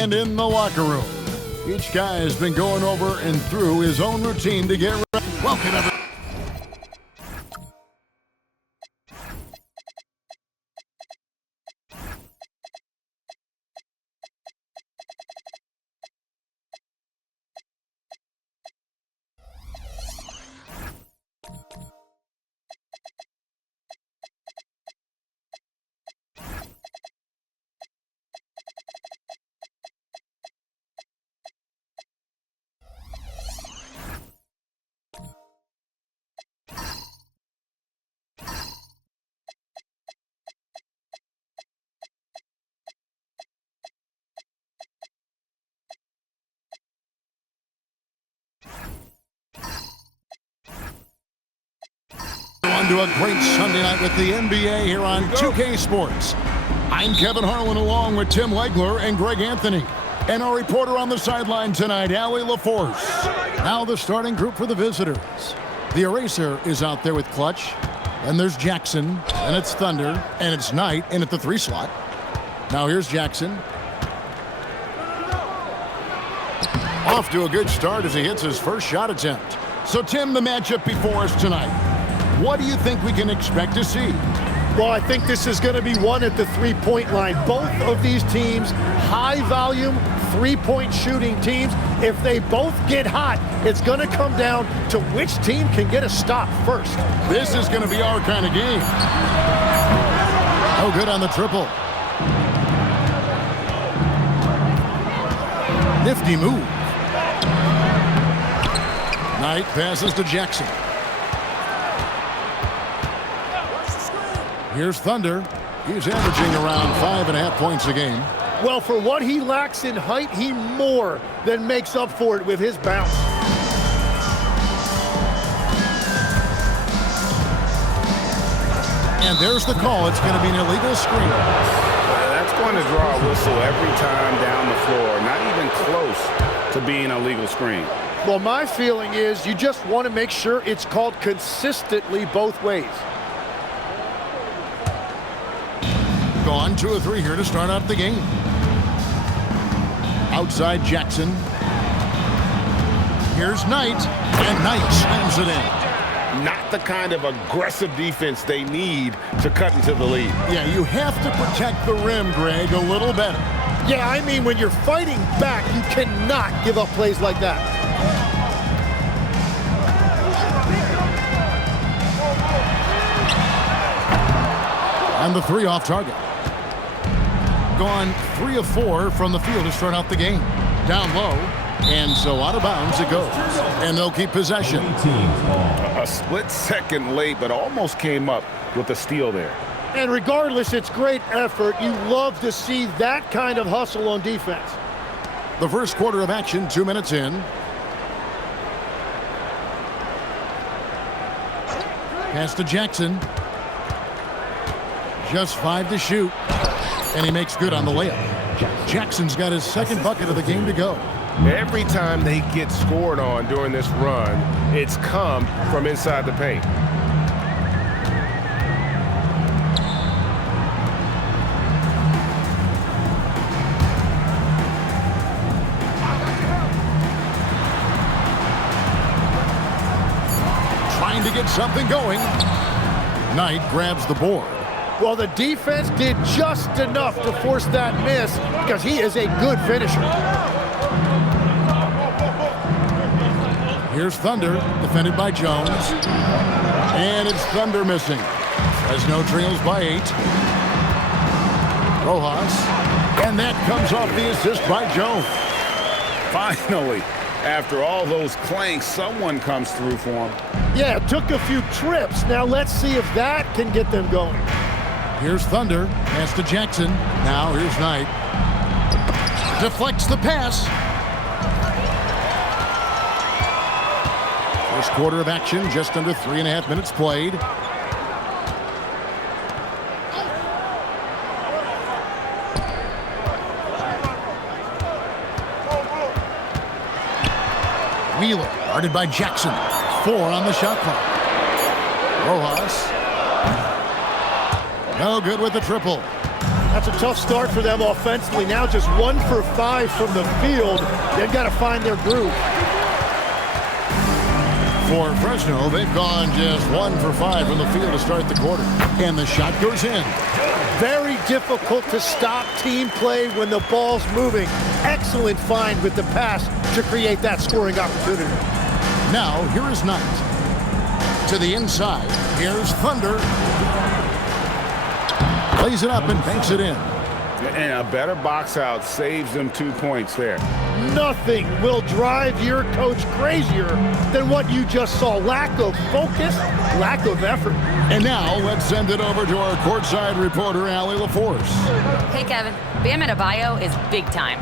And in the locker room, each guy has been going over and through his own routine to get ready. Welcome, everyone. On to a great Sunday night with the NBA here on 2K Sports. I'm Kevin Harlan along with Tim Legler and Greg Anthony. And our reporter on the sideline tonight, Allie LaForce. Now the starting group for the visitors. The Eraser is out there with Clutch. And there's Jackson, and it's Thunder, and it's Knight in at the 3 slot. Now here's Jackson. Off to a good start as he hits his first shot attempt. So Tim, the matchup before us tonight. What do you think we can expect to see? Well, I think this is going to be one at the three-point line. Both of these teams, high-volume, three-point shooting teams. If they both get hot, it's going to come down to which team can get a stop first. This is going to be our kind of game. Oh, good on the triple. Nifty move. Knight passes to Jackson. Here's Thunder. He's averaging around 5.5 points a game. Well, for what he lacks in height, he more than makes up for it with his bounce. And there's the call. It's going to be an illegal screen. That's going to draw a whistle every time down the floor. Not even close to being a legal screen. Well, my feeling is you just want to make sure it's called consistently both ways. Gone 2 of 3 here to start out the game. Outside Jackson. Here's Knight, and Knight slams it in. Not the kind of aggressive defense they need to cut into the lead. Yeah, you have to protect the rim, Greg, a little better. Yeah, I mean, when you're fighting back, you cannot give up plays like that. And the 3 off target. Gone 3 of 4 from the field to start out the game. Down low, and so out of bounds it goes. And they'll keep possession. A split second late, but almost came up with a steal there. And regardless, it's great effort. You love to see that kind of hustle on defense. The first quarter of action, 2 minutes in. Pass to Jackson. Just 5 to shoot. And he makes good on the layup. Jackson's got his second bucket of the game to go. Every time they get scored on during this run, it's come from inside the paint. Trying to get something going. Knight grabs the board. Well, the defense did just enough to force that miss because he is a good finisher. Here's Thunder, defended by Jones. And it's Thunder missing. Fresno trails by 8. Rojas. And that comes off the assist by Jones. Finally, after all those clanks, someone comes through for him. Yeah, it took a few trips. Now let's see if that can get them going. Here's Thunder. Pass to Jackson. Now here's Knight. Deflects the pass. First quarter of action, just under 3.5 minutes played. Wheeler, guarded by Jackson. 4 on the shot clock. Rojas. No good with the triple. That's a tough start for them offensively. Now just 1 for 5 from the field. They've got to find their groove. For Fresno, they've gone just 1 for 5 from the field to start the quarter. And the shot goes in. Very difficult to stop team play when the ball's moving. Excellent find with the pass to create that scoring opportunity. Now, here is Knight. To the inside. Here's Thunder. Plays it up and banks it in. And a better box out saves them 2 points there. Nothing will drive your coach crazier than what you just saw. Lack of focus, lack of effort. And now, let's send it over to our courtside reporter, Allie LaForce. Hey, Kevin. Bam Adebayo is big time.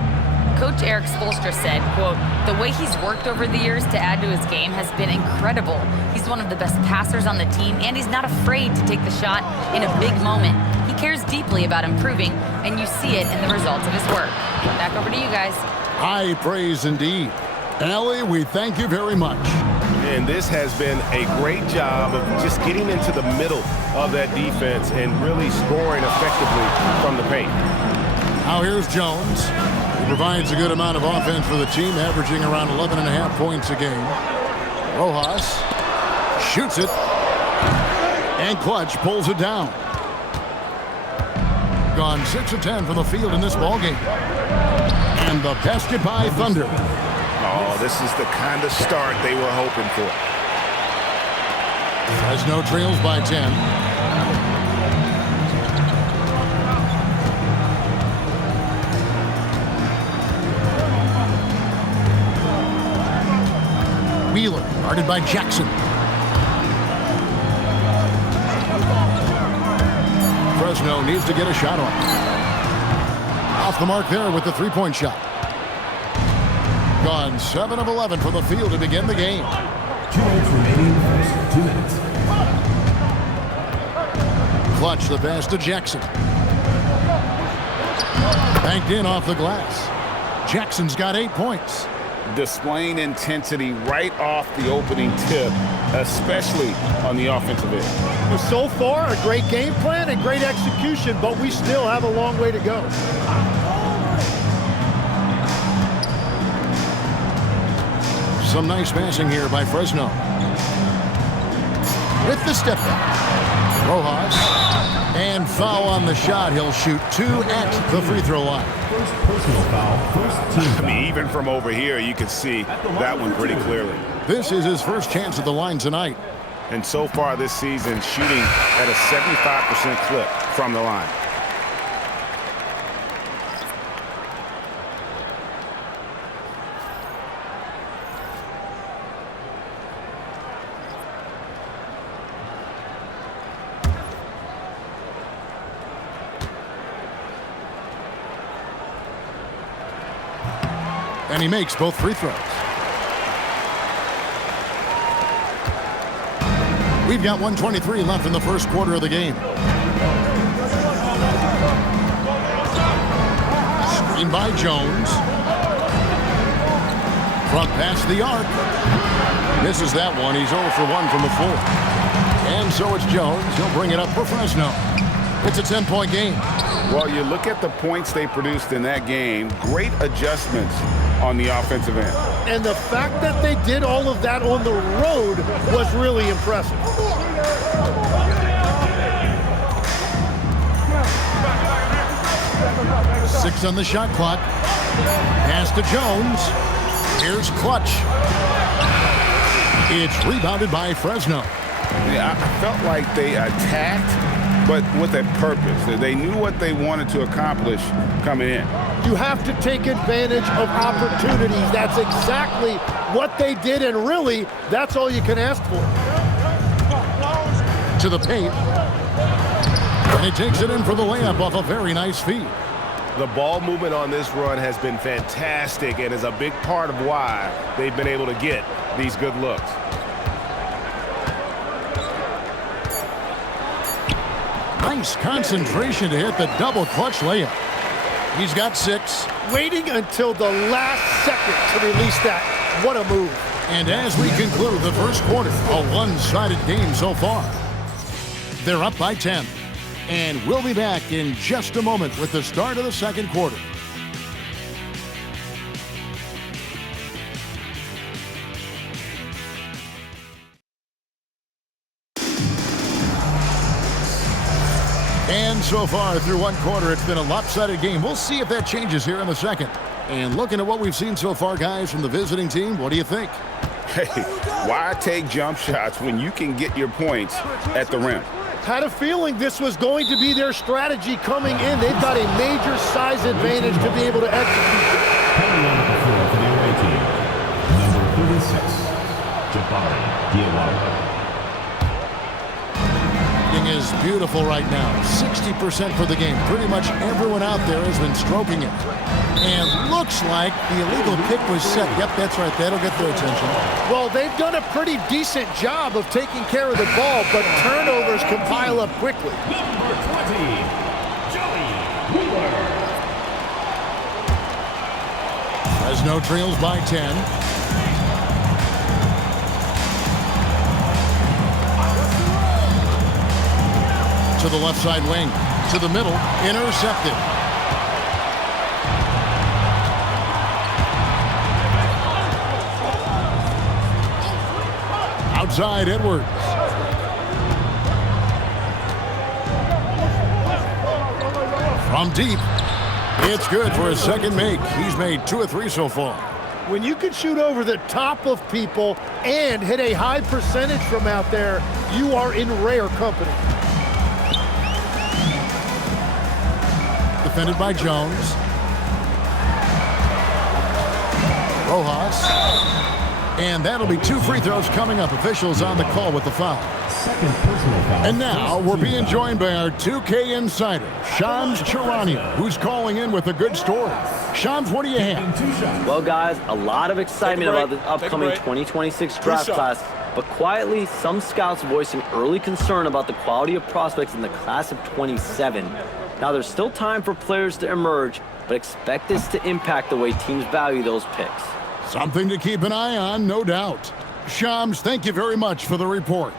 Coach Eric Spoelstra said, quote, "The way he's worked over the years to add to his game has been incredible. He's one of the best passers on the team, and he's not afraid to take the shot in a big moment. He cares deeply about improving, and you see it in the results of his work." Back over to you guys. High praise indeed. Allie, we thank you very much. And this has been a great job of just getting into the middle of that defense and really scoring effectively from the paint. Now here's Jones. He provides a good amount of offense for the team, averaging around 11.5 points a game. Rojas shoots it, and Clutch pulls it down. Gone 6 of 10 from the field in this ballgame. And the basket by Thunder. Oh, this is the kind of start they were hoping for. Fresno trails by 10. Wheeler, guarded by Jackson. Fresno needs to get a shot off the mark there with the three-point shot. Gone 7 of 11 from the field to begin the game. 2 minutes remaining, first 2 minutes. Clutch the pass to Jackson. Banked in off the glass. Jackson's got 8 points. Displaying intensity right off the opening tip, especially on the offensive end. So far, a great game plan and great execution, but we still have a long way to go. Some nice passing here by Fresno. With the step back. Rojas. And foul on the shot. He'll shoot 2 at the free throw line. First personal foul, first team foul. I mean, even from over here, you can see that one pretty clearly. This is his first chance at the line tonight. And so far this season, shooting at a 75% clip from the line. And he makes both free throws. We've got 1:23 left in the first quarter of the game. Screen by Jones. Front past the arc. Misses that one. He's 0 for 1 from the floor. And so it's Jones. He'll bring it up for Fresno. It's a 10-point game. Well, you look at the points they produced in that game. Great adjustments on the offensive end. And the fact that they did all of that on the road was really impressive. Six on the shot clock. Pass to Jones. Here's Clutch. It's rebounded by Fresno. Yeah, I felt like they attacked, but with a purpose. They knew what they wanted to accomplish coming in. You have to take advantage of opportunities. That's exactly what they did, and really, that's all you can ask for. To the paint. And he takes it in for the layup off a very nice feed. The ball movement on this run has been fantastic and is a big part of why they've been able to get these good looks. Nice concentration to hit the double clutch layup. He's got 6. Waiting until the last second to release that. What a move. And as we conclude the first quarter, a one-sided game so far. They're up by 10. And we'll be back in just a moment with the start of the second quarter. And so far through one quarter, it's been a lopsided game. We'll see if that changes here in the second. And looking at what we've seen so far, guys, from the visiting team, what do you think? Hey, why take jump shots when you can get your points at the rim? Had a feeling this was going to be their strategy coming in. They've got a major size advantage to be able to execute. Coming on the floor for the away team, number 36, Jabari Diawara. Is beautiful right now. 60% for the game. Pretty much everyone out there has been stroking it. And looks like the illegal pick was set. Yep, that's right. That'll get their attention. Well, they've done a pretty decent job of taking care of the ball, but turnovers can pile up quickly. Number 20, Joey Wheeler. Fresno trails by 10. To the left side wing, to the middle, intercepted. Outside, Edwards. From deep, it's good for a second make. He's made 2 of 3 so far. When you can shoot over the top of people and hit a high percentage from out there, you are in rare company. Defended by Jones. Rojas. And that'll be 2 free throws coming up. Officials on the call with the foul. Second personal foul. And now we're being joined by our 2K insider, Shams Charania, who's calling in with a good story. Shams, what do you have? Well, guys, a lot of excitement about the upcoming 2026 draft class, but quietly, some scouts voicing early concern about the quality of prospects in the class of 27. Now, there's still time for players to emerge, but expect this to impact the way teams value those picks. Something to keep an eye on, no doubt. Shams, thank you very much for the report.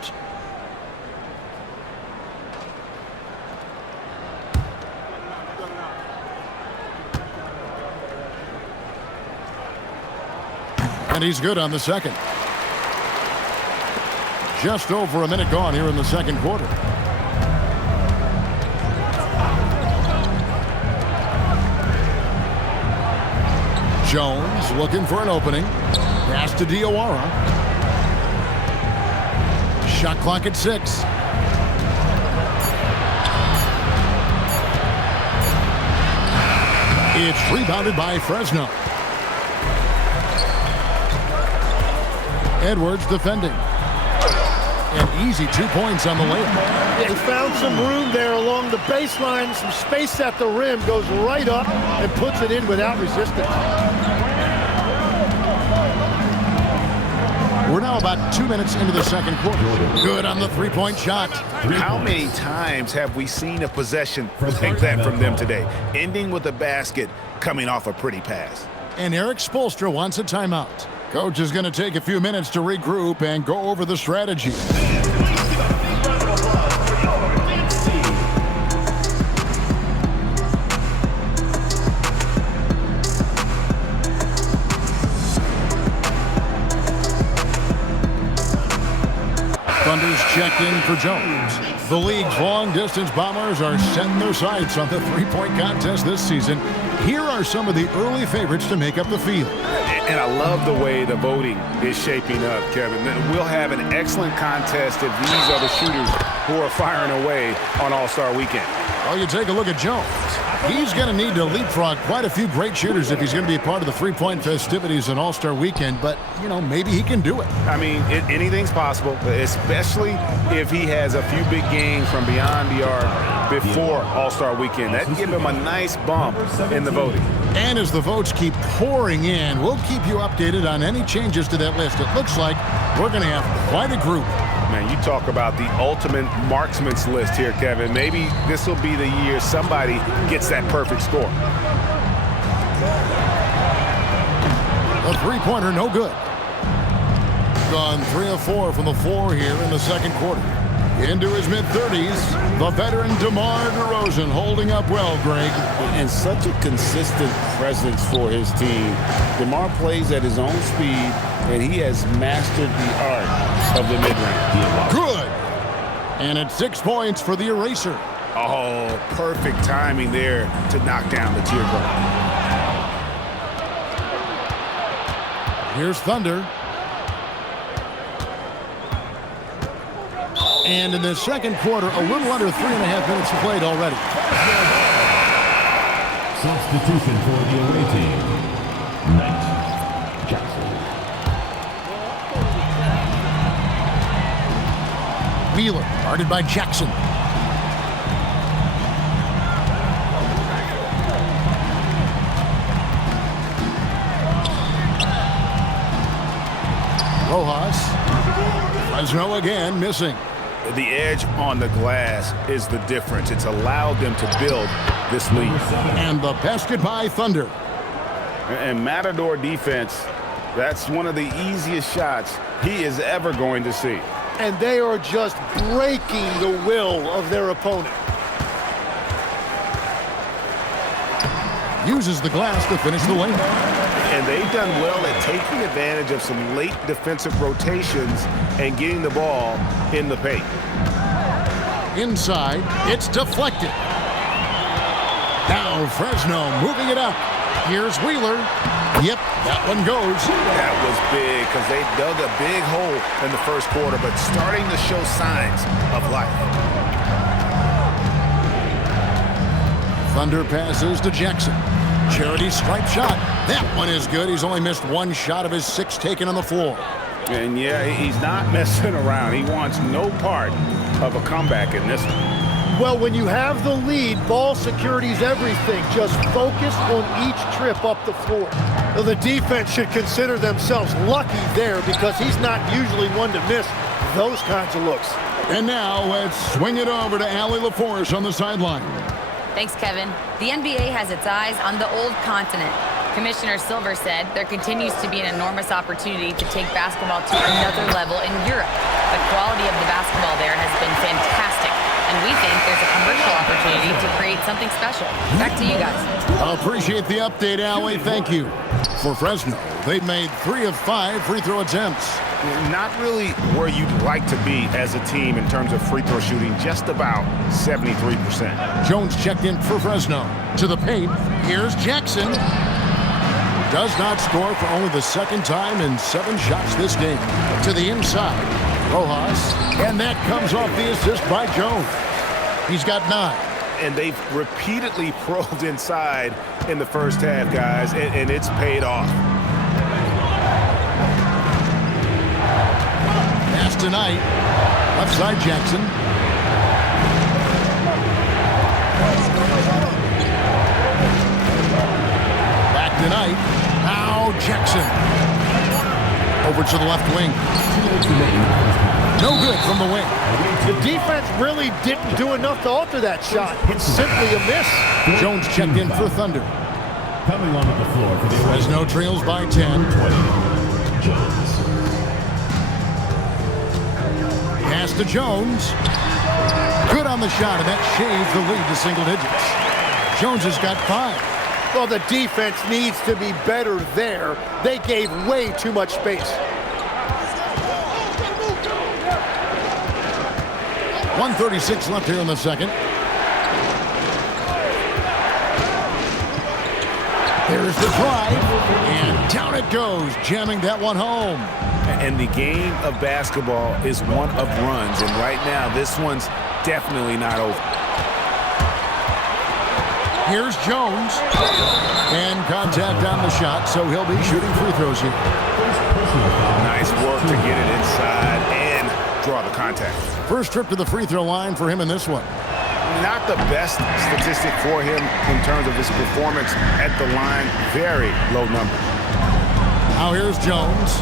And he's good on the second. Just over a minute gone here in the second quarter. Jones looking for an opening. Pass to Diawara. Shot clock at 6. It's rebounded by Fresno. Edwards defending. An easy 2 points on the layup. He found some room there along the baseline, some space at the rim, goes right up and puts it in without resistance. We're now about 2 minutes into the second quarter. Good on the three-point shot. How many times have we seen a possession like that from them today, ending with a basket coming off a pretty pass? And Eric Spoelstra wants a timeout. Coach is going to take a few minutes to regroup and go over the strategy. Thunder's checked in for Jones. The league's long-distance bombers are setting their sights on the three-point contest this season. Here are some of the early favorites to make up the field. And I love the way the voting is shaping up, Kevin. We'll have an excellent contest if these are the shooters who are firing away on All-Star Weekend. Well, you take a look at Jones. He's going to need to leapfrog quite a few great shooters if he's going to be a part of the three-point festivities on All-Star Weekend, but, you know, maybe he can do it. I mean, anything's possible, especially if he has a few big games from beyond the arc before All-Star Weekend. That can give him a nice bump in the voting. And as the votes keep pouring in, we'll keep you updated on any changes to that list. It looks like we're going to have quite a group. Man, you talk about the ultimate marksman's list here, Kevin. Maybe this will be the year somebody gets that perfect score. A three-pointer, no good. Gone 3 of 4 from the floor here in the second quarter. Into his mid-30s, the veteran DeMar DeRozan holding up well, Greg. And such a consistent presence for his team. DeMar plays at his own speed, and he has mastered the art of the mid-range. Good. And it's 6 points for the eraser. Oh, perfect timing there to knock down the teardrop. Here's Thunder. And in the second quarter, a little under 3.5 minutes played already. Substitution for the away team. Knight, Jackson. Wheeler, guarded by Jackson. Rojas. Fresno again missing. The edge on the glass is the difference. It's allowed them to build this lead. And the basket by Thunder. And Matador defense, that's one of the easiest shots he is ever going to see. And they are just breaking the will of their opponent. Uses the glass to finish the lane. And they've done well at taking advantage of some late defensive rotations and getting the ball in the paint. Inside, it's deflected. Now Fresno moving it up. Here's Wheeler. Yep, that one goes. That was big because they dug a big hole in the first quarter, but starting to show signs of life. Thunder passes to Jackson. Charity stripe shot. That one is good. He's only missed one shot of his 6 taken on the floor. And yeah, he's not messing around. He wants no part of a comeback in this one. Well, when you have the lead, ball security is everything. Just focus on each trip up the floor. Well, the defense should consider themselves lucky there because he's not usually one to miss those kinds of looks. And now let's swing it over to Allie LaForce on the sideline. Thanks, Kevin. The NBA has its eyes on the old continent. Commissioner Silver said there continues to be an enormous opportunity to take basketball to another level in Europe. The quality of the basketball there has been fantastic, and we think there's a commercial opportunity to create something special. Back to you guys. I appreciate the update, Allie. Thank you. For Fresno, they've made 3 of 5 free throw attempts. Not really where you'd like to be as a team in terms of free throw shooting, just about 73%. Jones checked in for Fresno. To the paint, here's Jackson. Does not score for only the second time in 7 shots this game. To the inside, Rojas, and that comes off the assist by Jones. He's got 9. And they've repeatedly probed inside in the first half, guys, and it's paid off. Pass tonight, left side Jackson. Back tonight, now Jackson. Over to the left wing. No good from the wing. The defense really didn't do enough to alter that shot. It's simply a miss. Jones checked in for Thunder. Coming onto the floor for the Fresno trails by 10. 20. Jones. Pass to Jones. Good on the shot, and that shaves the lead to single digits. Jones has got 5. Well, the defense needs to be better there. They gave way too much space. 1:36 left here in the second. There's the drive, and down it goes, jamming that one home. And the game of basketball is one of runs, and right now this one's definitely not over. Here's Jones, and contact on the shot, so he'll be shooting free throws here. Nice work to get it inside and draw the contact. First trip to the free throw line for him in this one. Not the best statistic for him in terms of his performance at the line. Very low number. Now here's Jones.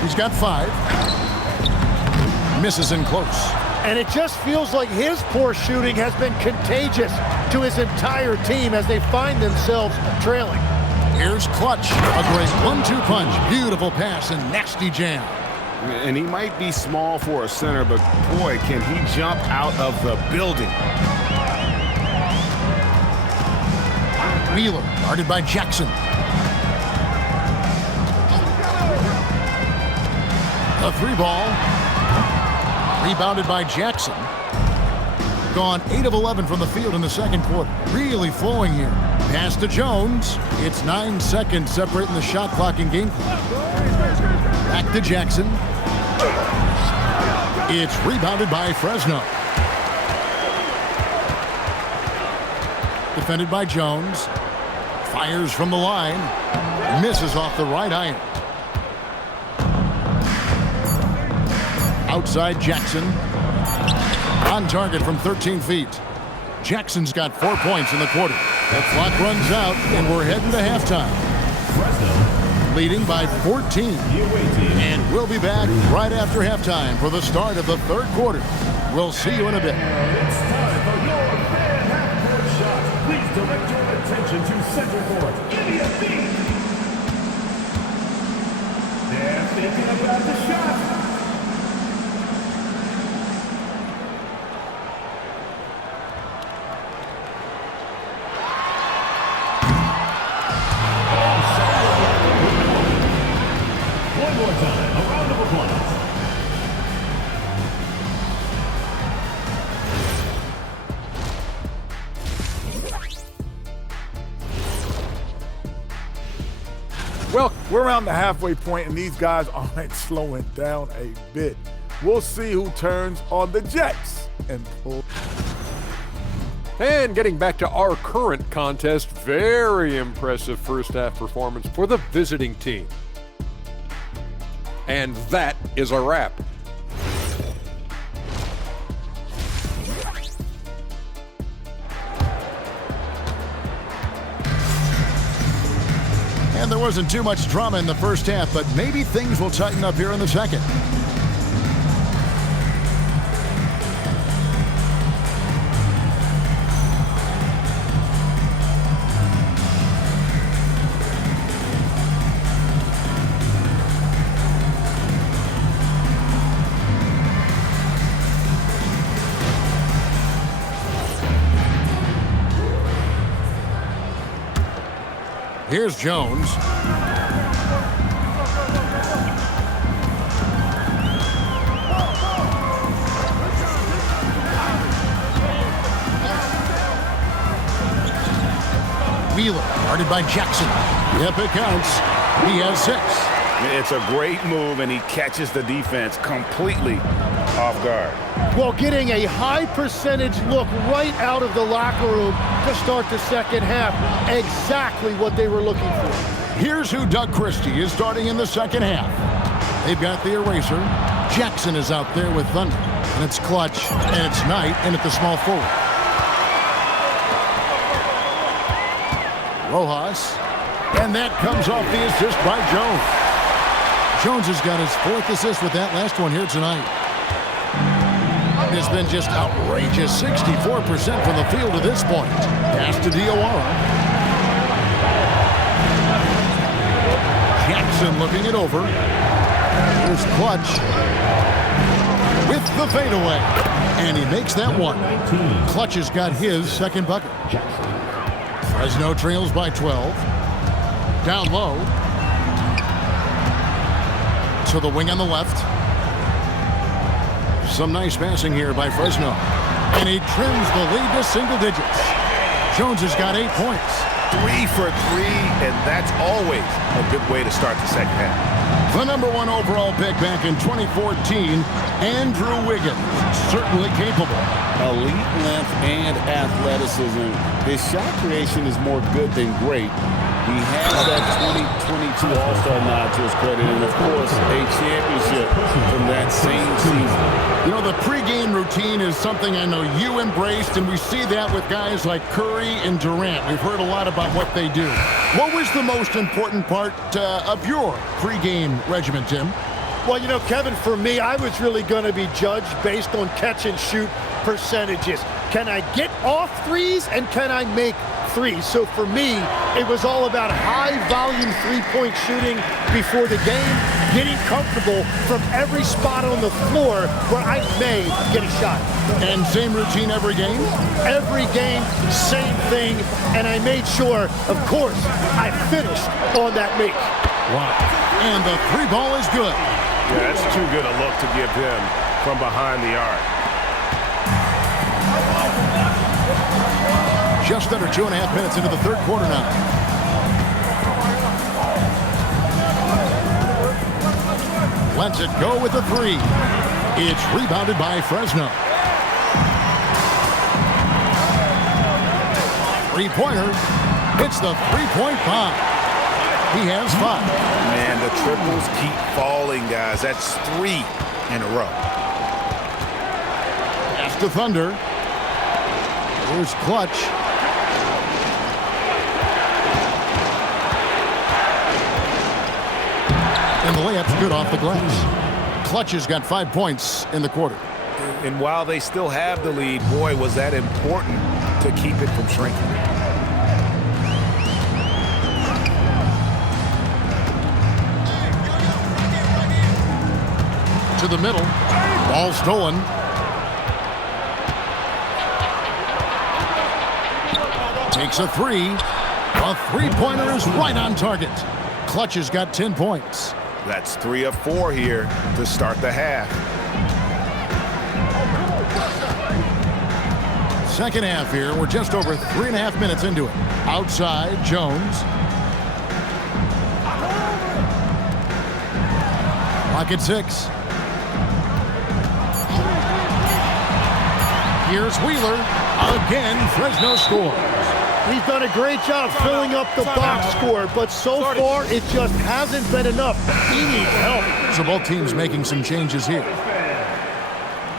He's got 5. Misses in close. And it just feels like his poor shooting has been contagious to his entire team as they find themselves trailing. Here's Clutch. A great 1-2 punch. Beautiful pass and nasty jam. And he might be small for a center, but boy, can he jump out of the building. Wheeler, guarded by Jackson. A 3-ball. Rebounded by Jackson. Gone 8 of 11 from the field in the second quarter. Really flowing here. Pass to Jones. It's 9 seconds separating the shot clock and game clock. Back to Jackson. It's rebounded by Fresno. Defended by Jones. Fires from the line. Misses off the right iron. Outside Jackson. On target from 13 feet. Jackson's got 4 points in the quarter. The clock runs out, and we're heading to halftime. Leading by 14. And we'll be back right after halftime for the start of the third quarter. We'll see you in a bit. It's time for your fan half-court shot. Please direct your attention to center court. Give me a beat. They're thinking about the shot. One more time, a round of applause. Well, we're around the halfway point, and these guys aren't slowing down a bit. We'll see who turns on the Jets and pull. And getting back to our current contest, very impressive first half performance for the visiting team. And that is a wrap. And there wasn't too much drama in the first half, but maybe things will tighten up here in the second. Here's Jones. Wheeler, guarded by Jackson. Yep, it counts. He has 6. It's a great move, and he catches the defense completely off guard. Well, getting a high percentage look right out of the locker room to start the second half. Exactly what they were looking for. Here's who Doug Christie is starting in the second half. They've got the eraser. Jackson is out there with Thunder. And it's Clutch, and it's Knight in at the small forward. Rojas. And that comes off the assist by Jones. Jones has got his 4th assist with that last one here tonight. It's been just outrageous. 64% from the field to this point. Pass to Diawara. Jackson looking it over. Here's Clutch with the fadeaway. And he makes that one. Clutch has got his second bucket. Fresno trails by 12. Down low. To the wing on the left. Some nice passing here by Fresno. And he trims the lead to single digits. Jones has got 8 points. 3 for 3, and that's always a good way to start the second half. The #1 overall pick back in 2014, Andrew Wiggins, certainly capable. Elite length and athleticism. His shot creation is more good than great. He has that 2022 All-Star nod to his credit, and of course, a championship from that same season. You know, the pregame routine is something I know you embraced, and we see that with guys like Curry and Durant. We've heard a lot about what they do. What was the most important part of your pregame regimen, Tim? Well, you know, Kevin, for me, I was really going to be judged based on catch and shoot percentages. Can I get off threes and can I make threes. So for me, it was all about high-volume three-point shooting before the game, getting comfortable from every spot on the floor where I may get a shot. And same routine every game? Every game, same thing, and I made sure, of course, I finished on that make. Wow. And the three ball is good. Yeah, that's too good a look to give him from behind the arc. Just under 2.5 minutes into the third quarter now. Lets it go with the three. It's rebounded by Fresno. Three-pointer. It's the three-point bomb. He has 5. Man, the triples keep falling, guys. That's 3 in a row. Pass to Thunder. Here's Clutch. And the layup's good off the glass. Clutch has got 5 points in the quarter. And while they still have the lead, boy, was that important to keep it from shrinking. To the middle. Ball stolen. Takes a three. A three-pointer is right on target. Clutch has got 10 points. That's 3 of 4 here to start the half. Second half here. We're just over 3.5 minutes into it. Outside, Jones. Clock at 6. Here's Wheeler. Again, Fresno scores. He's done a great job filling up the box score, but so far it just hasn't been enough. He needs help. So both teams making some changes here.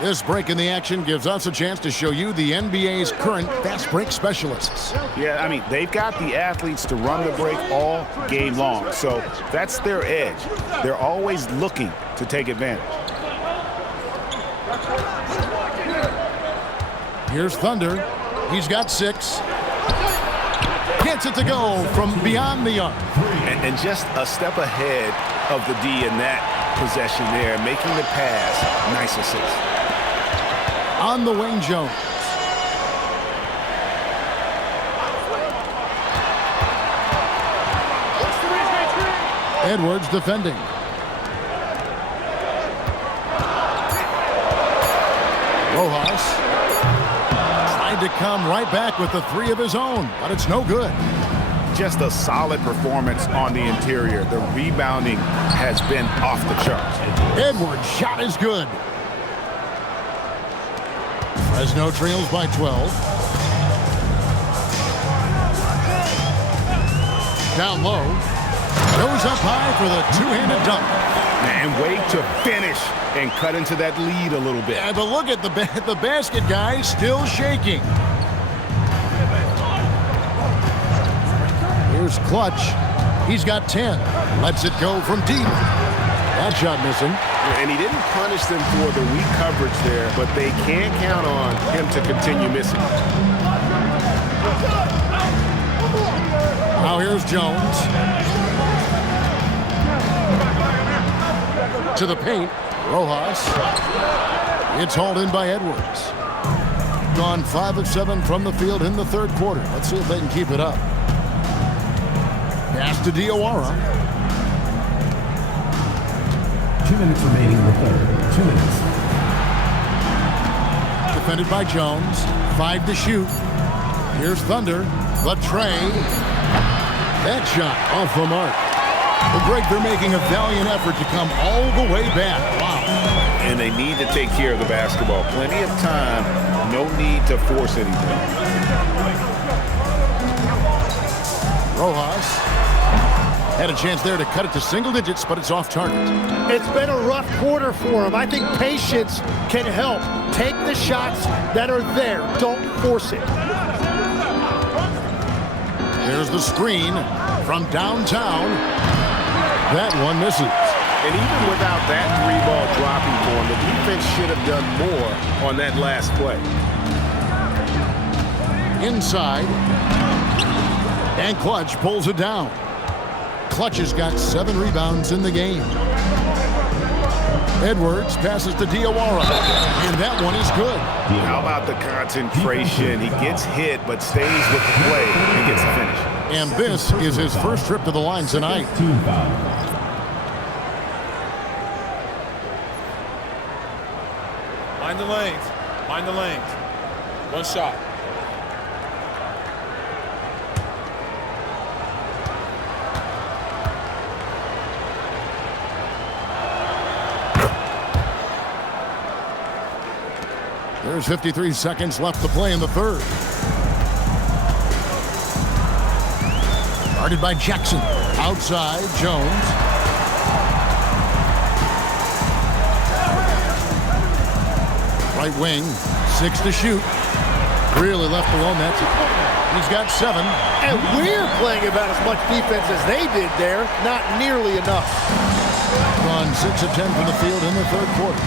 This break in the action gives us a chance to show you the NBA's current fast break specialists. Yeah, I mean, they've got the athletes to run the break all game long, so that's their edge. They're always looking to take advantage. Here's Thunder. He's got 6. Gets it to go from beyond the arc. And just a step ahead of the D in that possession there, making the pass. Nice assist. On the wing, Jones. Edwards defending. Rojas tried to come right back with the 3 of his own, but it's no good. Just a solid performance on the interior. The rebounding has been off the charts. Edwards' shot is good. Fresno trails by 12. Down low. Goes up high for the two-handed dunk. And wait to finish and cut into that lead a little bit. Yeah, but look at the basket guy still shaking. Here's Clutch. He's got 10. Lets it go from deep. That shot missing. And he didn't punish them for the weak coverage there, but they can't count on him to continue missing. Now here's Jones. To the paint. Rojas. It's hauled in by Edwards. Gone 5 of 7 from the field in the third quarter. Let's see if they can keep it up. Pass to Diawara. 2 minutes remaining in the third. 2 minutes. Defended by Jones. 5 to shoot. Here's Thunder. The tray. That shot off the mark. Well, Greg, they're making a valiant effort to come all the way back. Wow. And they need to take care of the basketball. Plenty of time. No need to force anything. Rojas had a chance there to cut it to single digits, but it's off target. It's been a rough quarter for him. I think patience can help. Take the shots that are there. Don't force it. There's the screen from downtown. That one misses. And even without that 3-ball dropping for him, the defense should have done more on that last play. Inside. And Clutch pulls it down. Clutch has got 7 rebounds in the game. Edwards passes to Diawara, and that one is good. How about the concentration? He gets hit, but stays with the play and gets the finish. And this is his first trip to the line tonight. Mind the lanes. Mind the lanes. One shot. There's 53 seconds left to play in the third. Guarded by Jackson. Outside, Jones. Right wing, 6 to shoot. Really left alone. That's it. He's got 7. And we're playing about as much defense as they did there. Not nearly enough. Gone 6 of 10 from the field in the third quarter.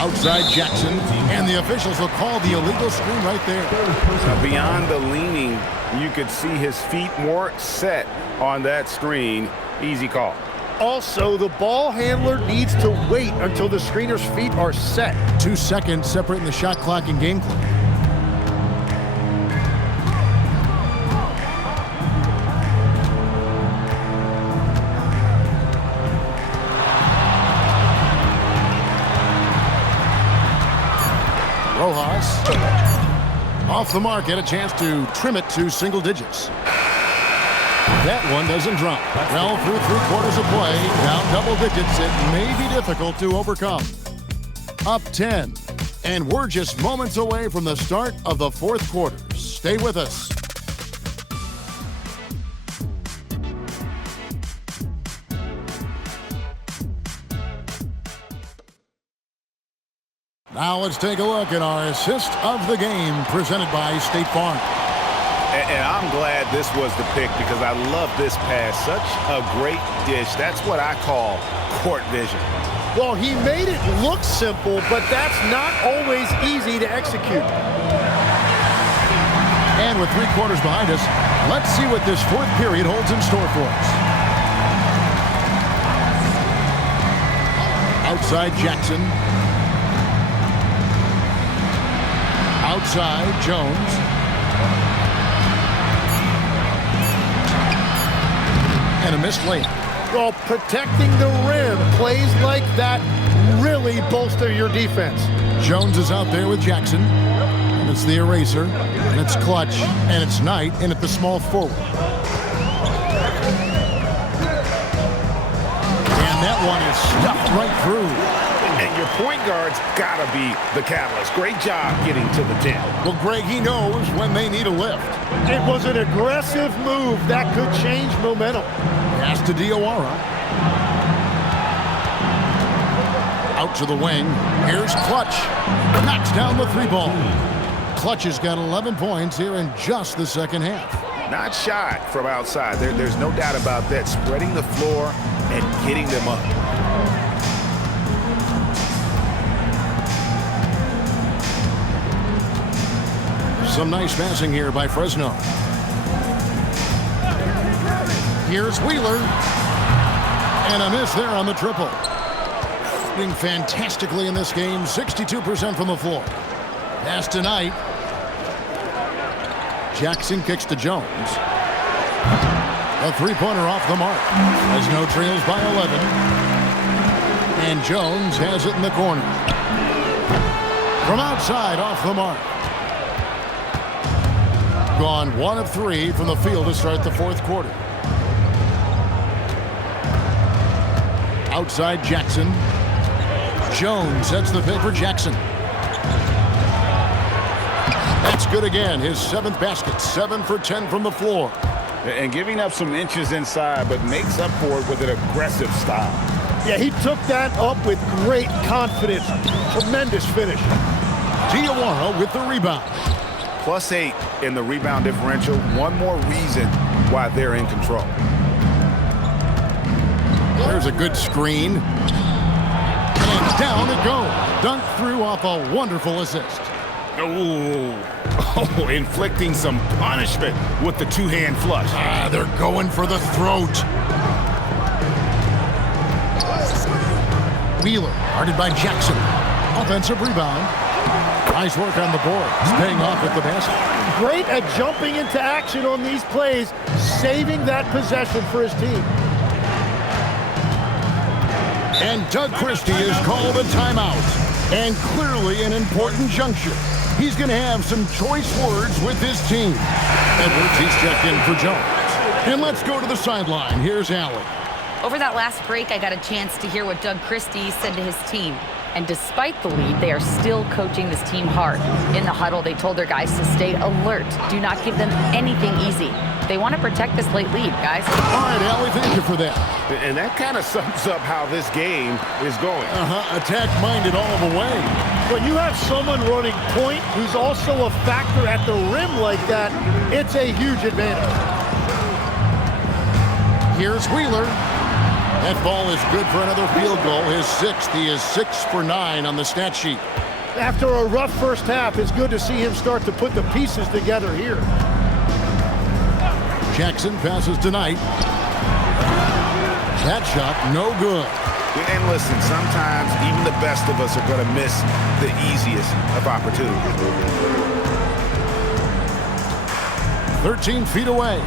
Outside Jackson, and the officials will call the illegal screen right there. Now, beyond the leaning, you could see his feet more set on that screen. Easy call. Also, the ball handler needs to wait until the screener's feet are set. 2 seconds separating the shot clock and game clock. Rojas off the mark, had a chance to trim it to single digits. That one doesn't drop. Well, through 3 quarters of play, down double digits, it may be difficult to overcome. Up 10, and we're just moments away from the start of the fourth quarter. Stay with us. Now let's take a look at our assist of the game presented by State Farm. And I'm glad this was the pick because I love this pass. Such a great dish. That's what I call court vision. Well, he made it look simple, but that's not always easy to execute. And with 3 quarters behind us, let's see what this fourth period holds in store for us. Outside Jackson. Outside Jones. And a missed layup. Well, protecting the rim, plays like that really bolster your defense. Jones is out there with Jackson. And it's the eraser. And it's Clutch. And it's Knight in at the small forward. And that one is stuffed right through. And your point guard's got to be the catalyst. Great job getting to the 10. Well, Greg, he knows when they need a lift. It was an aggressive move that could change momentum. Pass to Diawara. Out to the wing. Here's Clutch. Knocks down the 3 ball. Clutch has got 11 points here in just the second half. Not shot from outside. There's no doubt about that. Spreading the floor and getting them up. Some nice passing here by Fresno. Here's Wheeler. And a miss there on the triple. Doing fantastically in this game. 62% from the floor. Pass to Knight. Jackson kicks to Jones. A 3-pointer off the mark. Fresno trails by 11. And Jones has it in the corner. From outside, off the mark. Gone 1 of 3 from the field to start the fourth quarter. Outside Jackson. Jones sets the pick for Jackson. That's good again. His 7th basket. 7 for 10 from the floor. And giving up some inches inside, but makes up for it with an aggressive style. Yeah, he took that up with great confidence. Tremendous finish. Diawara with the rebound. +8 in the rebound differential. One more reason why they're in control. There's a good screen. And down it goes. Dunked through off a wonderful assist. Oh, inflicting some punishment with the two-hand flush. They're going for the throat. Wheeler, guarded by Jackson. Offensive rebound. Nice work on the board. He's paying off with the basket. Great at jumping into action on these plays, saving that possession for his team. And Doug Christie is called a timeout. And clearly an important juncture. He's going to have some choice words with his team. Edwards, he's checked in for Jones. And let's go to the sideline. Here's Allen. Over that last break, I got a chance to hear what Doug Christie said to his team. And despite the lead, they are still coaching this team hard. In the huddle, they told their guys to stay alert. Do not give them anything easy. They want to protect this late lead, guys. All right, Allie, thank you for that. And that kind of sums up how this game is going. Attack-minded all the way. When you have someone running point who's also a factor at the rim like that, it's a huge advantage. Here's Wheeler. That ball is good for another field goal. His sixth. He is 6 for 9 on the stat sheet. After a rough first half, it's good to see him start to put the pieces together here. Jackson passes to Knight. That shot, no good. And listen, sometimes even the best of us are going to miss the easiest of opportunities. 13 feet away.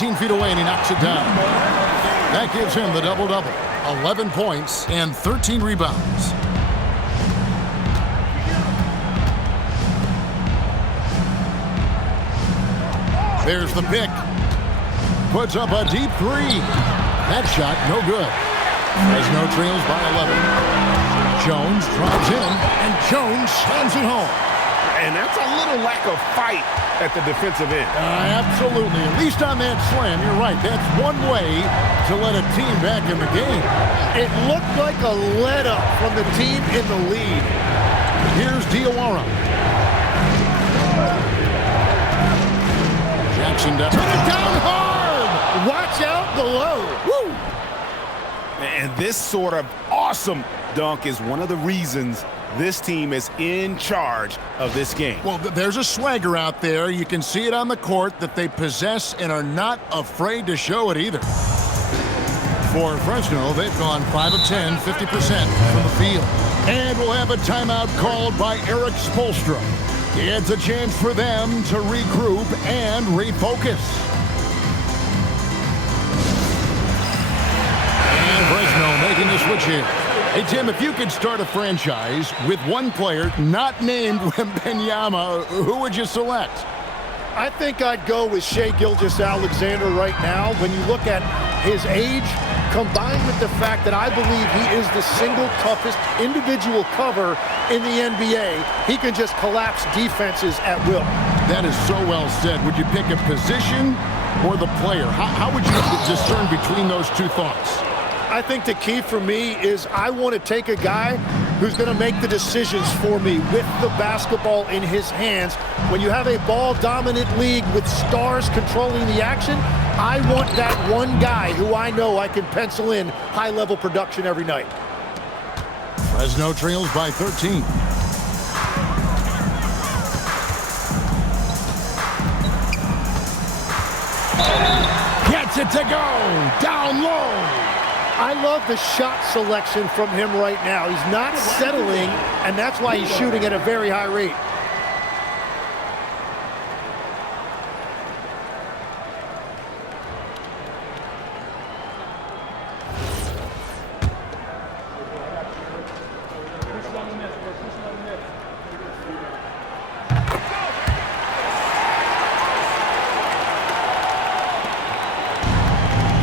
Feet away, and he knocks it down. That gives him the double-double. 11 points and 13 rebounds. There's the pick. Puts up a deep three. That shot, no good. Fresno trails by 11. Jones drives in, and Jones slams it home. And that's a little lack of fight at the defensive end. Absolutely. At least on that slam, you're right. That's one way to let a team back in the game. It looked like a let-up from the team in the lead. Here's Diawara. Jackson down. Took it down hard. Watch out below. Woo! And this sort of awesome dunk is one of the reasons this team is in charge of this game. Well, there's a swagger out there. You can see it on the court that they possess and are not afraid to show it either. For Fresno, they've gone 5 of 10, 50% from the field. And we'll have a timeout called by Eric Spoelstra. It's a chance for them to regroup and refocus. And Fresno making the switch here. Hey, Tim, if you could start a franchise with one player not named Wembanyama, who would you select? I think I'd go with Shai Gilgeous-Alexander right now. When you look at his age, combined with the fact that I believe he is the single toughest individual cover in the NBA, he can just collapse defenses at will. That is so well said. Would you pick a position or the player? How would you discern between those two thoughts? I think the key for me is I want to take a guy who's going to make the decisions for me with the basketball in his hands. When you have a ball-dominant league with stars controlling the action, I want that one guy who I know I can pencil in high-level production every night. Fresno trails by 13. Gets it to go. Down low. I love the shot selection from him right now. He's not settling, and that's why he's shooting at a very high rate.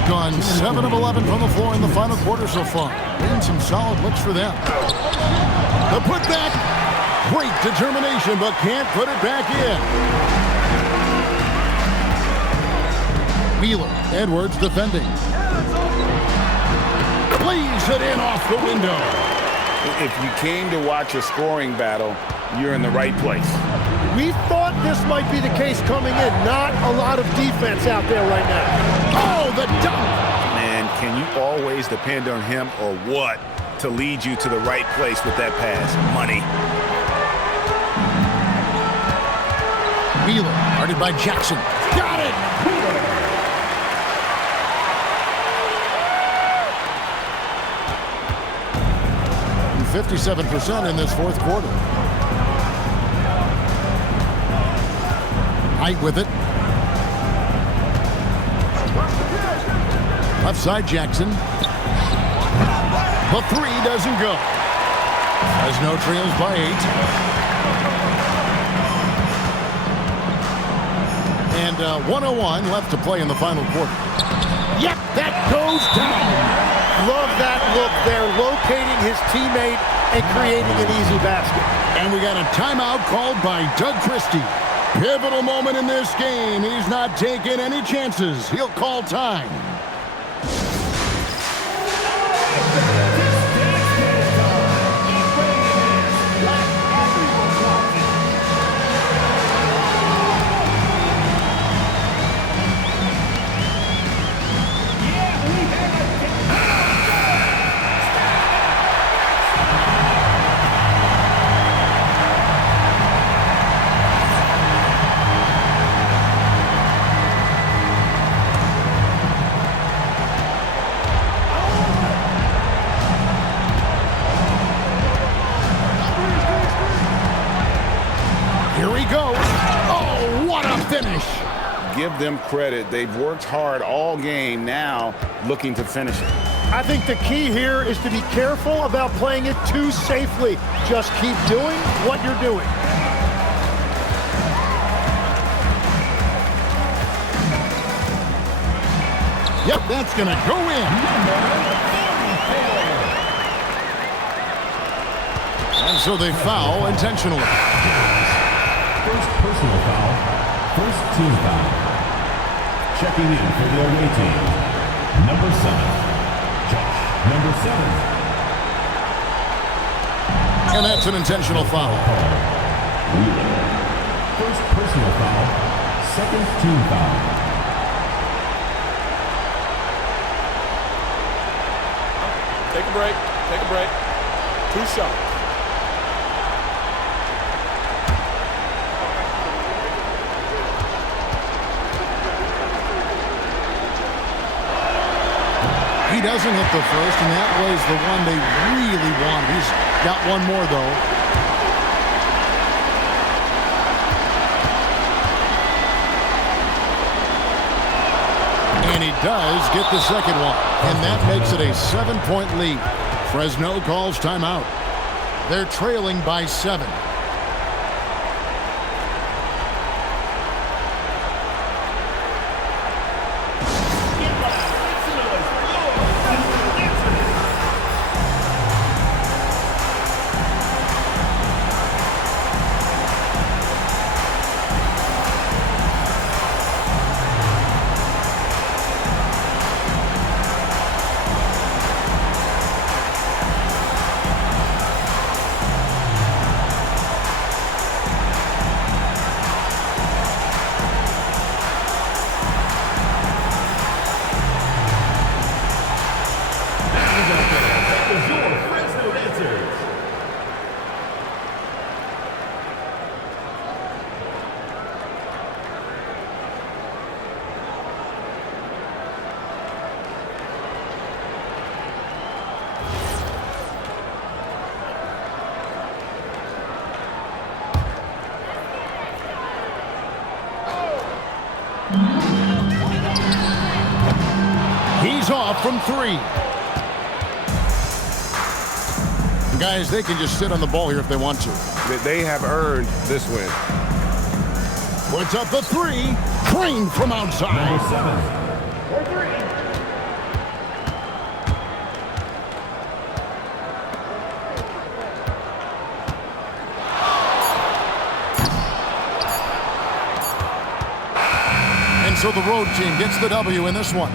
Gone 7 of 11 from the floor in the final quarter so far. And some solid looks for them. The putback. Great determination, but can't put it back in. Wheeler. Edwards defending. Leaves it in off the window. If you came to watch a scoring battle, you're in the right place. We thought this might be the case coming in. Not a lot of defense out there right now. Oh, the dunk! Man, can you always depend on him or what to lead you to the right place with that pass. Money. Wheeler, guarded by Jackson. Got it! 57% in this fourth quarter. Height with it. Left side, Jackson. The three doesn't go. Fresno trails by 8. And 1:01 left to play in the final quarter. Yep, that goes down. Love that look there, locating his teammate and creating an easy basket. And we got a timeout called by Doug Christie. Pivotal moment in this game. He's not taking any chances. He'll call time. Give them credit. They've worked hard all game, now looking to finish it. I think the key here is to be careful about playing it too safely. Just keep doing what you're doing. Yep, that's going to go in. And so they foul intentionally. First personal foul. First team foul. Checking in for the away team. Number 7. Josh, number 7. And that's an intentional foul. Wheeler. First personal foul. Second team foul. Take a break. Take a break. 2 shots. He doesn't hit the first, and that was the one they really wanted. He's got one more, though. And he does get the second one. And that makes it a 7-point lead. Fresno calls timeout. They're trailing by 7. He's off from 3. Guys, they can just sit on the ball here if they want to. They have earned this win. Puts up the 3. Crane from outside. Number 7. And so the road team gets the W in this one.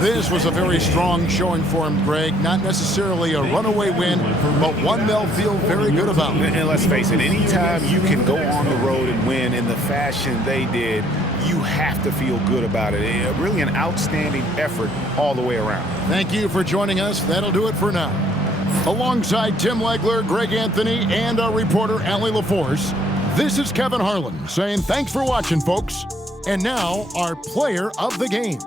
This was a very strong showing for him, Greg. Not necessarily a runaway win, but one they'll feel very good about. And let's face it, anytime you can go on the road and win in the fashion they did, you have to feel good about it. Really an outstanding effort all the way around. Thank you for joining us. That'll do it for now. Alongside Tim Legler, Greg Anthony, and our reporter, Allie LaForce, this is Kevin Harlan saying thanks for watching, folks. And now, our player of the game.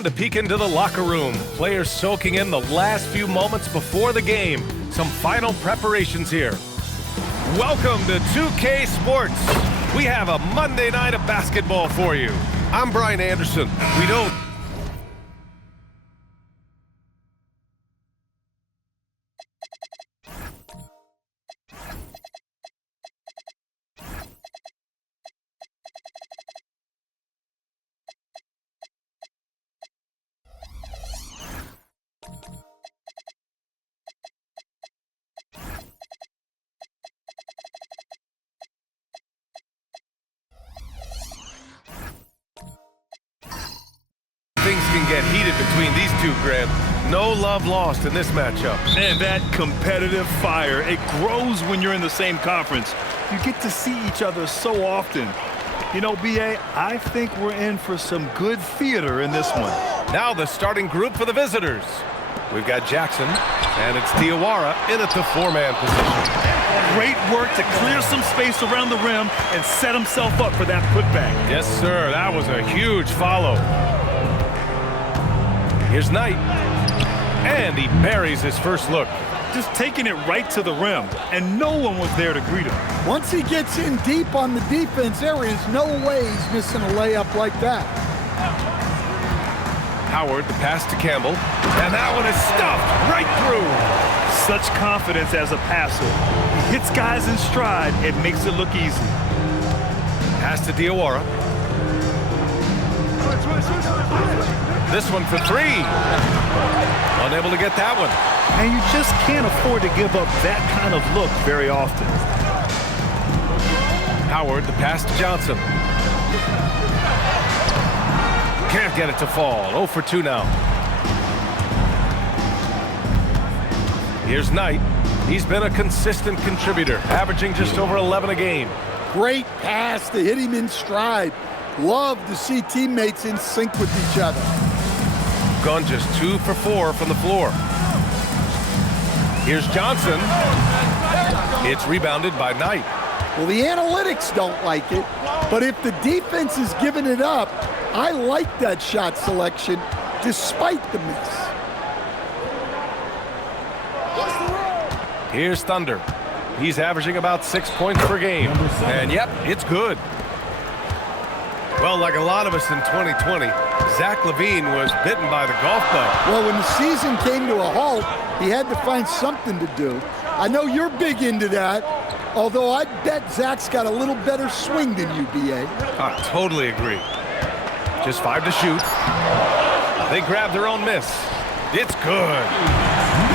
And a peek into the locker room. Players soaking in the last few moments before the game. Some final preparations here. Welcome to 2K Sports. We have a Monday night of basketball for you. I'm Brian Anderson. We know things can get heated between these two, Grant. No love lost in this matchup. And that competitive fire, it grows when you're in the same conference. You get to see each other so often. You know, BA, I think we're in for some good theater in this one. Now the starting group for the visitors. We've got Jackson, and it's Diawara in at the four-man position. Great work to clear some space around the rim and set himself up for that putback. Yes, sir. That was a huge follow. Here's Knight, and he buries his first look. Just taking it right to the rim, and no one was there to greet him. Once he gets in deep on the defense, there is no way he's missing a layup like that. Howard, the pass to Campbell, and that one is stuffed right through. Such confidence as a passer. He hits guys in stride and makes it look easy. Pass to Diawara. This one for three. Unable to get that one. And you just can't afford to give up that kind of look very often. Howard, the pass to Johnson. Can't get it to fall. 0 for 2 now. Here's Knight. He's been a consistent contributor, averaging just over 11 a game. Great pass to hit him in stride. Love to see teammates in sync with each other. Gone just 2 for 4 from the floor. Here's Johnson. It's rebounded by Knight. Well, the analytics don't like it, but if the defense is giving it up, I like that shot selection despite the miss. Here's Thunder. He's averaging about 6 points per game. And yep, it's good. Well, like a lot of us in 2020, Zach LaVine was bitten by the golf bug. Well, when the season came to a halt, he had to find something to do. I know you're big into that, although I bet Zach's got a little better swing than you, BA. I totally agree. Just 5 to shoot. They grab their own miss. It's good.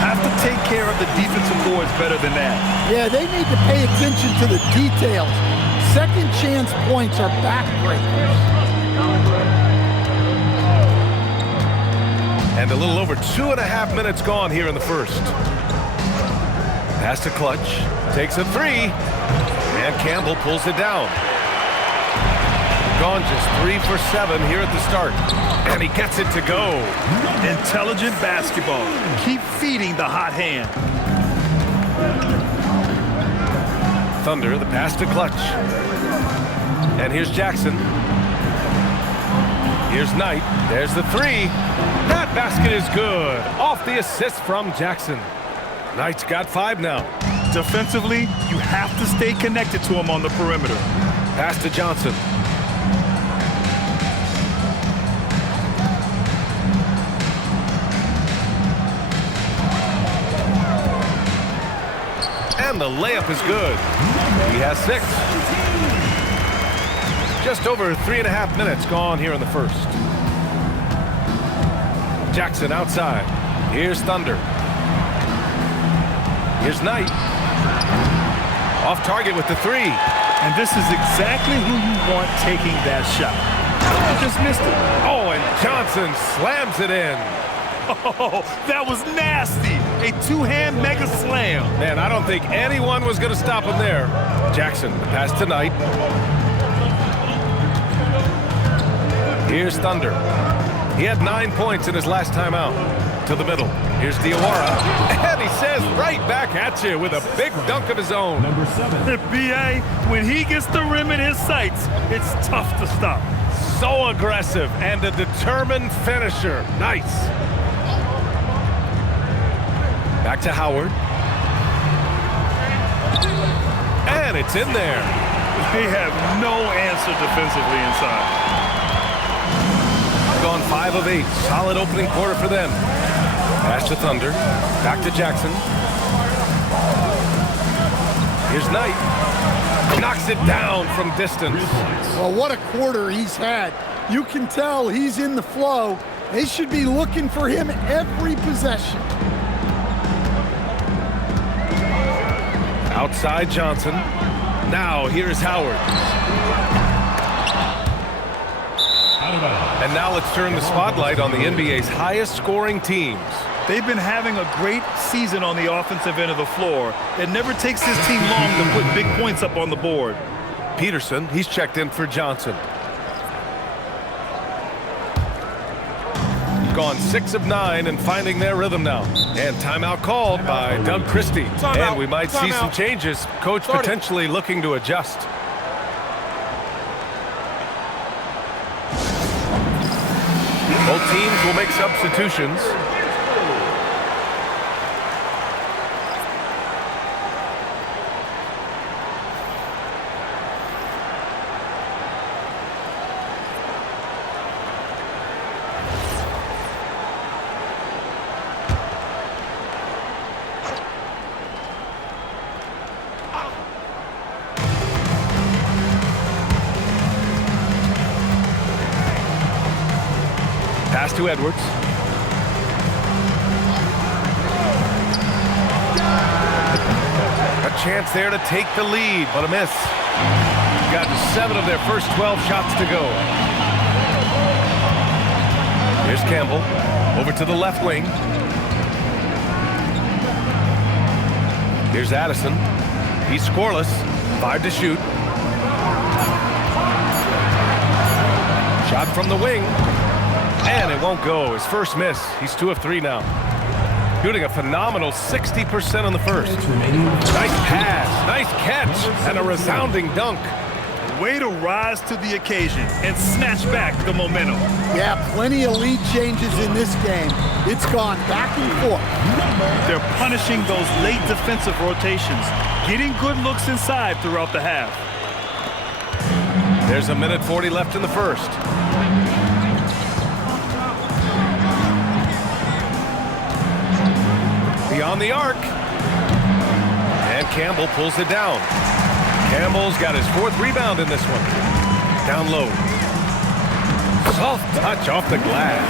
Have to take care of the defensive boards better than that. Yeah, they need to pay attention to the details. Second chance points are backbreakers. And a little over 2.5 minutes gone here in the first. Pass to Clutch. Takes a three. And Campbell pulls it down. Gone just 3 for 7 here at the start. And he gets it to go. Intelligent basketball. Keep feeding the hot hand. Thunder, the pass to Clutch. And here's Jackson. Here's Knight. There's the three. That basket is good. Off the assist from Jackson. Knight's got 5 now. Defensively, you have to stay connected to him on the perimeter. Pass to Johnson. And the layup is good. He has 6. Just over 3.5 minutes gone here in the first. Jackson outside. Here's Thunder. Here's Knight. Off target with the 3. And this is exactly who you want taking that shot. He just missed it. Oh, and Johnson slams it in. Oh, that was nasty. A two-hand mega slam. Man, I don't think anyone was going to stop him there. Jackson, the pass to Knight. Here's Thunder. He had 9 points in his last time out. To the middle. Here's Diawara. And he says right back at you with a big dunk of his own. Number 7. BA, when he gets the rim in his sights, it's tough to stop. So aggressive and a determined finisher. Nice. Back to Howard. And it's in there. They have no answer defensively inside. Gone 5 of 8. Solid opening quarter for them. Pass to Thunder. Back to Jackson. Here's Knight. Knocks it down from distance. Well, what a quarter he's had. You can tell he's in the flow. They should be looking for him every possession. Outside Johnson. Now here's Howard. And now let's turn the spotlight on the NBA's highest scoring teams. They've been having a great season on the offensive end of the floor. It never takes his team long to put big points up on the board. Peterson, he's checked in for Johnson. Gone 6 of 9 and finding their rhythm now. And timeout called by Doug Christie. And we might see some changes. Coach potentially looking to adjust. Both teams will make substitutions. Pass to Edwards. A chance there to take the lead, but a miss. Gotten 7 of their first 12 shots to go. Here's Campbell. Over to the left wing. Here's Addison. He's scoreless. 5 to shoot. Shot from the wing. And it won't go. His first miss. He's 2 of 3 now. Shooting a phenomenal 60% on the first. Nice pass, nice catch, and a resounding dunk. Way to rise to the occasion and snatch back the momentum. Yeah, plenty of lead changes in this game. It's gone back and forth. They're punishing those late defensive rotations, getting good looks inside throughout the half. There's a minute 40 left in the first. Beyond the arc. And Campbell pulls it down. Campbell's got his 4th rebound in this one. Down low. Soft touch off the glass.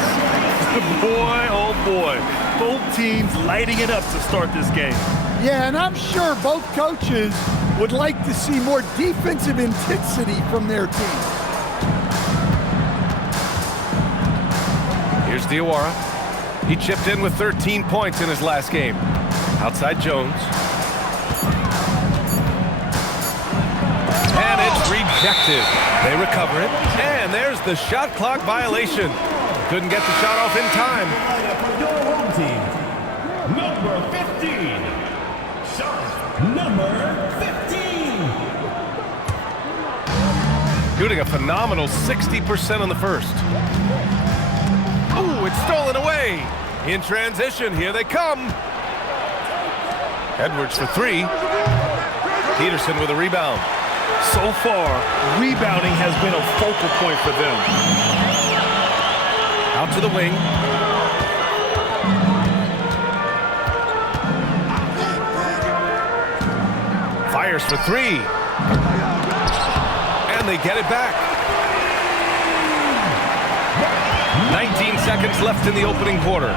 Boy, oh boy. Both teams lighting it up to start this game. Yeah, and I'm sure both coaches would like to see more defensive intensity from their team. Here's Diawara. He chipped in with 13 points in his last game. Outside Jones. And it's rejected. They recover it. And there's the shot clock violation. Couldn't get the shot off in time. Your home team, number 15. Shot number 15. Shooting a phenomenal 60% on the first. Ooh, it's stolen away. In transition, here they come. Edwards for 3. Peterson with a rebound. So far, rebounding has been a focal point for them. Out to the wing. Fires for 3. And they get it back. 19 seconds left in the opening quarter.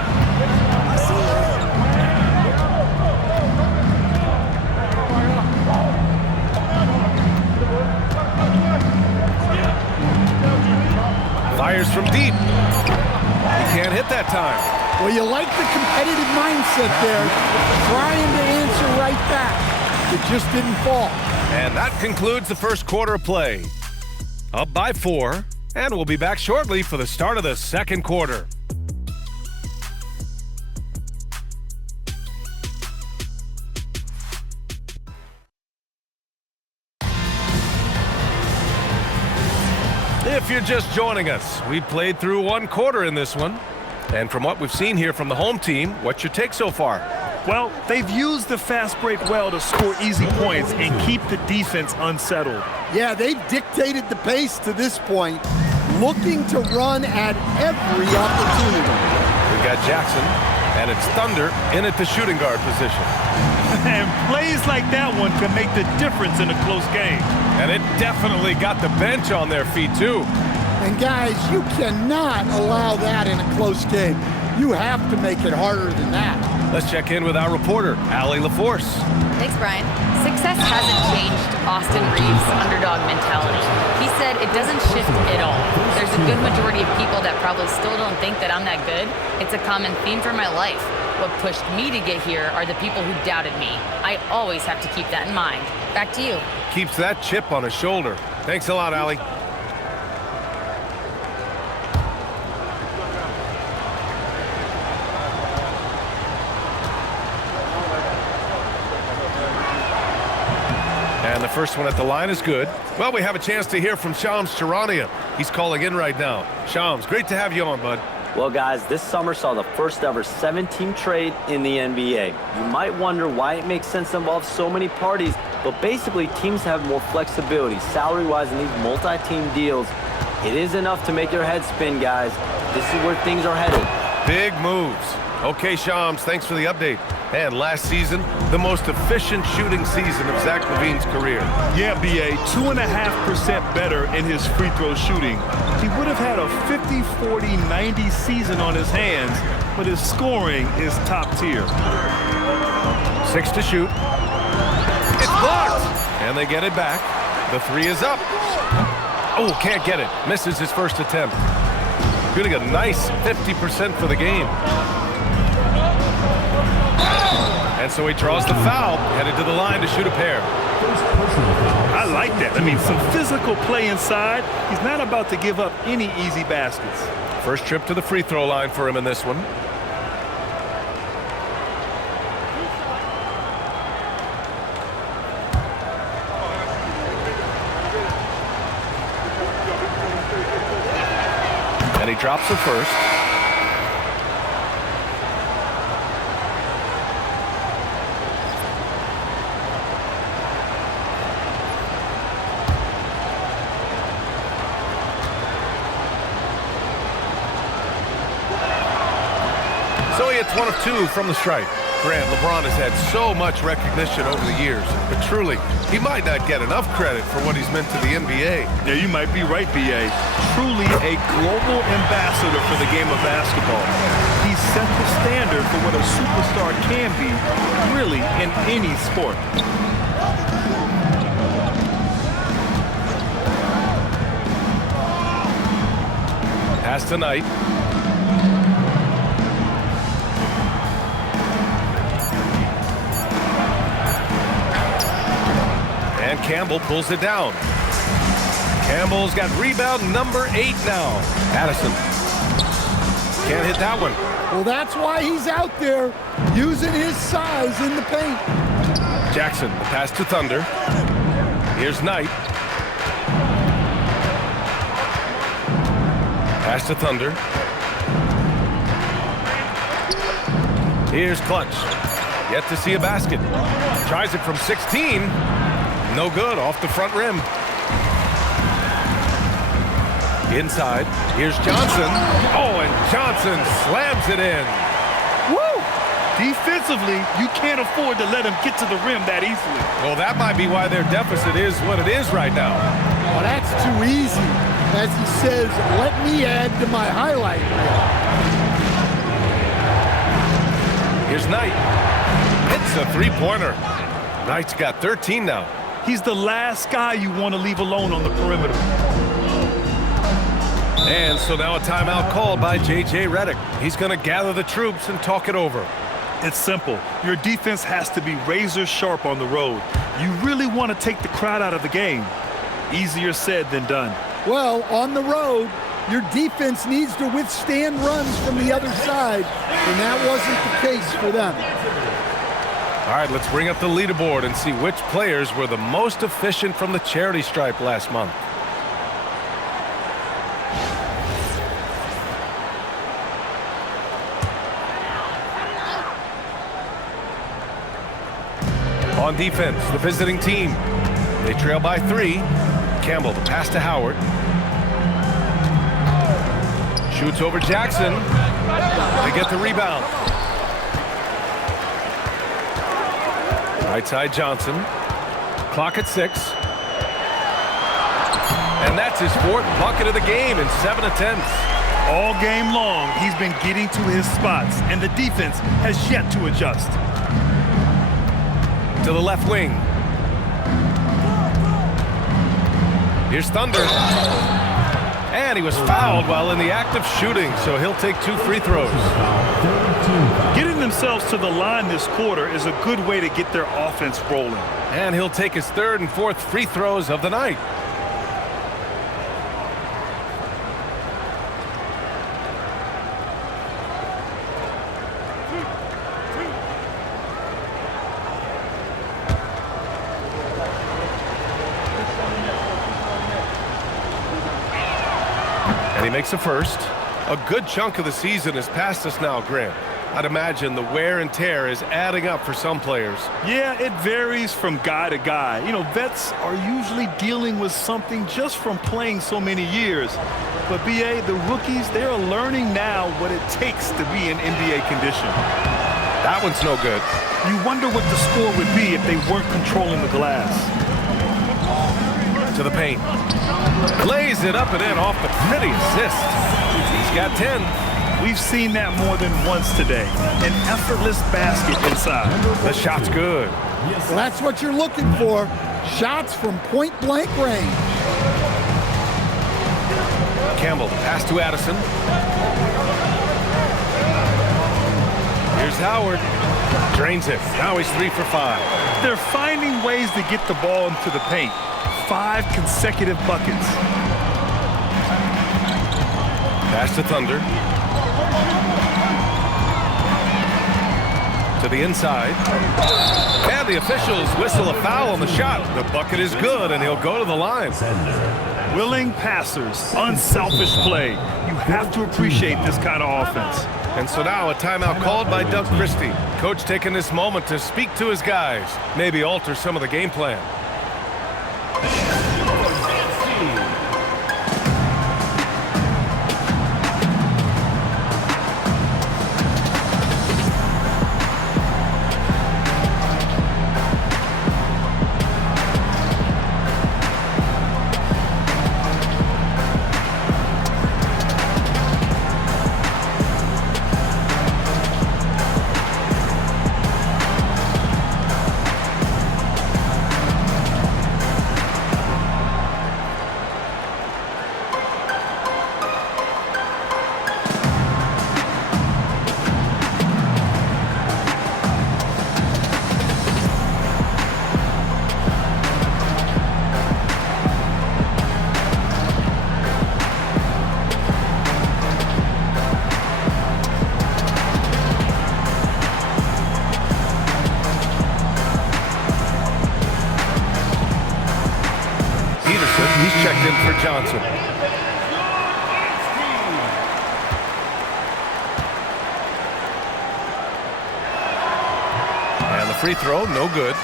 Fires from deep. He can't hit that time. Well, you like the competitive mindset there, trying to answer right back. It just didn't fall. And that concludes the first quarter of play. Up by 4, and we'll be back shortly for the start of the second quarter. If you're just joining us, we played through one quarter in this one. And from what we've seen here from the home team, what's your take so far? Well, they've used the fast break well to score easy points and keep the defense unsettled. Yeah, they've dictated the pace to this point, looking to run at every opportunity. We've got Jackson, and it's Thunder in at the shooting guard position. And plays like that one can make the difference in a close game. And it definitely got the bench on their feet, too. And guys, you cannot allow that in a close game. You have to make it harder than that. Let's check in with our reporter, Allie LaForce. Thanks, Brian. Success hasn't changed Austin Reeves' underdog mentality. He said it doesn't shift at all. There's a good majority of people that probably still don't think that I'm that good. It's a common theme for my life. What pushed me to get here are the people who doubted me. I always have to keep that in mind. Back to you. Keeps that chip on his shoulder. Thanks a lot, Allie. And the first one at the line is good. Well, we have a chance to hear from Shams Charania. He's calling in right now. Shams, great to have you on, bud. Well, guys, this summer saw the first ever 7-team trade in the NBA. You might wonder why it makes sense to involve so many parties, but basically teams have more flexibility salary-wise in these multi-team deals. It is enough to make your head spin, guys. This is where things are headed. Big moves. Okay, Shams, thanks for the update. And last season, the most efficient shooting season of Zach LaVine's career. Yeah, BA, 2.5% better in his free throw shooting. He would have had a 50, 40, 90 season on his hands, but his scoring is top tier. 6 to shoot. It's blocked! And they get it back. The 3 is up. Oh, can't get it. Misses his first attempt. Shooting a nice 50% for the game. And so he draws the foul, headed to the line to shoot a pair. I like that. I mean, some physical play inside. He's not about to give up any easy baskets. First trip to the free throw line for him in this one. And he drops the first. So he hits 1 of 2 from the stripe. Grant, LeBron has had so much recognition over the years, but truly, he might not get enough credit for what he's meant to the NBA. Yeah, you might be right, BA. Truly a global ambassador for the game of basketball. He set the standard for what a superstar can be, really, in any sport. Pass tonight. And Campbell pulls it down. Campbell's got rebound number 8 now. Addison can't hit that one. Well, that's why he's out there using his size in the paint. Jackson, the pass to Thunder. Here's Knight. Pass to Thunder. Here's Clutch. Yet to see a basket. Tries it from 16. No good, off the front rim. Inside, here's Johnson. Oh, and Johnson slams it in. Woo! Defensively, you can't afford to let him get to the rim that easily. Well, that might be why their deficit is what it is right now. Well, that's too easy. As he says, let me add to my highlight reel. Here's Knight. It's a three-pointer. Knight's got 13 now. He's the last guy you want to leave alone on the perimeter. And so now a timeout called by J.J. Redick. He's going to gather the troops and talk it over. It's simple. Your defense has to be razor sharp on the road. You really want to take the crowd out of the game. Easier said than done. Well, on the road, your defense needs to withstand runs from the other side, and that wasn't the case for them. All right, let's bring up the leaderboard and see which players were the most efficient from the charity stripe last month. On defense, the visiting team. They trail by 3. Campbell, the pass to Howard. Shoots over Jackson. They get the rebound. Right side Johnson. Clock at 6. And that's his 4th bucket of the game in 7 attempts. All game long, he's been getting to his spots, and the defense has yet to adjust. To the left wing. Here's Thunder. And he was fouled while in the act of shooting, so he'll take 2 free throws. Getting themselves to the line this quarter is a good way to get their offense rolling. And he'll take his 3rd and 4th free throws of the night. And he makes a first. A good chunk of the season is past us now, Grant. I'd imagine the wear and tear is adding up for some players. Yeah, it varies from guy to guy. You know, vets are usually dealing with something just from playing so many years. But, BA, the rookies, they're learning now what it takes to be in NBA condition. That one's no good. You wonder what the score would be if they weren't controlling the glass. To the paint. Lays it up and in off the pretty assist. He's got 10. We've seen that more than once today. An effortless basket inside. The shot's good. Well, that's what you're looking for. Shots from point-blank range. Campbell, pass to Addison. Here's Howard. Drains it. Now he's 3 for 5. They're finding ways to get the ball into the paint. 5 consecutive buckets. Pass to Thunder. To the inside. And the officials whistle a foul on the shot. The bucket is good, and he'll go to the line. Willing passers, unselfish play. You have to appreciate this kind of offense. And so now a timeout called by Doug Christie. Coach taking this moment to speak to his guys. Maybe alter some of the game plan. He's checked in for Johnson. And the free throw, no good.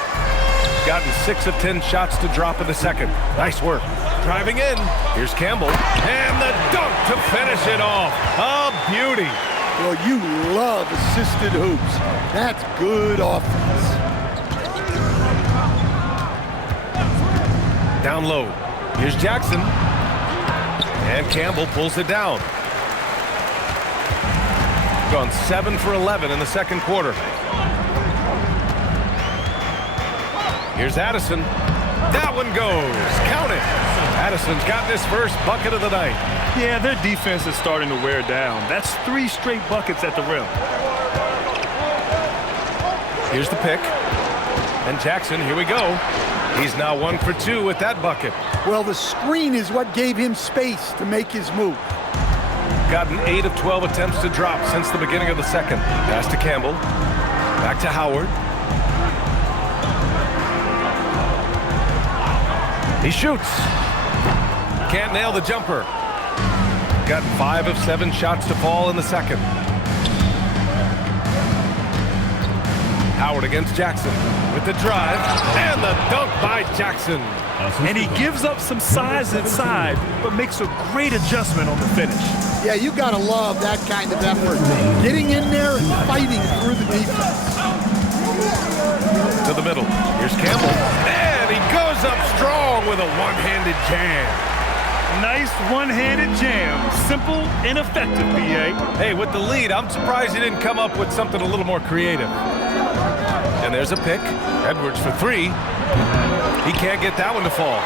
Gotten 6 of 10 shots to drop in the second. Nice work. Driving in. Here's Campbell. And the dunk to finish it off. A beauty. Well, you love assisted hoops. That's good offense. Down low. Here's Jackson. And Campbell pulls it down. Gone 7 for 11 in the second quarter. Here's Addison. That one goes. Count it. Addison's got his first bucket of the night. Yeah, their defense is starting to wear down. That's 3 straight buckets at the rim. Here's the pick. And Jackson, here we go. He's now 1 for 2 with that bucket. Well, the screen is what gave him space to make his move. Gotten 8 of 12 attempts to drop since the beginning of the second. Pass to Campbell. Back to Howard. He shoots. Can't nail the jumper. Gotten 5 of 7 shots to fall in the second. Howard. Howard against Jackson with the drive and the dunk by Jackson. And he gives up some size inside, but makes a great adjustment on the finish. Yeah, you got to love that kind of effort. Getting in there and fighting through the defense. To the middle. Here's Campbell. And he goes up strong with a one-handed jam. Nice one-handed jam. Simple and effective, B.A. Hey, with the lead, I'm surprised he didn't come up with something a little more creative. And there's a pick. Edwards for three. He can't get that one to fall.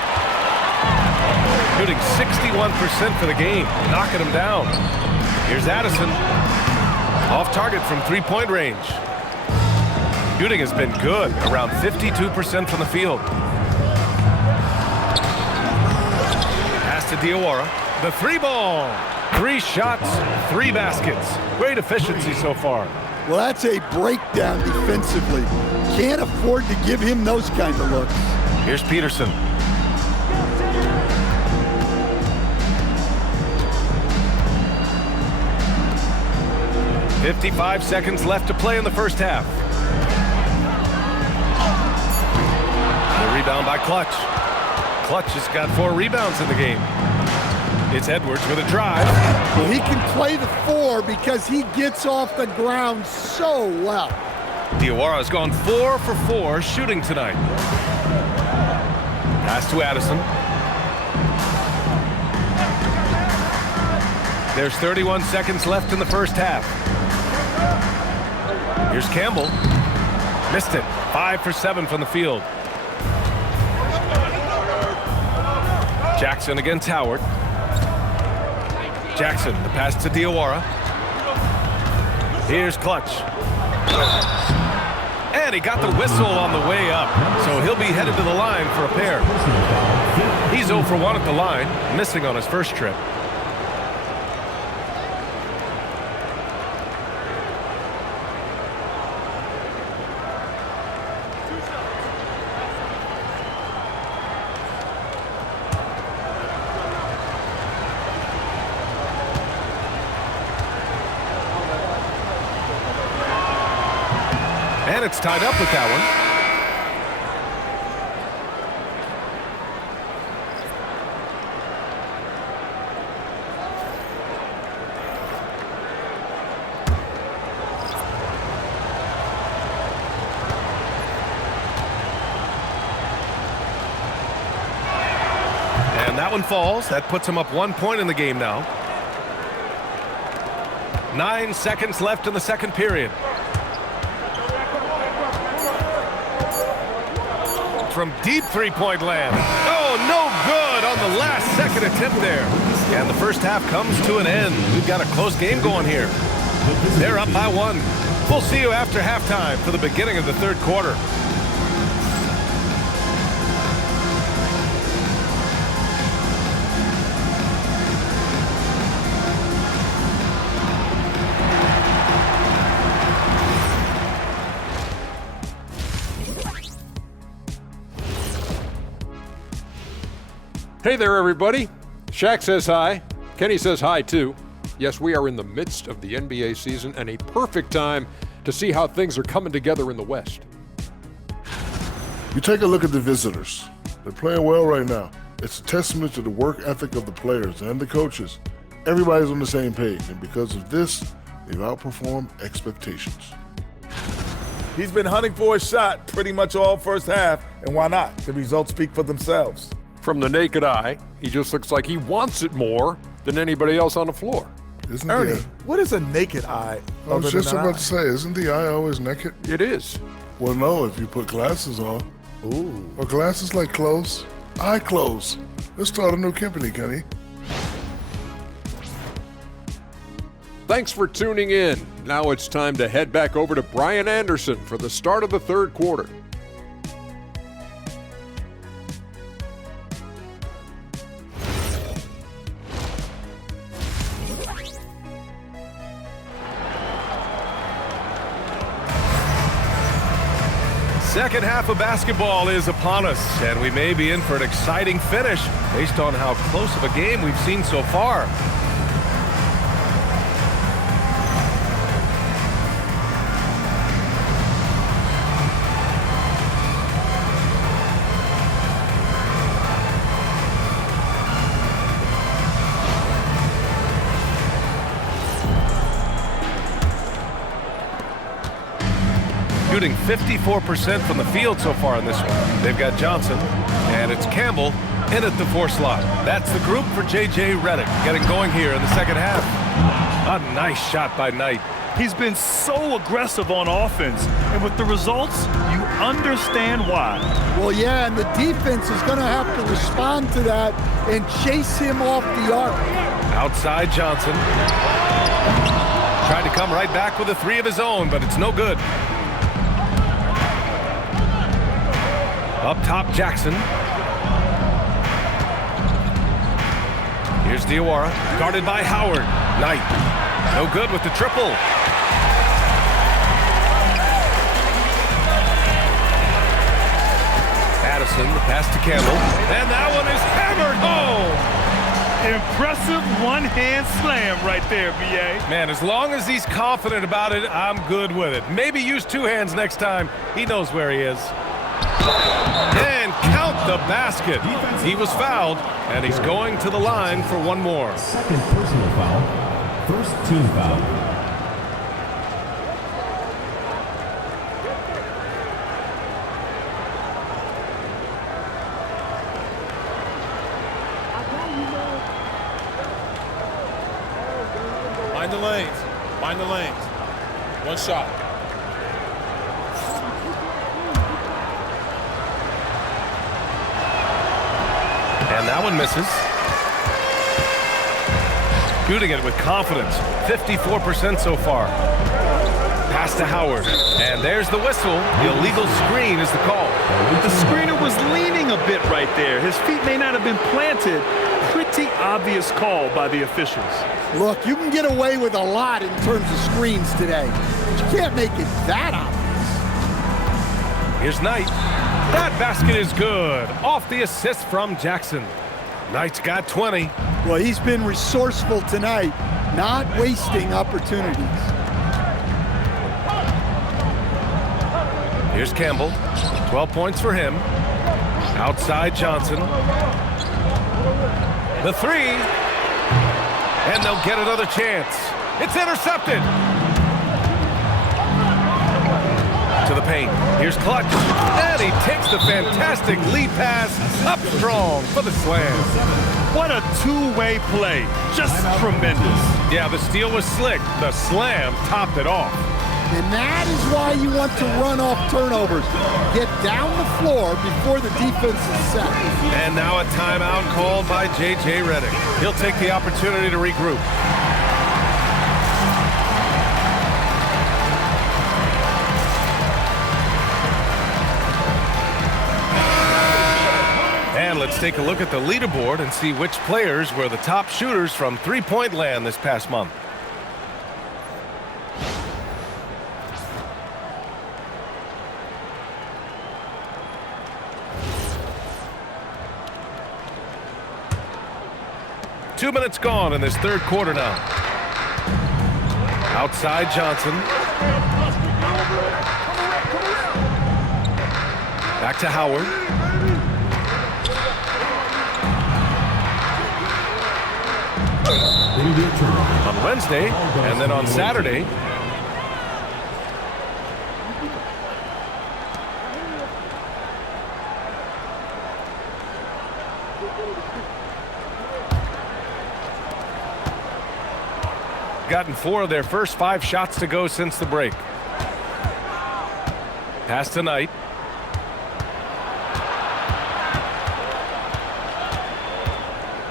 Shooting 61% for the game, knocking him down. Here's Addison. Off target from three-point range. Shooting has been good, around 52% from the field. Pass to Diawara. The three ball. 3 shots, 3 baskets. Great efficiency so far. Well, that's a breakdown defensively. Can't afford to give him those kinds of looks. Here's Peterson. "55 seconds left to play in the first half. The rebound by Clutch. Clutch has got 4 rebounds in the game. It's Edwards with a drive. Well, he can play the 4 because he gets off the ground so well. Diawara's gone 4 for 4 shooting tonight. Pass to Addison. There's 31 seconds left in the first half. Here's Campbell. Missed it. 5 for 7 from the field. Jackson against Howard. Jackson, the pass to Diawara. Here's Clutch. And he got the whistle on the way up, so he'll be headed to the line for a pair. He's 0 for 1 at the line, missing on his first trip. And it's tied up with that one. And that one falls. That puts him up 1 point in the game now. 9 seconds left in the second period. From deep three-point land. Oh, no good on the last second attempt there. And the first half comes to an end. We've got a close game going here. They're up by 1. We'll see you after halftime for the beginning of the third quarter. Hey there, everybody. Shaq says hi. Kenny says hi, too. Yes, we are in the midst of the NBA season and a perfect time to see how things are coming together in the West. You take a look at the visitors. They're playing well right now. It's a testament to the work ethic of the players and the coaches. Everybody's on the same page, and because of this, they've outperformed expectations. He's been hunting for a shot pretty much all first half, and why not? The results speak for themselves. From the naked eye, he just looks like he wants it more than anybody else on the floor. Isn't Ernie, the, what is a naked eye? I was just about to say, isn't the eye always naked? It is. Well, no, if you put glasses on. Ooh. Are glasses like clothes? Eye clothes. Let's start a new company, Kenny. Thanks for tuning in. Now it's time to head back over to Brian Anderson for the start of the third quarter. Second half of basketball is upon us, and we may be in for an exciting finish based on how close of a game we've seen so far. shooting 54% from the field so far in this one. They've got Johnson, and it's Campbell in at the 4 slot. That's the group for J.J. Redick getting going here in the second half. A nice shot by Knight. He's been so aggressive on offense, and with the results, you understand why. Well, yeah, and the defense is going to have to respond to that and chase him off the arc. Outside Johnson. Tried to come right back with a 3 of his own, but it's no good. Up top, Jackson. Here's Diawara, guarded by Howard. Knight, no good with the triple. Addison, the pass to Campbell, and that one is hammered home. Impressive one-hand slam right there, B.A. Man, as long as he's confident about it, I'm good with it. Maybe use 2 hands next time. He knows where he is. And count the basket. He was fouled, and he's going to the line for 1 more. Second personal foul. First team foul. Find the lanes. Find the lanes. 1 shot. And that one misses. Shooting it with confidence. 54% so far. Pass to Howard. And there's the whistle. The illegal screen is the call. The screener was leaning a bit right there. His feet may not have been planted. Pretty obvious call by the officials. Look, you can get away with a lot in terms of screens today. But you can't make it that obvious. Here's Knight. That basket is good. Off the assist from Jackson. Knight's got 20. Well, he's been resourceful tonight, not wasting opportunities. Here's Campbell. 12 points for him. Outside Johnson. The 3. And they'll get another chance. It's intercepted. To the paint. Here's Clutch. And he takes the fantastic lead pass up strong for the slam. What a two-way play. Just tremendous. Yeah, the steal was slick. The slam topped it off. And that is why you want to run off turnovers. Get down the floor before the defense is set. And now a timeout called by J.J. Redick. He'll take the opportunity to regroup. And let's take a look at the leaderboard and see which players were the top shooters from three-point land this past month. Two minutes gone in this third quarter now. Outside Johnson. Back to Howard. On Wednesday, and then on Saturday, gotten 4 of their first 5 shots to go since the break. Pass to Knight.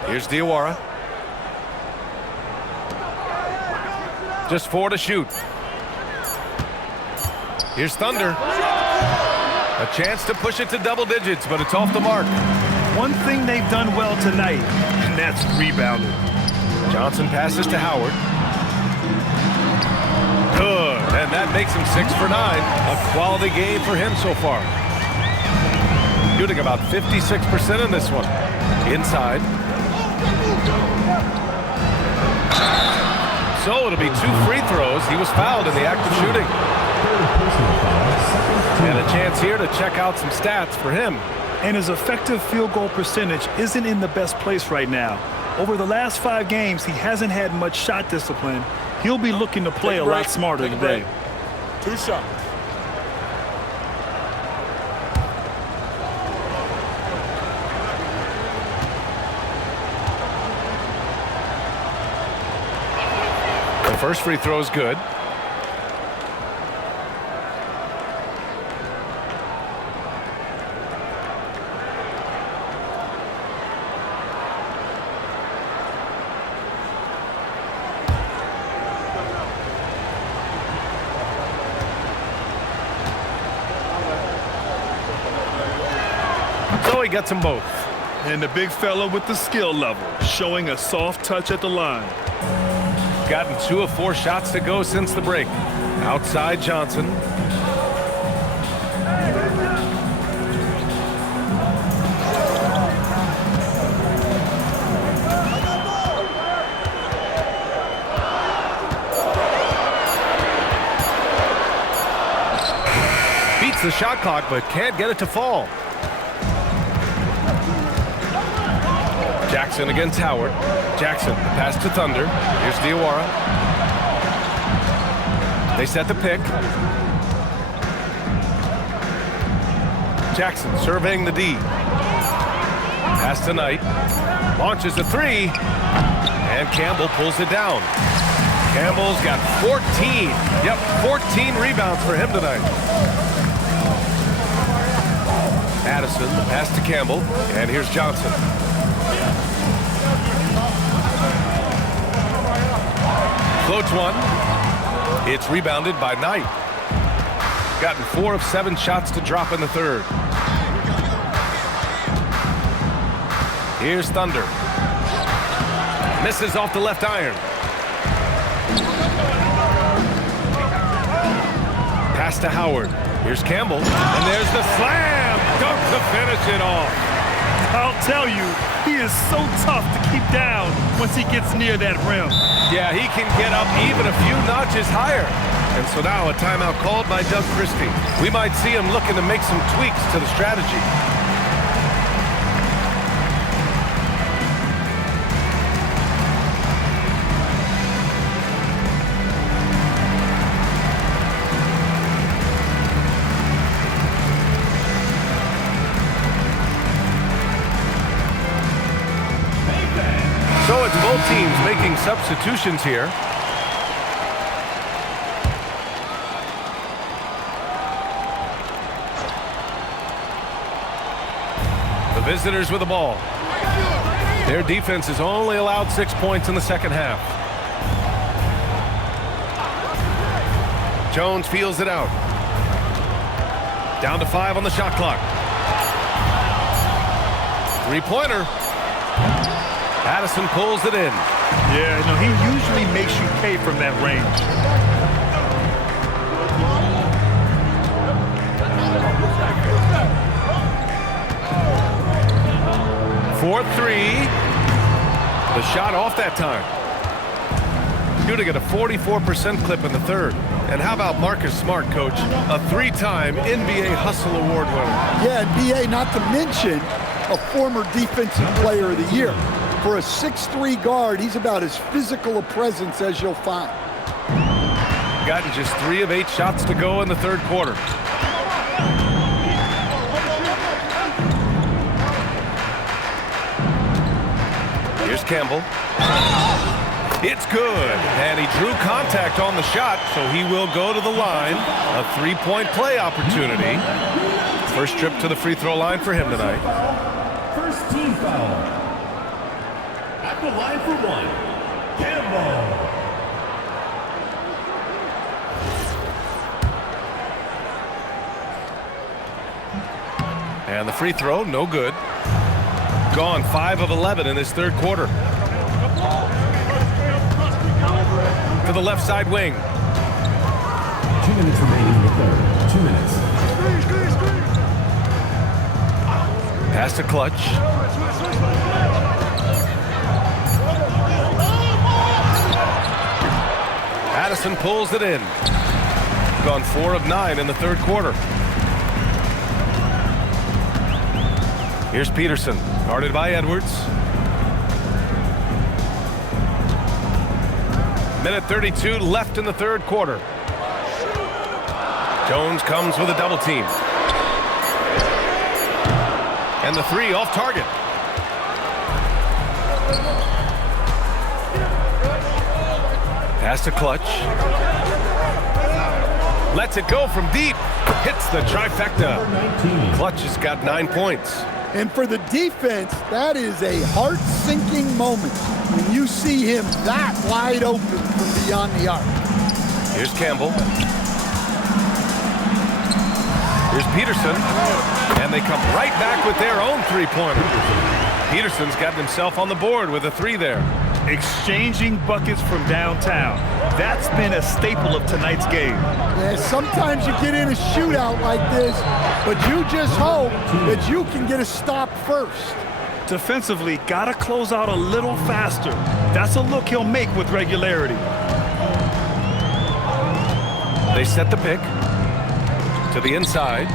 Here's Diawara. Just 4 to shoot. Here's Thunder. A chance to push it to double digits, but it's off the mark. One thing they've done well tonight, and that's rebounding. Johnson passes to Howard. Good, and that makes him 6 for 9. A quality game for him so far. Shooting about 56% in this one. Inside. So it'll be 2 free throws. He was fouled in the act of shooting. And a chance here to check out some stats for him. And his effective field goal percentage isn't in the best place right now. Over the last 5 games, he hasn't had much shot discipline. He'll be looking to play a lot smarter today. 2 shots. First free throw is good. So he gets them both. And the big fella with the skill level, showing a soft touch at the line. Gotten 2 of 4 shots to go since the break. Outside Johnson. Beats the shot clock, but can't get it to fall. Jackson against Howard. Jackson, pass to Thunder. Here's Diawara. They set the pick. Jackson surveying the D. Pass to Knight. Launches a 3. And Campbell pulls it down. Campbell's got 14. Yep, 14 rebounds for him tonight. Addison, the pass to Campbell. And here's Johnson. Floats one. It's rebounded by Knight. Gotten 4 of 7 shots to drop in the third. Here's Thunder. Misses off the left iron. Pass to Howard. Here's Campbell. And there's the slam. Dunk to finish it off. I'll tell you, he is so tough to keep down once he gets near that rim. Yeah, he can get up even a few notches higher. And so now a timeout called by Doug Christie. We might see him looking to make some tweaks to the strategy. So it's both teams making substitutions here. The visitors with the ball. Their defense has only allowed 6 points in the second half. Jones feels it out. Down to 5 on the shot clock. 3-pointer. Addison pulls it in. Yeah, no, he usually makes you pay from that range. For 3. The shot off that time. Shooting at a 44% clip in the third. And how about Marcus Smart, Coach? A 3-time NBA Hustle Award winner. Yeah, NBA, not to mention a former Defensive Player of the Year. For a 6'3" guard, he's about as physical a presence as you'll find. Gotten just 3 of 8 shots to go in the third quarter. Here's Campbell. It's good. And he drew contact on the shot, so he will go to the line. A 3-point play opportunity. First trip to the free throw line for him tonight. First team foul. At the line for 1, Campbell. And the free throw, no good. Gone 5 of 11 in this third quarter. To the left side wing. 2 minutes remaining in the third. 2 minutes. Pass to Clutch. Addison pulls it in. Gone 4 of 9 in the third quarter. Here's Peterson, guarded by Edwards. Minute 32 left in the third quarter. Jones comes with a double team. And the 3 off target. Pass to Clutch. Lets it go from deep. Hits the trifecta. Clutch has got 9 points. And for the defense, that is a heart-sinking moment when you see him that wide open from beyond the arc. Here's Campbell. Here's Peterson. And they come right back with their own three-pointer. Peterson's gotten himself on the board with a 3 there. Exchanging buckets from downtown. That's been a staple of tonight's game. Yeah, sometimes you get in a shootout like this, but you just hope that you can get a stop first. Defensively, gotta close out a little faster. That's a look he'll make with regularity. They set the pick to the inside.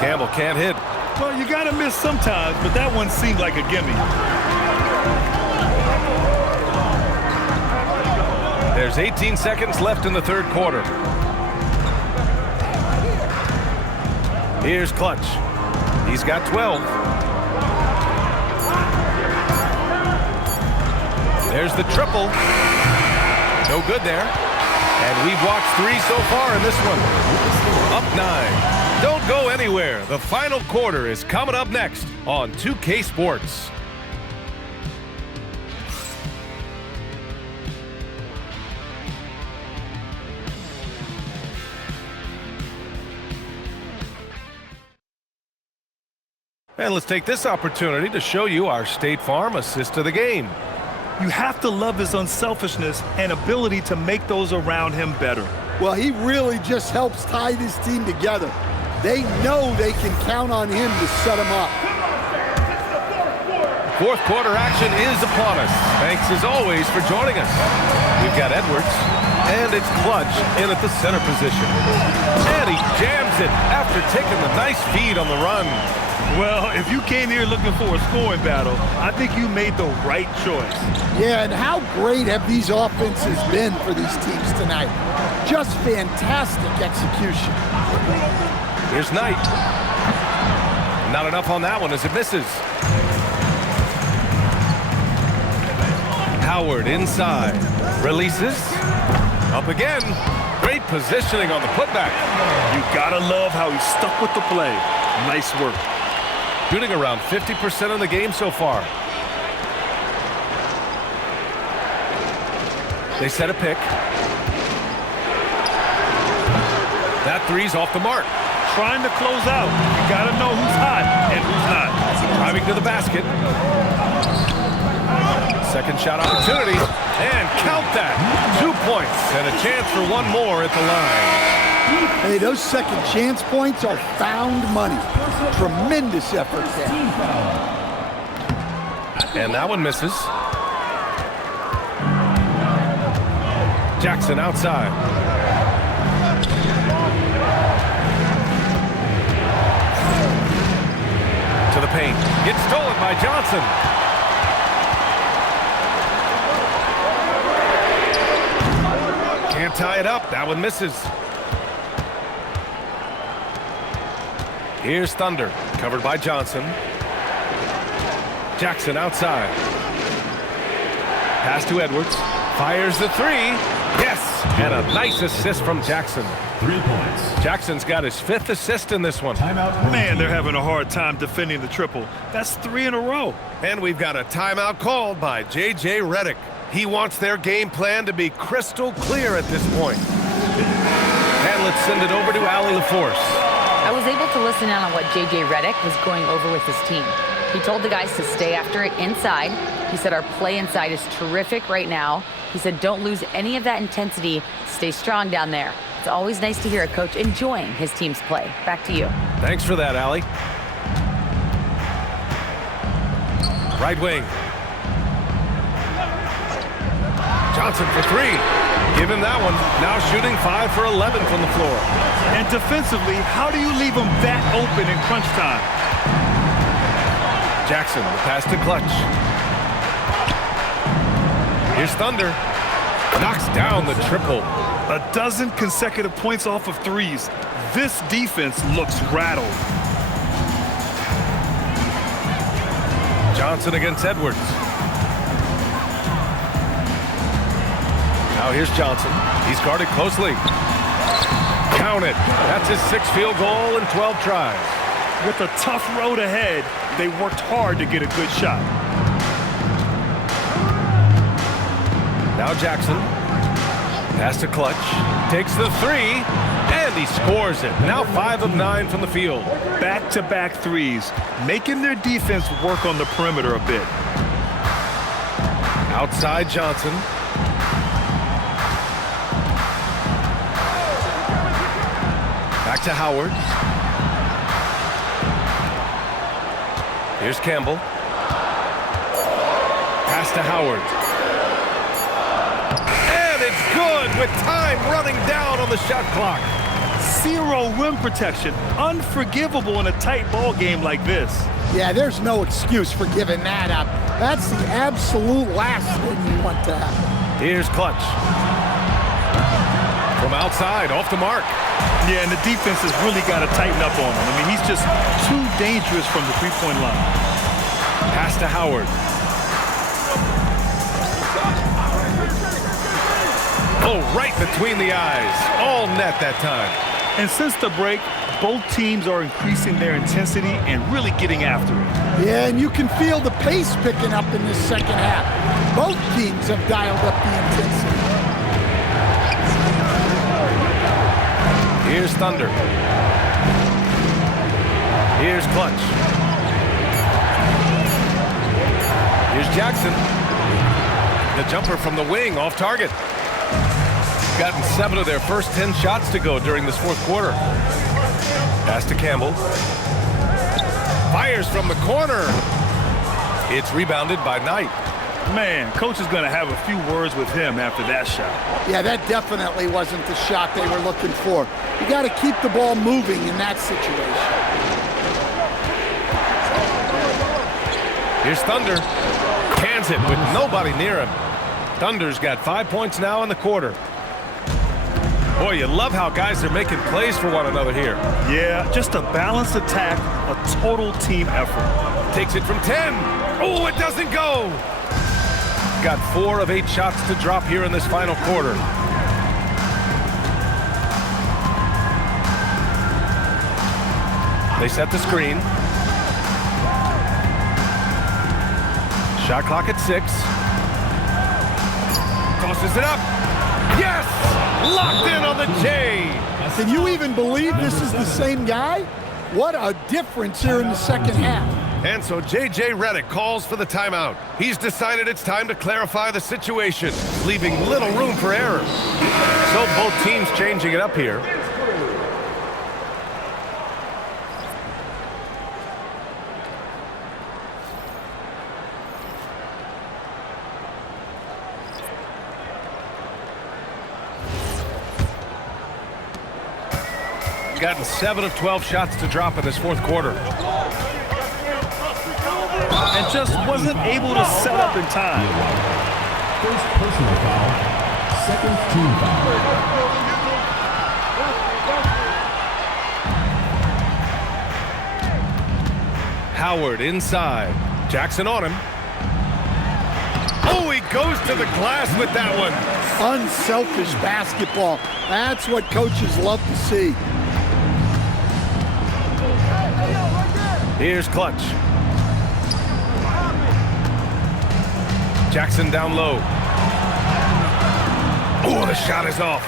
Campbell can't hit. Well, you gotta miss sometimes, but that one seemed like a gimme. There's 18 seconds left in the third quarter. Here's Clutch. He's got 12. There's the triple. No good there. And we've watched 3 so far in this one. Up 9. Don't go anywhere. The final quarter is coming up next on 2K Sports. And let's take this opportunity to show you our State Farm assist of the game. You have to love his unselfishness and ability to make those around him better. Well, he really just helps tie this team together. They know they can count on him to set them up. Fourth quarter action is upon us. Thanks as always for joining us. We've got Edwards, and it's Clutch in at the center position. And he jams it after taking the nice feed on the run. Well, if you came here looking for a scoring battle, I think you made the right choice. Yeah, and how great have these offenses been for these teams tonight? Just fantastic execution. Here's Knight. Not enough on that one as it misses. Howard inside. Releases. Up again. Great positioning on the putback. You gotta love how he stuck with the play. Nice work. Shooting around 50% of the game so far. They set a pick. That three's off the mark. Trying to close out. You gotta know who's hot and who's not. Driving to the basket. Second shot opportunity. And count that. 2 points and a chance for one more at the line. Hey, those second chance points are found money. Tremendous effort there. And that one misses. Jackson outside. To the paint. It's stolen by Johnson. Can't tie it up. That one misses. Here's Thunder, covered by Johnson. Jackson outside. Pass to Edwards. Fires the three. Yes! And a nice assist from Jackson. 3 points. Jackson's got his 5th assist in this one. Timeout. Man, they're having a hard time defending the triple. That's 3 in a row. And we've got a timeout called by J.J. Redick. He wants their game plan to be crystal clear at this point. And let's send it over to Allie LaForce. I was able to listen in on what J.J. Redick was going over with his team. He told the guys to stay after it inside. He said our play inside is terrific right now. He said don't lose any of that intensity. Stay strong down there. It's always nice to hear a coach enjoying his team's play. Back to you. Thanks for that, Allie. Right wing. Johnson for 3. Give him that one. Now shooting 5 for 11 from the floor. And defensively, how do you leave them that open in crunch time? Jackson, the pass to Clutch. Here's Thunder. Knocks down the triple. A dozen consecutive points off of threes. This defense looks rattled. Johnson against Edwards. Now here's Johnson. He's guarded closely. Count it. That's his 6th field goal in 12 tries. With a tough road ahead, they worked hard to get a good shot. Now Jackson. Pass to Clutch. Takes the 3, and he scores it. Now 5 of 9 from the field. Back-to-back threes, making their defense work on the perimeter a bit. Outside Johnson. Back to Howard. Here's Campbell. Pass to Howard. And it's good with time running down on the shot clock. 0 rim protection. Unforgivable in a tight ball game like this. Yeah, there's no excuse for giving that up. That's the absolute last thing you want to happen. Here's Clutch. From outside, off the mark. Yeah, and the defense has really got to tighten up on him. I mean, he's just too dangerous from the three-point line. Pass to Howard. Oh, right between the eyes. All net that time. And since the break, both teams are increasing their intensity and really getting after it. Yeah, and you can feel the pace picking up in this second half. Both teams have dialed up the intensity. Here's Thunder. Here's Clutch. Here's Jackson. The jumper from the wing off target. Gotten 7 of their first 10 shots to go during this 4th quarter. Pass to Campbell. Fires from the corner. It's rebounded by Knight. Man, coach is going to have a few words with him after that shot. Yeah, that definitely wasn't the shot they were looking for. You got to keep the ball moving in that situation. Here's Thunder. Cans it with nobody near him. Thunder's got 5 points now in the quarter. Boy, you love how guys are making plays for one another here. Yeah, just a balanced attack, a total team effort. Takes it from 10. Oh, it doesn't go. Got 4 of 8 shots to drop here in this final quarter. They set the screen. Shot clock at 6. Tosses it up. Yes! Locked in on the J. Can you even believe this is the same guy? What a difference here in the second half. And so J.J. Redick calls for the timeout. He's decided it's time to clarify the situation, leaving little room for error. So both teams changing it up here. Gotten 7 of 12 shots to drop in this 4th quarter. And just wasn't able to set up in time. First personal foul, 2nd team foul. Howard inside. Jackson on him. Oh, he goes to the glass with that one. Unselfish basketball. That's what coaches love to see. Here's Clutch. Jackson down low. Oh, the shot is off.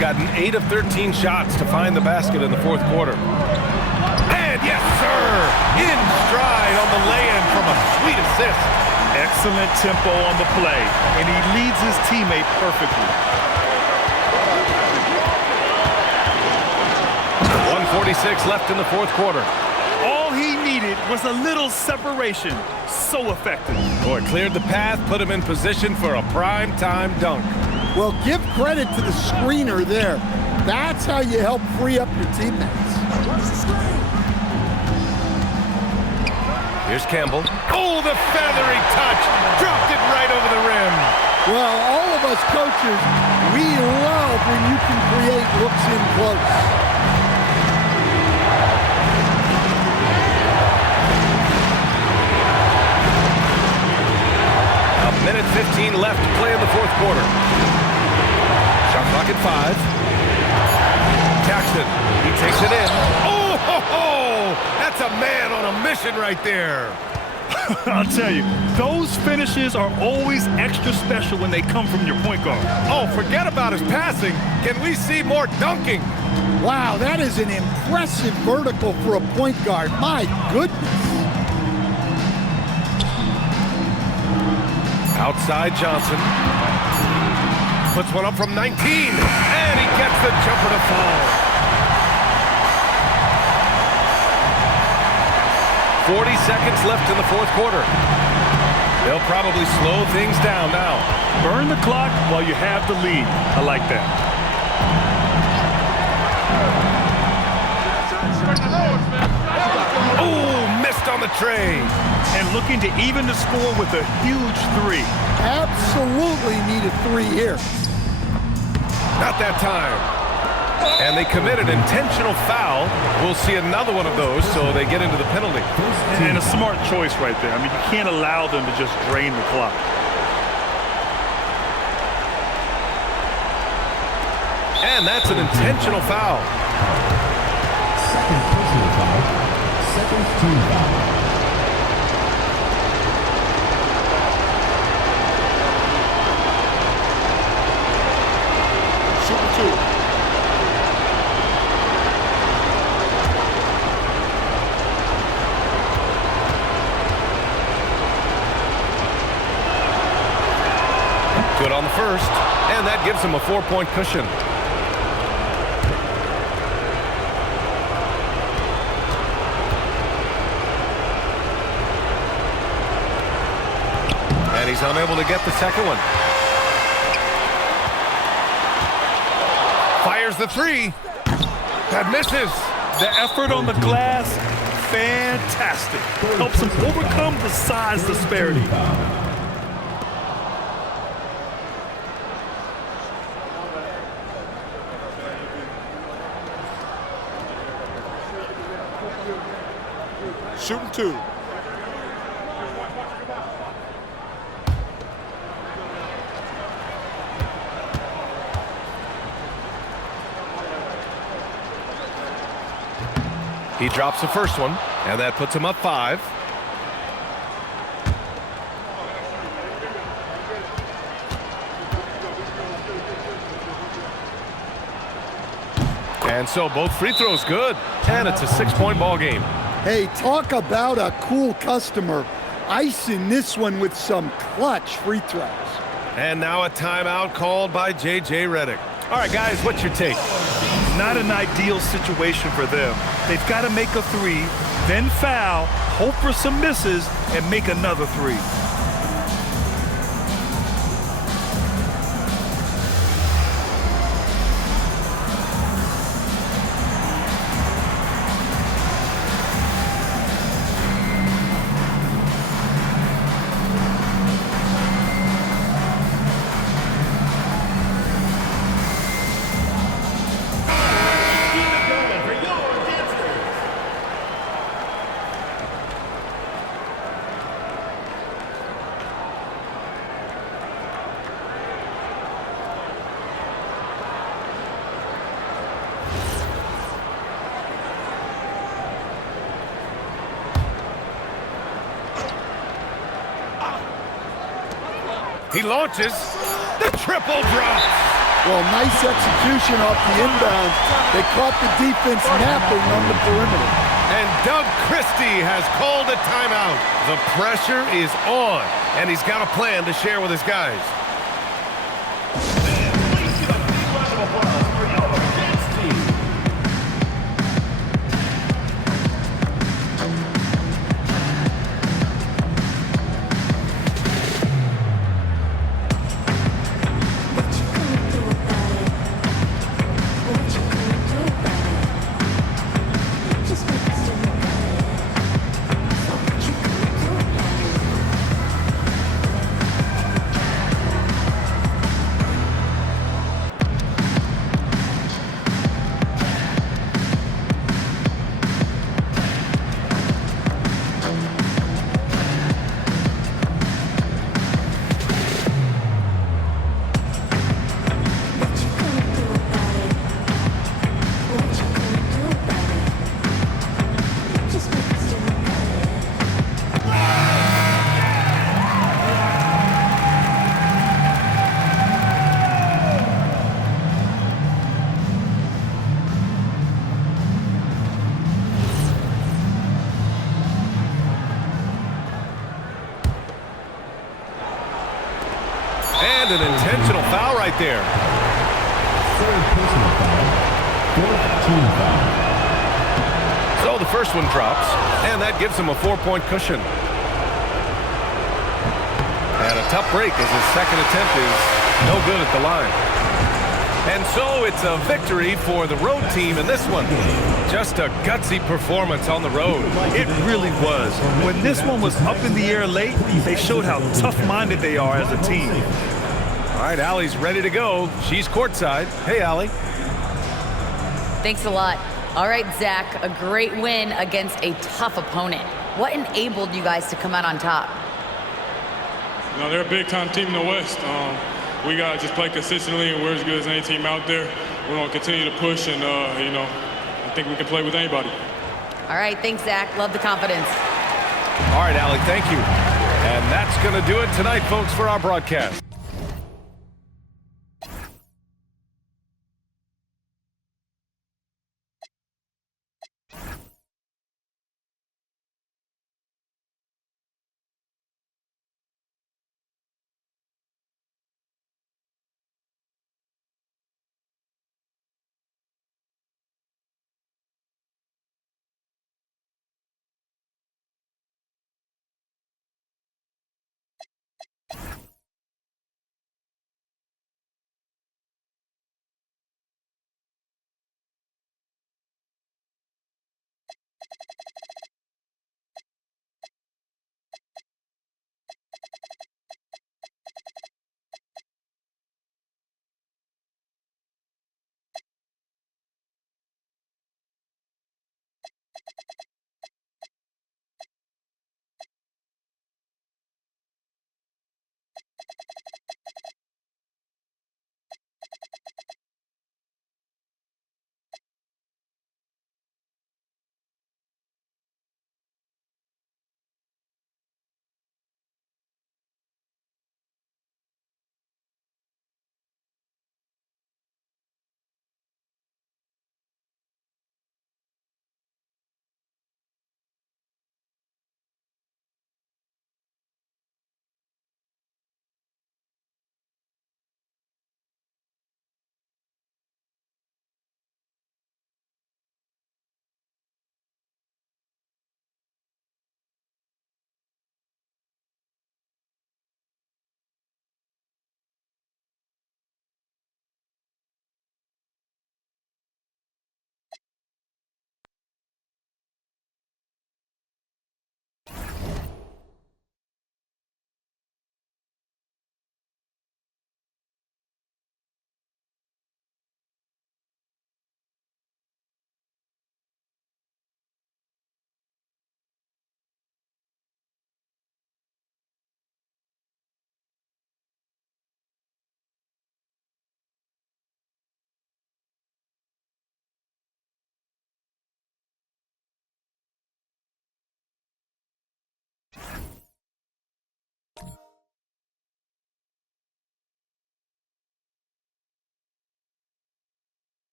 Gotten 8 of 13 shots to find the basket in the 4th quarter. And yes, sir! In stride on the lay-in from a sweet assist. Excellent tempo on the play, and he leads his teammate perfectly. 1:46 left in the 4th quarter. All he needed was a little separation. So effective. Boy, cleared the path, put him in position for a prime-time dunk. Well, give credit to the screener there. That's how you help free up your teammates. Here's Campbell. Oh, the feathery touch. Dropped it right over the rim. Well, all of us coaches, we love when you can create looks in close. Minute 3:15 left to play in the fourth quarter. Shot clock at 5. Jackson, he takes it in. Oh, ho, ho! That's a man on a mission right there. I'll tell you, those finishes are always extra special when they come from your point guard. Oh, forget about his passing. Can we see more dunking? Wow, that is an impressive vertical for a point guard. My goodness. Outside Johnson. Puts one up from 19. And he gets the jumper to fall. 40 seconds left in the fourth quarter. They'll probably slow things down now. Burn the clock while you have the lead. I like that. Oh, missed on the tray. And looking to even the score with a huge 3. Absolutely need a 3 here. Not that time. And they committed intentional foul. We'll see another one of those, so they get into the penalty. And a smart choice right there. I mean, you can't allow them to just drain the clock. And that's an intentional foul. Second personal foul. Second team foul. Shooting 2. Good on the first, and that gives him a 4-point cushion. And he's unable to get the second one. Fires the 3. That misses. The effort on the glass, fantastic. Helps him overcome the size disparity. Shooting 2. He drops the first one, and that puts him up 5. And so both free throws good, and it's a 6-point ball game. Hey, talk about a cool customer. Icing this one with some clutch free throws. And now a timeout called by J.J. Redick. All right, guys, what's your take? Not an ideal situation for them. They've got to make a 3, then foul, hope for some misses, and make another 3. He launches the triple drop. Well, nice execution off the inbound. They caught the defense napping on the perimeter. And Doug Christie has called a timeout. The pressure is on, and he's got a plan to share with his guys. Intentional foul right there. Third personal foul. Fourth team foul. So the first one drops, and that gives him a 4-point cushion. And a tough break as his second attempt is no good at the line. And so it's a victory for the road team in this one. Just a gutsy performance on the road. It really was. When this one was up in the air late, they showed how tough-minded they are as a team. All right, Allie's ready to go. She's courtside. Hey, Allie. Thanks a lot. All right, Zach, a great win against a tough opponent. What enabled you guys to come out on top? You know, they're a big-time team in the West. We got to just play consistently, and we're as good as any team out there. We're going to continue to push, and, you know, I think we can play with anybody. All right, thanks, Zach. Love the confidence. All right, Allie, thank you. And that's going to do it tonight, folks, for our broadcast.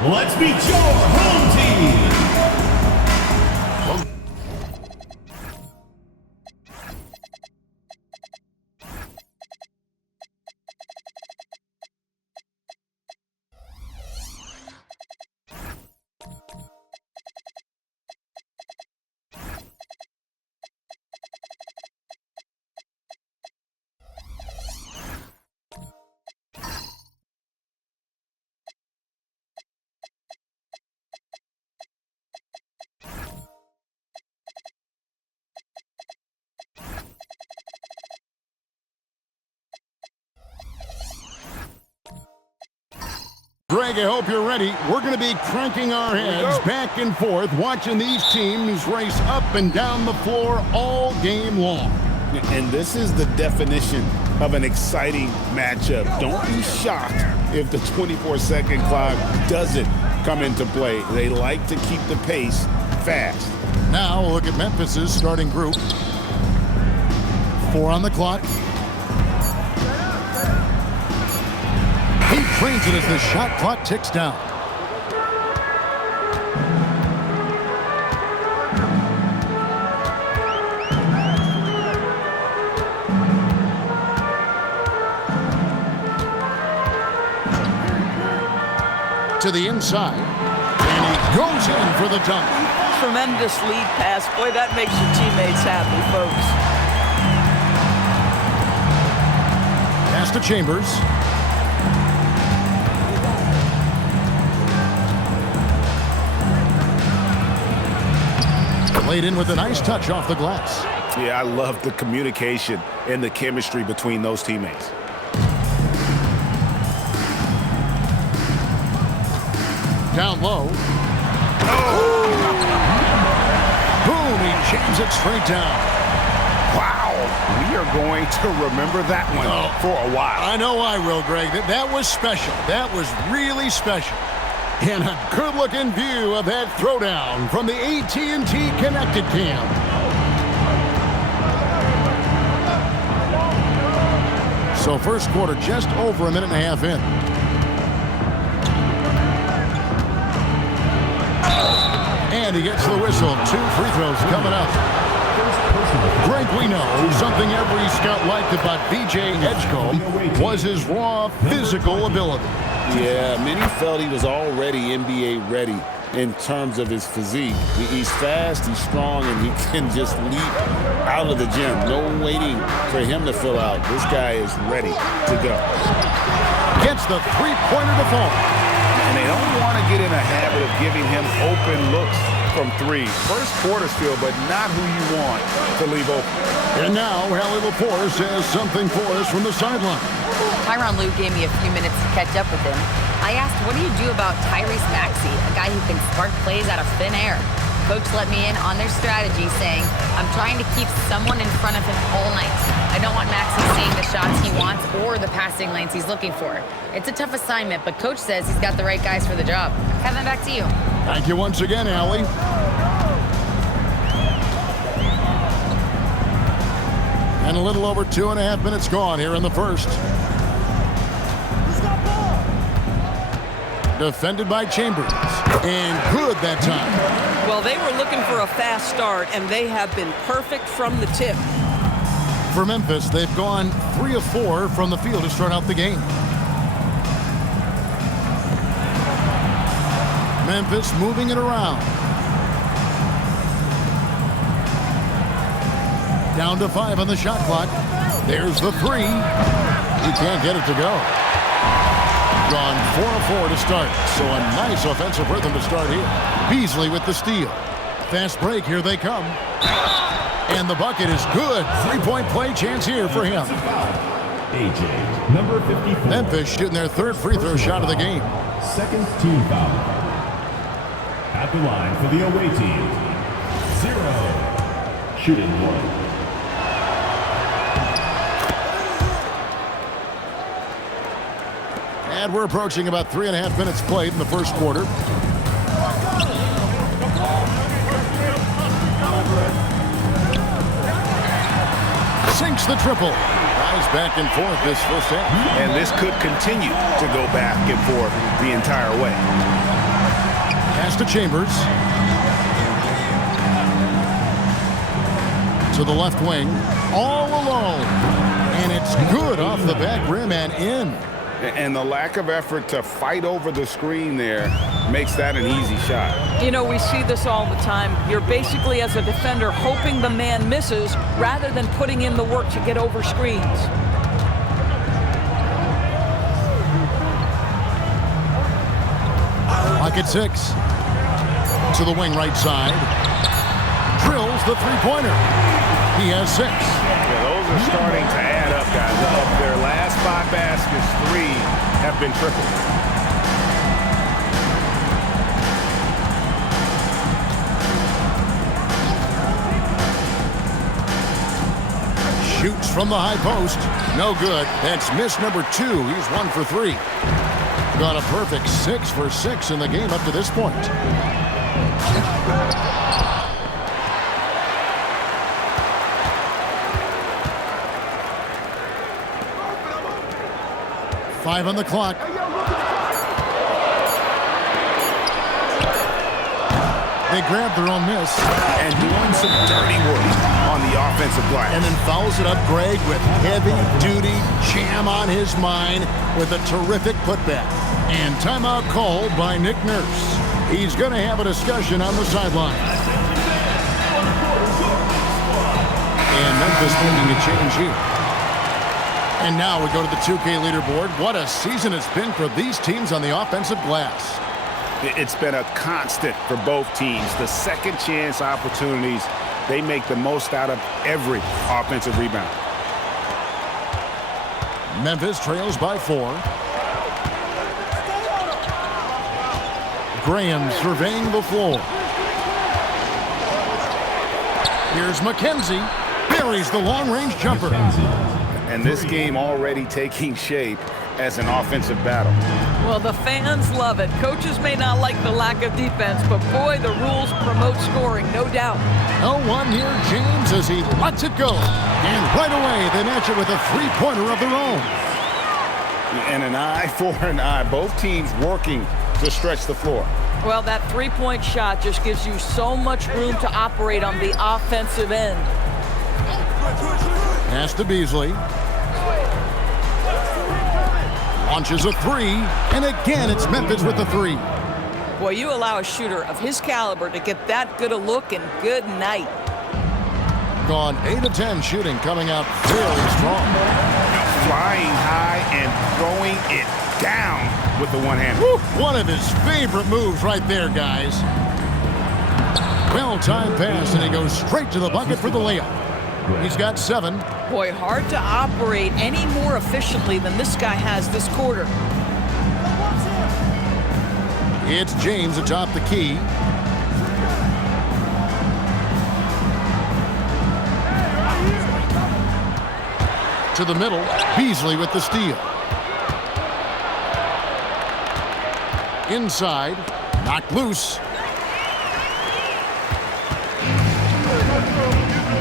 Let's meet your home team. Greg, I hope you're ready. We're going to be cranking our heads back and forth, watching these teams race up and down the floor all game long. And this is the definition of an exciting matchup. Don't be shocked if the 24-second clock doesn't come into play. They like to keep the pace fast. Now we'll look at Memphis's starting group. 4 on the clock. He trains it as the shot clock ticks down. to the inside. And he goes in for the dunk. Tremendous lead pass. Boy, that makes your teammates happy, folks. Pass to Chambers. Laid in with a nice touch off the glass. Yeah, I love the communication and the chemistry between those teammates. Down low. Oh! Boom, he jams it straight down. Wow, we are going to remember that one for a while. I know I will, Greg. That was special. That was really special. And a good-looking view of that throwdown from the AT&T Connected Cam. So first quarter just over a minute and a half in. And he gets the whistle. 2 free throws coming up. Greg, we know something every scout liked about B.J. Edgecombe was his raw physical ability. Yeah, many felt he was already NBA ready in terms of his physique. He's fast, he's strong, and he can just leap out of the gym. No waiting for him to fill out. This guy is ready to go. Gets the three-pointer to fall. And they don't want to get in a habit of giving him open looks from 3. First quarter still, but not who you want to leave open. And now, Allie Laforce has something for us from the sideline. Tyronn Lue gave me a few minutes to catch up with him. I asked, what do you do about Tyrese Maxey, a guy who can spark plays out of thin air? Coach let me in on their strategy, saying, I'm trying to keep someone in front of him all night. I don't want Maxey seeing the shots he wants or the passing lanes he's looking for. It's a tough assignment, but Coach says he's got the right guys for the job. Kevin, back to you. Thank you once again, Allie. And a little over 2.5 minutes gone here in the first. Defended by Chambers. And good that time. Well, they were looking for a fast start, and they have been perfect from the tip. For Memphis, they've gone 3 of 4 from the field to start out the game. Memphis moving it around. Down to 5 on the shot clock. There's the 3. He can't get it to go. Gone 4 of 4 to start. So a nice offensive rhythm to start here. Beasley with the steal. Fast break, here they come. And the bucket is good. 3-point play chance here for him. AJ, number 54. Memphis shooting their 3rd free throw shot of the game. Second team foul. At the line for the away team. 0. Shooting 1. And we're approaching about 3.5 minutes played in the first quarter. Sinks the triple. Rise back and forth this first half. And this could continue to go back and forth the entire way. Pass to Chambers. To the left wing. All alone. And it's good off the back rim and in. And the lack of effort to fight over the screen there makes that an easy shot. You know, we see this all the time. You're basically, as a defender, hoping the man misses rather than putting in the work to get over screens. Pocket 6. To the wing right side. Drills the three-pointer. He has 6. Yeah, those are starting to add up, guys. Of their last 5 baskets, 3 have been tripled. Shoots from the high post. No good. That's miss number 2. He's 1 for 3. Got a perfect 6 for 6 in the game up to this point. Five on the clock. They grab their own miss. And doing some dirty work on the offensive glass. And then fouls it up, Greg, with heavy-duty jam on his mind with a terrific putback. And timeout called by Nick Nurse. He's going to have a discussion on the sideline. And Memphis making a change here. And now we go to the 2K leaderboard. What a season it's been for these teams on the offensive glass. It's been a constant for both teams. The second chance opportunities, they make the most out of every offensive rebound. Memphis trails by 4. Graham surveying the floor. Here's McKenzie. Buries the long-range jumper. And this game already taking shape as an offensive battle. Well, the fans love it. Coaches may not like the lack of defense, but boy, the rules promote scoring, no doubt. 0-1 here, James, as he lets it go. And right away, they match it with a three-pointer of their own. And an eye for an eye. Both teams working to stretch the floor. Well, that three-point shot just gives you so much room to operate on the offensive end. Pass to Beasley. Launches a 3, and again it's Memphis with the 3. Boy, you allow a shooter of his caliber to get that good a look, and good night. Gone 8 of 10 shooting, coming out very strong. Flying high and throwing it down with the one-hander. One of his favorite moves right there, guys. Well-timed pass, and he goes straight to the bucket for the layup. He's got 7. Boy, hard to operate any more efficiently than this guy has this quarter. It's James atop the key. To the middle, Beasley with the steal. Inside, knocked loose.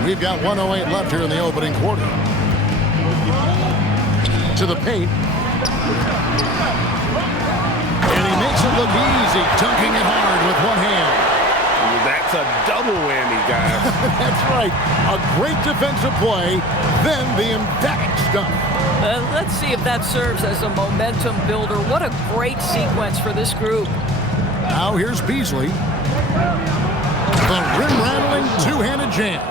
We've got 1:08 left here in the opening quarter. To the paint. And he makes it look easy, dunking it hard with one hand. That's a double whammy, guys. That's right. A great defensive play, then the emphatic stuff. Let's see if that serves as a momentum builder. What a great sequence for this group. Now here's Beasley. The rim-rattling two-handed jam.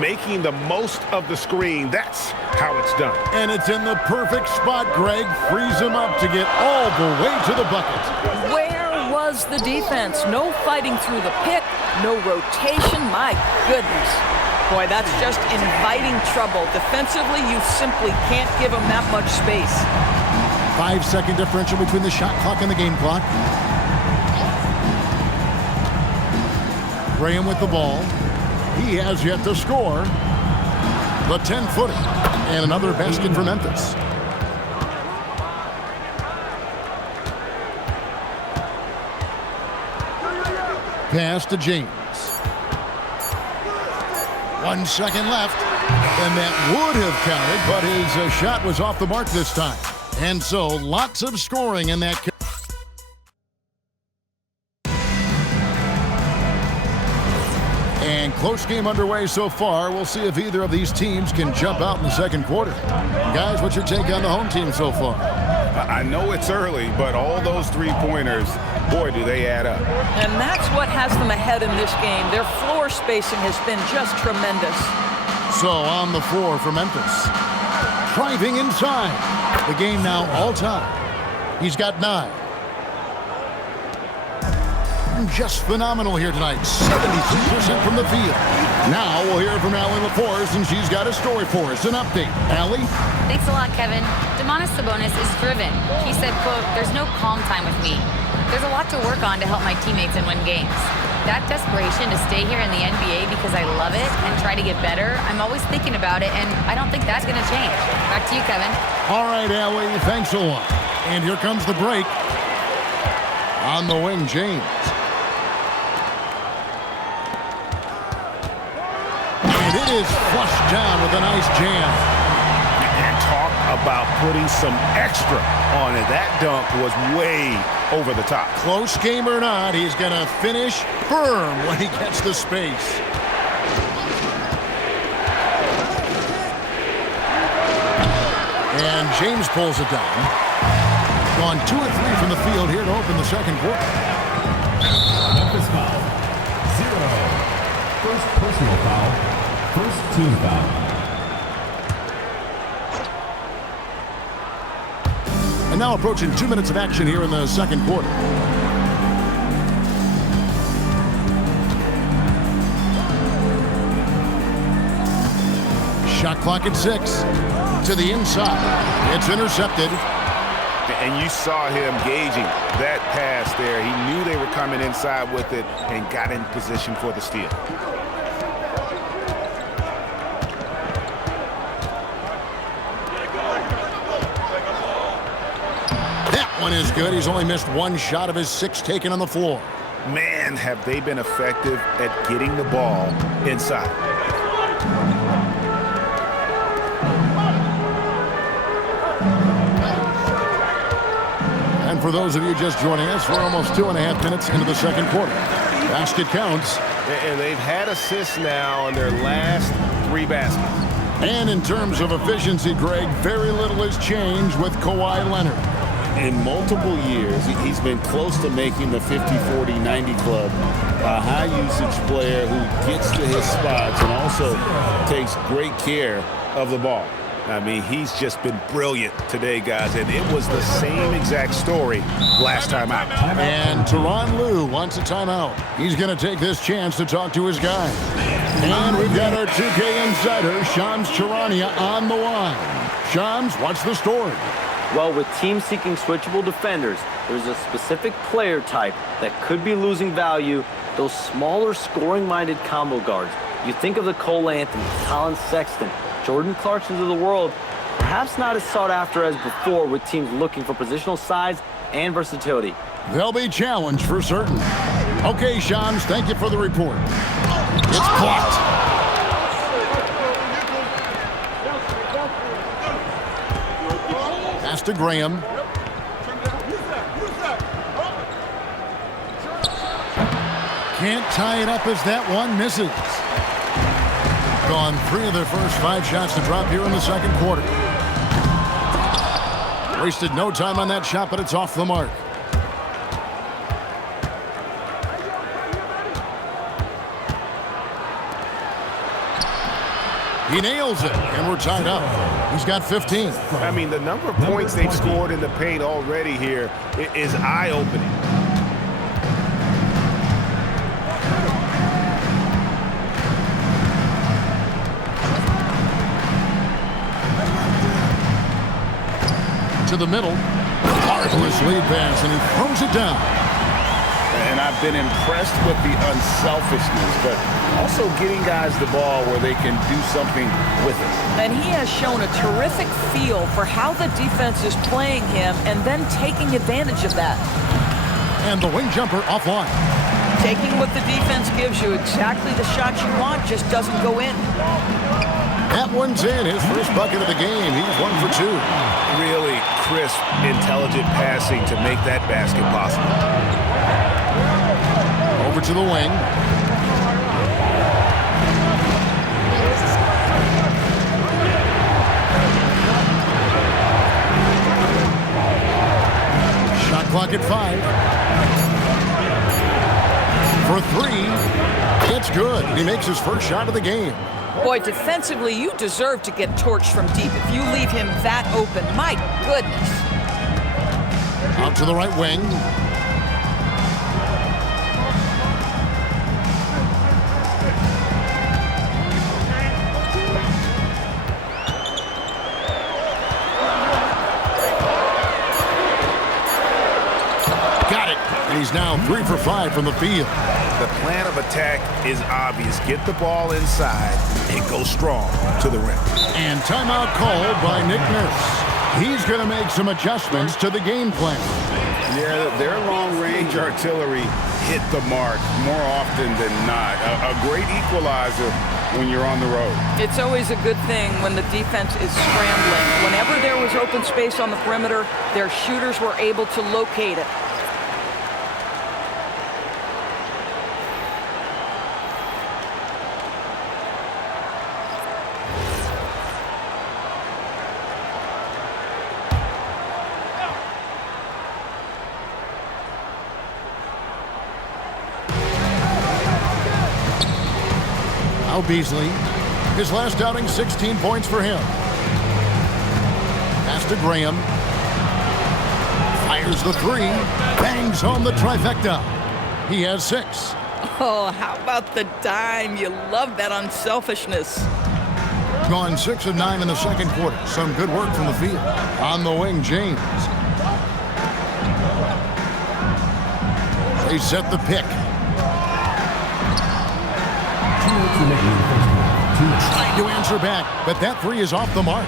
Making the most of the screen. That's how it's done. And it's in the perfect spot, Greg. Frees him up to get all the way to the bucket. Where was the defense? No fighting through the pick, no rotation. My goodness. Boy, that's just inviting trouble. Defensively, you simply can't give him that much space. 5-second differential between the shot clock and the game clock. Graham with the ball. He has yet to score. The 10-footer. And another basket for Memphis. Pass to James. 1 second left. And that would have counted, but his shot was off the mark this time. And so lots of scoring in that. And close game underway so far. We'll see if either of these teams can jump out in the second quarter. Guys, what's your take on the home team so far? I know it's early, but all those three-pointers, boy, do they add up. And that's what has them ahead in this game. Their floor spacing has been just tremendous. So on the floor for Memphis. Driving inside. The game now all time. He's got 9. Just phenomenal here tonight. 72% from the field. Now we'll hear from Allie LaForce, and she's got a story for us. An update. Allie? Thanks a lot, Kevin. Domantas Sabonis is driven. He said, quote, "There's no calm time with me. There's a lot to work on to help my teammates and win games. That desperation to stay here in the NBA because I love it and try to get better, I'm always thinking about it, and I don't think that's going to change." Back to you, Kevin. All right, Allie, thanks a lot. And here comes the break. On the wing, James. And it is flushed down with a nice jam. And talk about putting some extra on it. That dunk was way over the top. Close game or not, he's going to finish firm when he gets the space. And James pulls it down. Gone 2 of 3 from the field here to open the second quarter. Memphis foul. 0. First personal foul. First team foul. And now approaching 2 minutes of action here in the second quarter. Shot clock at 6. To the inside. It's intercepted. And you saw him gauging that pass there. He knew they were coming inside with it and got in position for the steal. That one is good. He's only missed 1 shot of his 6 taken on the floor. Man, have they been effective at getting the ball inside. And for those of you just joining us, we're almost 2.5 minutes into the second quarter. Basket counts. And they've had assists now on their last 3 baskets. And in terms of efficiency, Greg, very little has changed with Kawhi Leonard. In multiple years, he's been close to making the 50-40-90 club. A high-usage player who gets to his spots and also takes great care of the ball. I mean, he's just been brilliant today, guys, and it was the same exact story last time out. And Tyronn Lue wants a timeout. He's going to take this chance to talk to his guy. And we've got our 2K insider, Shams Charania, on the line. Shams, what's the story? Well, with teams seeking switchable defenders, there's a specific player type that could be losing value, those smaller scoring-minded combo guards. You think of the Cole Anthony, Colin Sexton, Jordan Clarksons of the world, perhaps not as sought after as before with teams looking for positional size and versatility. They'll be challenged for certain. Okay, Shams, thank you for the report. It's blocked. Pass to Graham. Can't tie it up as that one misses. Gone 3 of their first 5 shots to drop here in the second quarter. Wasted no time on that shot, but it's off the mark. He nails it, and we're tied up. He's got 15. I mean, the number of points they've scored in the paint already here is eye-opening. To the middle. Marvelous lead pass, and he throws it down. And I've been impressed with the unselfishness, but also getting guys the ball where they can do something with it. And he has shown a terrific feel for how the defense is playing him and then taking advantage of that. And the wing jumper offline. Taking what the defense gives you, exactly the shot you want, just doesn't go in. That one's in, his first bucket of the game. He's 1 for 2. Really crisp, intelligent passing to make that basket possible. Over to the wing. Shot clock at 5. For 3. It's good. He makes his first shot of the game. Boy, defensively, you deserve to get torched from deep if you leave him that open. My goodness. Out to the right wing. Got it. And he's now 3 for 5 from the field. The plan of attack is obvious. Get the ball inside and go strong to the rim. And timeout called by Nick Nurse. He's going to make some adjustments to the game plan. Yeah, their long-range artillery hit the mark more often than not. A great equalizer when you're on the road. It's always a good thing when the defense is scrambling. Whenever there was open space on the perimeter, their shooters were able to locate it. Now Beasley. His last outing, 16 points for him. Pass to Graham. Fires the three. Bangs home the trifecta. He has 6. Oh, how about the dime? You love that unselfishness. Gone 6 of 9 in the second quarter. Some good work from the field. On the wing, James. They set the pick. Trying to answer back, but that three is off the mark.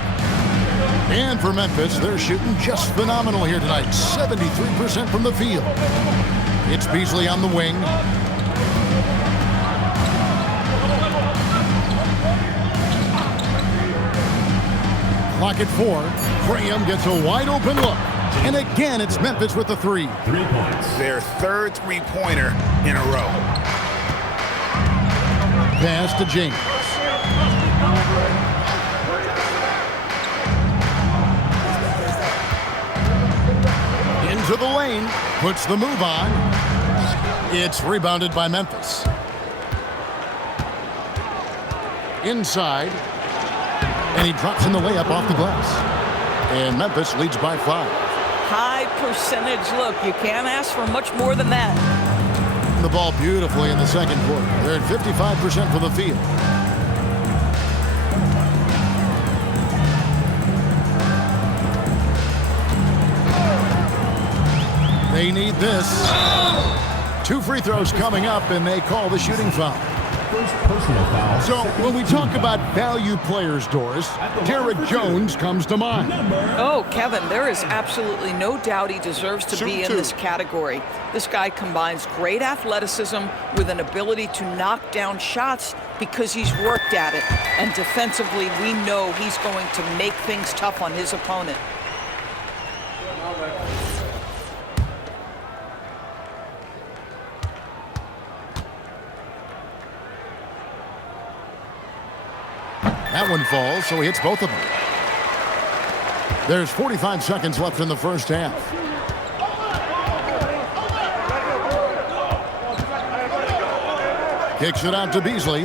And for Memphis, they're shooting just phenomenal here tonight. 73% from the field. It's Beasley on the wing. Clock at 4. Graham gets a wide open look. And again, it's Memphis with the 3. 3 points. Their third three-pointer in a row. Pass to James. Into the lane. Puts the move on. It's rebounded by Memphis. Inside. And he drops in the layup off the glass. And Memphis leads by 5. High percentage look. You can't ask for much more than that. The ball beautifully in the second quarter. They're at 55% for the field. They need this. 2 free throws coming up, and they call the shooting foul. First personal foul. So when we talk about value players, Doris, Derrick Jones comes to mind. Oh, Kevin, there is absolutely no doubt he deserves to be in this category. This guy combines great athleticism with an ability to knock down shots because he's worked at it. And defensively, we know he's going to make things tough on his opponent. That one falls, so he hits both of them. There's 45 seconds left in the first half. Kicks it out to Beasley.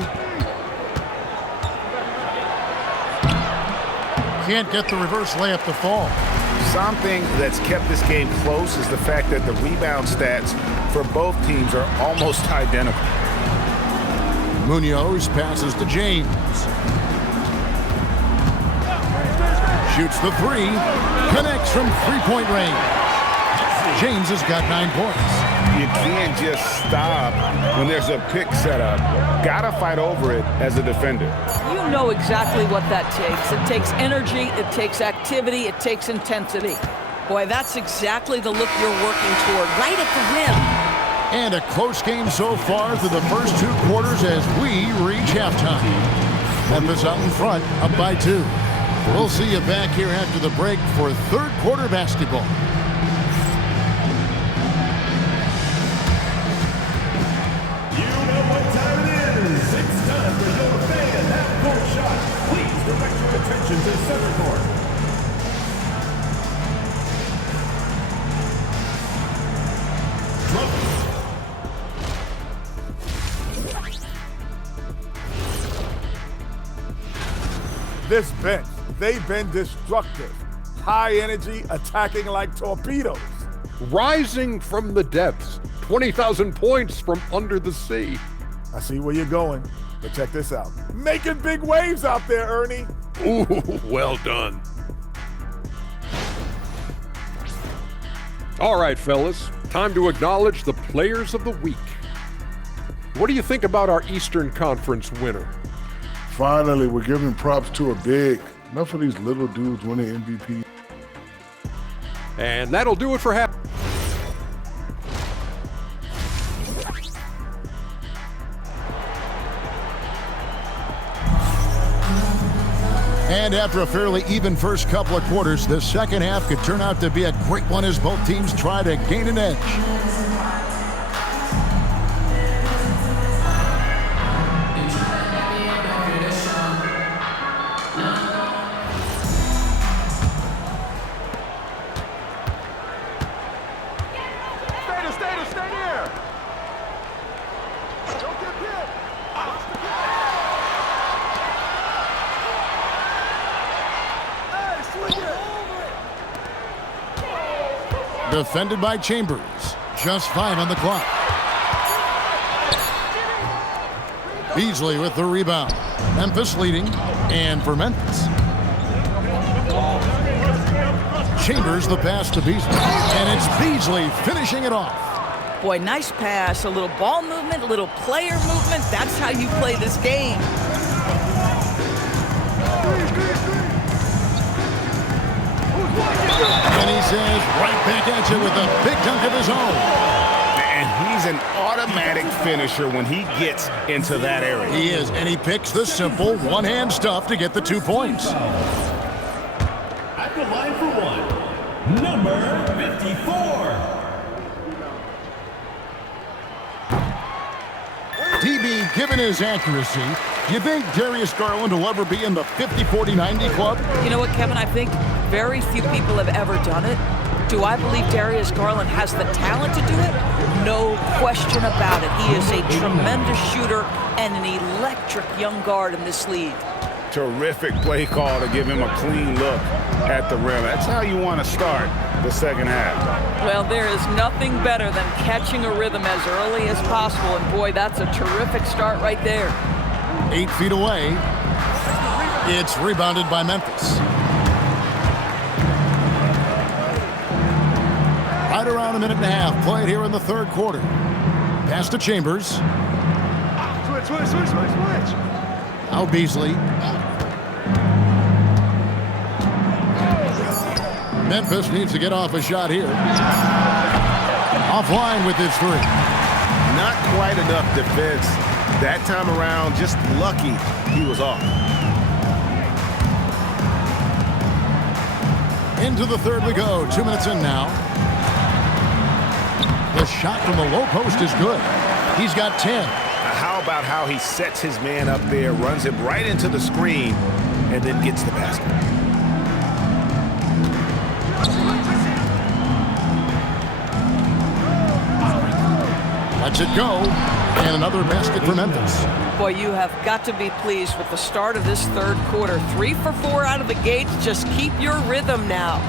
Can't get the reverse layup to fall. Something that's kept this game close is the fact that the rebound stats for both teams are almost identical. Munoz passes to James. Shoots the 3. Connects from three-point range. James has got 9 points. You can't just stop when there's a pick set up. Gotta fight over it as a defender. You know exactly what that takes. It takes energy, it takes activity, it takes intensity. Boy, that's exactly the look you're working toward, right at the rim. And a close game so far through the first 2 quarters as we reach halftime. Memphis out in front, up by 2. We'll see you back here after the break for third quarter basketball. You know what time it is. It's time for your fan half-court shot. Please direct your attention to center court. This bench, they've been destructive. High energy, attacking like torpedoes. Rising from the depths. 20,000 points from under the sea. I see where you're going, but check this out. Making big waves out there, Ernie. Ooh, well done. All right, fellas. Time to acknowledge the players of the week. What do you think about our Eastern Conference winner? Finally, we're giving props to a big. Enough of these little dudes winning MVP. And that'll do it for half. And after a fairly even first couple of quarters, the second half could turn out to be a great one as both teams try to gain an edge. Defended by Chambers. Just 5 on the clock. Beasley with the rebound. Memphis leading. And for Memphis, Chambers the pass to Beasley. And it's Beasley finishing it off. Boy, nice pass. A little ball movement, a little player movement. That's how you play this game. And he says right back at you with a big dunk of his own. And he's an automatic finisher when he gets into that area. He is, and he picks the simple one-hand stuff to get the 2 points. At the line for one, number 54. DB, given his accuracy, you think Darius Garland will ever be in the 50-40-90 club? You know what, Kevin? I think very few people have ever done it. Do I believe Darius Garland has the talent to do it? No question about it. He is a tremendous shooter and an electric young guard in this league. Terrific play call to give him a clean look at the rim. That's how you want to start the second half. Well, there is nothing better than catching a rhythm as early as possible, and boy, that's a terrific start right there. 8 feet away. It's rebounded by Memphis. Right around a minute and a half played here in the third quarter. Pass to Chambers. Switch. Now Beasley. Memphis needs to get off a shot here. Offline with his 3. Not quite enough defense that time around. Just lucky he was off. Into the third we go. 2 minutes in now. The shot from the low post is good. He's got 10. How about how he sets his man up there, runs him right into the screen, and then gets the basket. Lets it go. And another basket for Memphis. Boy, you have got to be pleased with the start of this third quarter. 3 for 4 out of the gates. Just keep your rhythm now.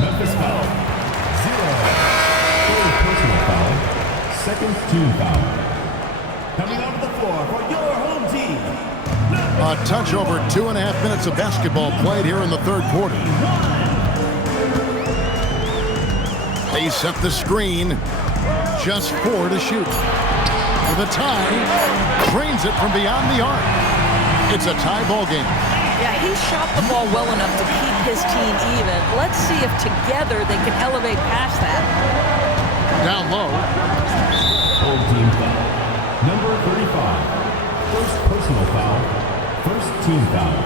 Memphis foul. 0. Third personal foul. Second team foul. Coming onto the floor for your home team. A touch over 2.5 minutes of basketball played here in the third quarter. They set the screen. Just 4 to shoot. With a tie, drains it from beyond the arc. It's a tie ball game. Yeah, he shot the ball well enough to keep his team even. Let's see if together they can elevate past that. Down low. Home team foul. Number 35. First personal foul. First team foul.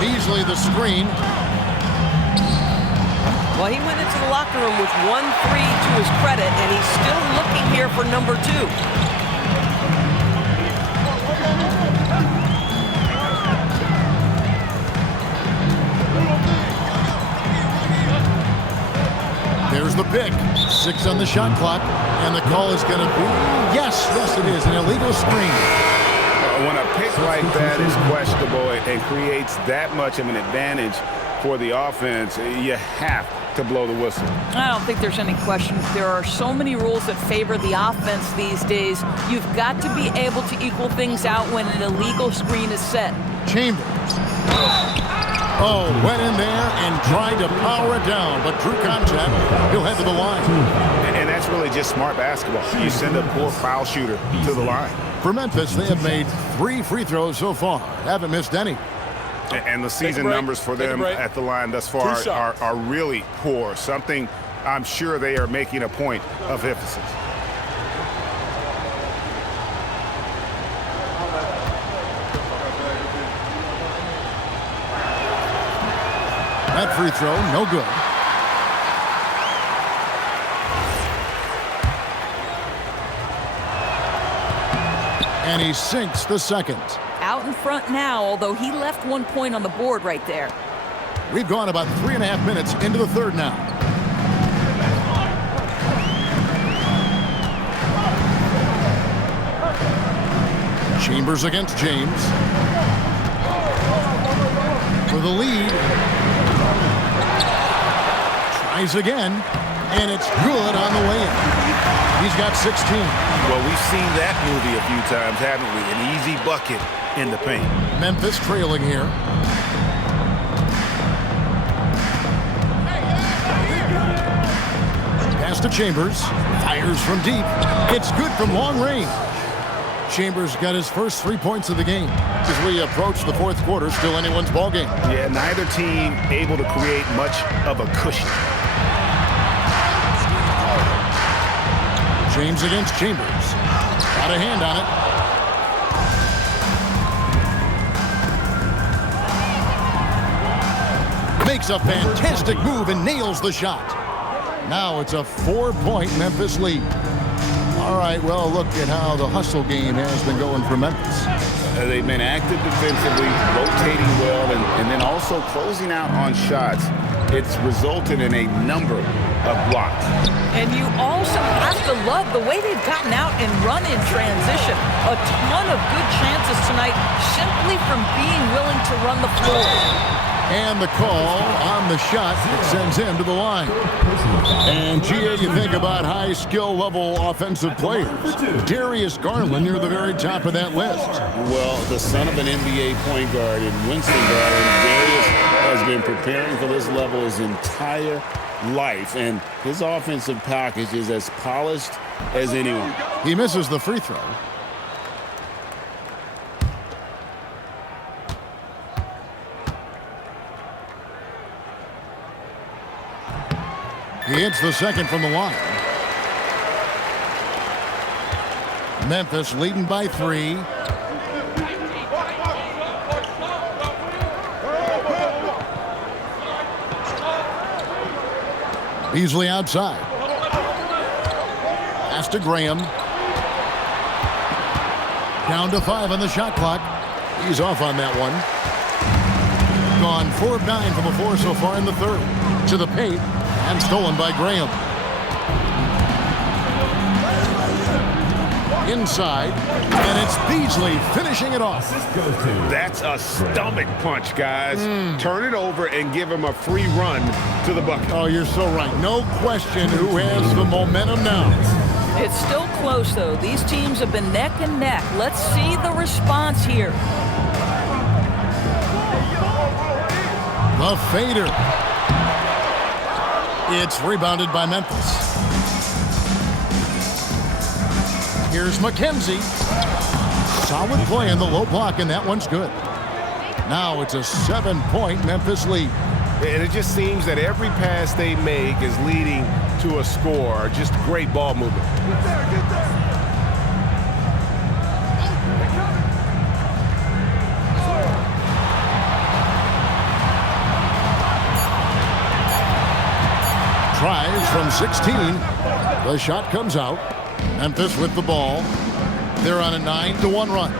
Beasley the screen. Well, he went into the locker room with 1-3 to his credit, and he's still looking here for number 2. There's the pick. 6 on the shot clock, and the call is going to be, yes, it is, an illegal screen. When a pick like that is questionable and creates that much of an advantage for the offense, you have to blow the whistle. I don't think there's any question. There are so many rules that favor the offense these days. You've got to be able to equal things out when an illegal screen is set. Chambers. Oh, went in there and tried to power it down, but drew contact. He'll head to the line. And that's really just smart basketball. You send a poor foul shooter to the line. For Memphis, they have made 3 free throws so far. Haven't missed any. And the season numbers for them at the line thus far are really poor, something I'm sure they are making a point of emphasis. That free throw, no good. And he sinks the second. Out in front now, although he left 1 point on the board right there. We've gone about 3.5 minutes into the third now. Chambers against James. For the lead. Tries again, and it's good on the way in. He's got 16. Well, we've seen that movie a few times, haven't we? An easy bucket in the paint. Memphis trailing here. Pass to Chambers. Fires from deep. It's good from long range. Chambers got his first 3 points of the game. As we approach the fourth quarter, still anyone's ball game. Yeah, neither team able to create much of a cushion. James against Chambers. Got a hand on it. Makes a fantastic move and nails the shot. Now it's a 4-point Memphis lead. All right, well, look at how the hustle game has been going for Memphis. They've been active defensively, rotating well, and then also closing out on shots. It's resulted in a number of blocks. And you also have to love the way they've gotten out and run in transition. A ton of good chances tonight simply from being willing to run the floor. And the call on the shot that sends him to the line. And, Gia, you think about high skill level offensive players. Darius Garland near the very top of that list. Well, the son of an NBA point guard in Winston Garland, Darius has been preparing for this level his entire life, and his offensive package is as polished as anyone. He misses the free throw. He hits the second from the line. Memphis leading by 3. Beasley outside. Pass to Graham. Down to 5 on the shot clock. He's off on that one. Gone 4 of 9 from the floor so far in the third. To the paint. And stolen by Graham. Inside, and it's Beasley finishing it off. That's a stomach punch, guys. Turn it over and give him a free run to the bucket. Oh, you're so right. No question who has the momentum now. It's still close, though. These teams have been neck and neck. Let's see the response here. The fader. It's rebounded by Memphis. Here's McKenzie. Solid play in the low block, and that one's good. Now it's a 7-point Memphis lead. And it just seems that every pass they make is leading to a score. Just great ball movement. Get there, get there. Tries from 16. The shot comes out. Memphis with the ball. They're on a 9-1 run.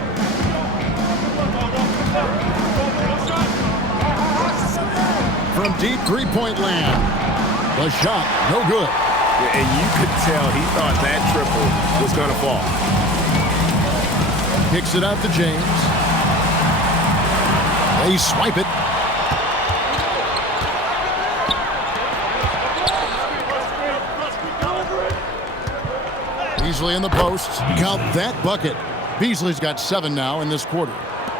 From deep three-point land. The shot, no good. And you could tell he thought that triple was going to fall. Kicks it out to James. They swipe it. Beasley in the post. Count that bucket. Beasley's got 7 now in this quarter.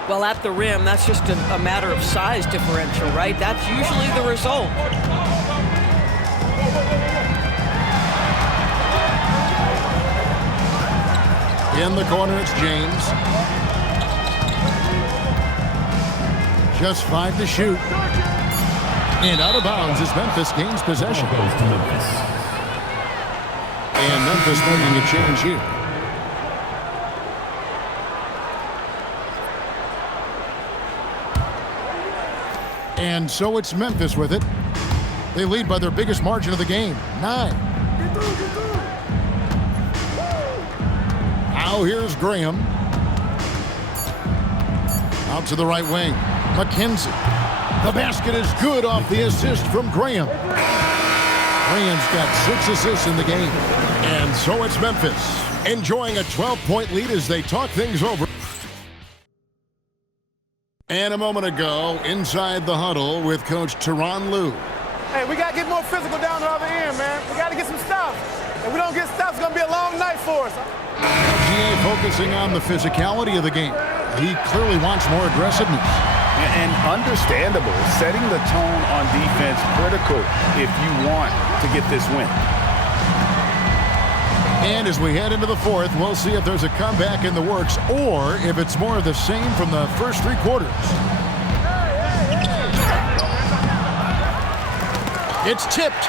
Well, at the rim, that's just a matter of size differential, right? That's usually the result. In the corner, it's James. just 5 to shoot. And out of bounds as Memphis gains possession. Goes to Memphis. And Memphis making a change here. And so it's Memphis with it. They lead by their biggest margin of the game, 9. Now here's Graham. Out to the right wing. McKenzie. The basket is good off the assist from Graham. Graham's got 6 assists in the game. And so it's Memphis, enjoying a 12-point lead as they talk things over. And a moment ago, inside the huddle with Coach Tyronn Lue. Hey, we got to get more physical down the other end, man. We got to get some stops. If we don't get stops, it's going to be a long night for us. GA focusing on the physicality of the game. He clearly wants more aggressiveness. And understandable. Setting the tone on defense critical if you want to get this win. And as we head into the fourth, we'll see if there's a comeback in the works or if it's more of the same from the first 3 quarters. It's tipped.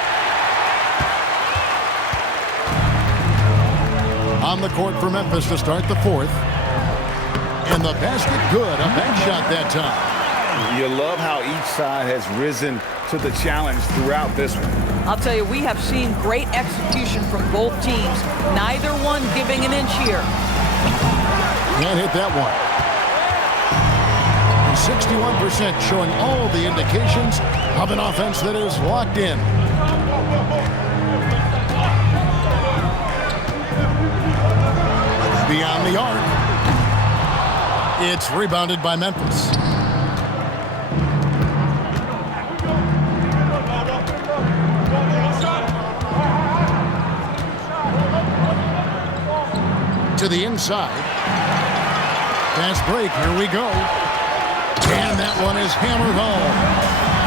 On the court for Memphis to start the fourth. And the basket good. A bank shot that time. You love how each side has risen to the challenge throughout this one. I'll tell you, we have seen great execution from both teams. Neither one giving an inch here. Can't hit that one. 61% showing all the indications of an offense that is locked in. Beyond the arc. It's rebounded by Memphis. To the inside. Fast break, here we go. And that one is hammered home.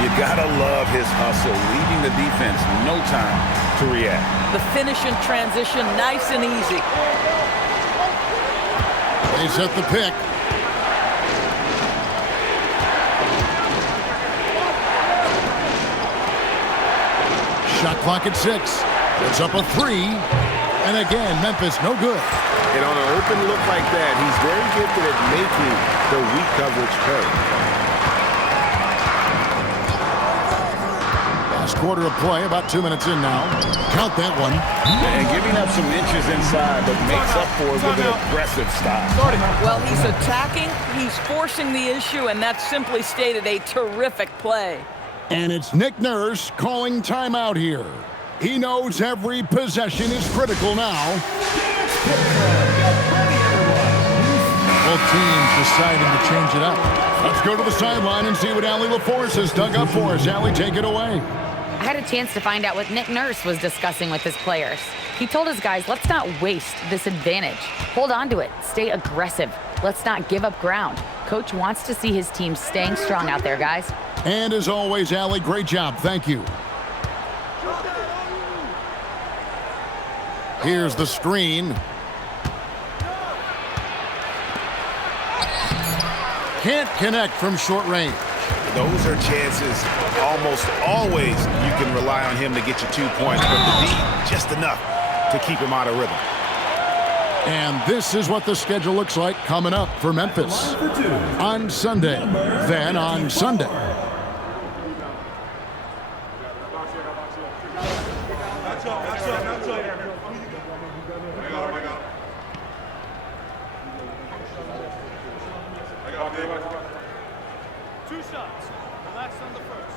You gotta love his hustle, leaving the defense no time to react. The finish in transition, nice and easy. They set the pick. Shot clock at 6. It's up a 3. And again, Memphis no good. And on an open look like that, he's very gifted at making the weak coverage pay. Last quarter of play, about 2 minutes in now. Count that one. And giving up some inches inside, but makes up for it with an aggressive style. Well, he's attacking, he's forcing the issue, and that's simply stated a terrific play. And it's Nick Nurse calling timeout here. He knows every possession is critical now. Both teams deciding to change it up. Let's go to the sideline and see what Allie LaForce has dug up for us. Allie, take it away. I had a chance to find out what Nick Nurse was discussing with his players. He told his guys, let's not waste this advantage. Hold on to it. Stay aggressive. Let's not give up ground. Coach wants to see his team staying strong out there, guys. And as always, Allie, great job. Thank you. Here's the screen. Can't connect from short range. Those are chances almost always you can rely on him to get you 2 points, but the D, just enough to keep him out of rhythm. And this is what the schedule looks like coming up for Memphis on Sunday, then on Sunday. Two shots. Relax on the first.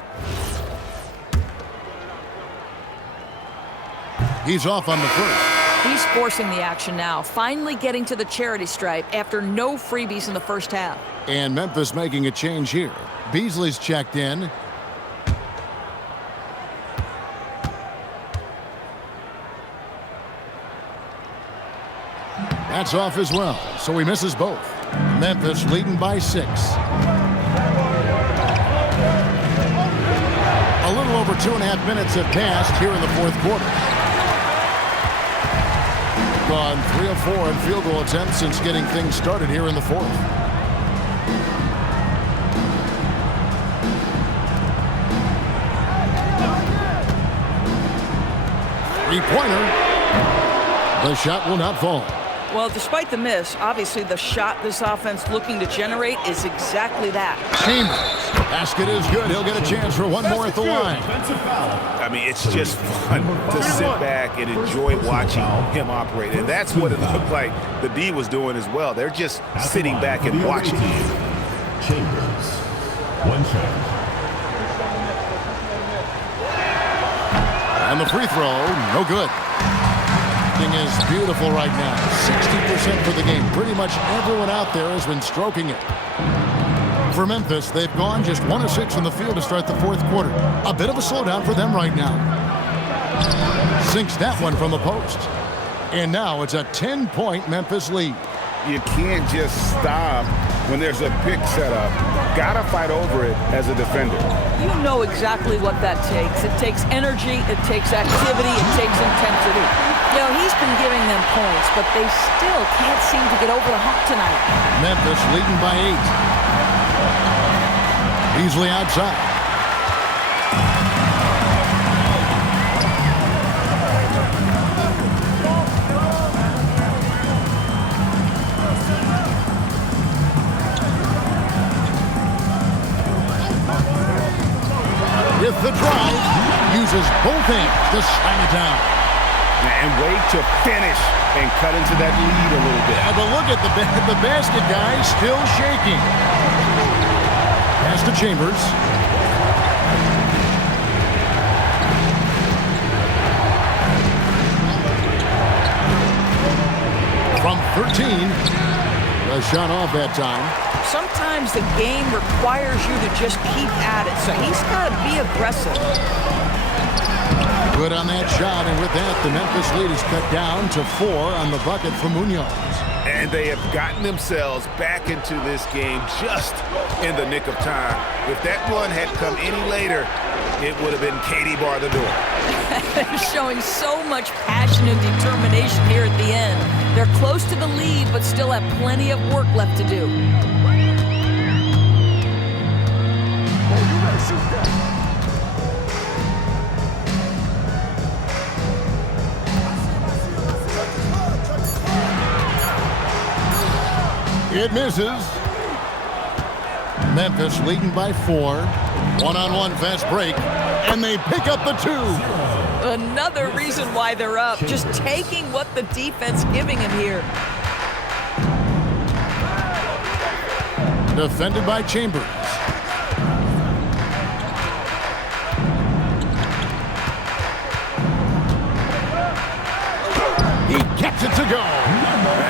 He's off on the first. He's forcing the action now, finally getting to the charity stripe after no freebies in the first half. And Memphis making a change here. Beasley's checked in. That's off as well, so he misses both. Memphis leading by 6. A little over 2.5 minutes have passed here in the fourth quarter. Gone 3 of 4 in field goal attempts since getting things started here in the fourth. Three-pointer. The shot will not fall. Well, despite the miss, obviously the shot this offense looking to generate is exactly that. Chambers. Basket is good. He'll get a chance for one more at the line. I mean, it's just fun to sit back and enjoy watching him operate. And that's what it looked like the D was doing as well. They're just sitting back and watching. Chambers. One shot. And the free throw, no good. Is beautiful right now. 60% for the game. Pretty much everyone out there has been stroking it. For Memphis, they've gone just 1 of 6 in the field to start the fourth quarter. A bit of a slowdown for them right now. Sinks that one from the post. And now it's a 10-point Memphis lead. You can't just stop when there's a pick set up. Gotta fight over it as a defender. You know exactly what that takes. It takes energy, it takes activity, it takes intensity. You know, he's been giving them points, but they still can't seem to get over the hump tonight. Memphis leading by 8. Beasley outside. With the drive, uses both hands to slam it down. And wait to finish and cut into that lead a little bit. Yeah, but look at the basket, guys, still shaking. Pass to Chambers. From 13, the shot off that time. Sometimes the game requires you to just keep at it, so he's got to be aggressive. Good on that shot, and with that, the Memphis lead is cut down to 4 on the bucket for Munoz. And they have gotten themselves back into this game just in the nick of time. If that one had come any later, it would have been Katie bar the door. They're showing so much passion and determination here at the end. They're close to the lead, but still have plenty of work left to do. It misses. Memphis leading by 4. One-on-one fast break, and they pick up the 2. Another reason why they're up. Just taking what the defense giving him here. Defended by Chambers. He gets it to go.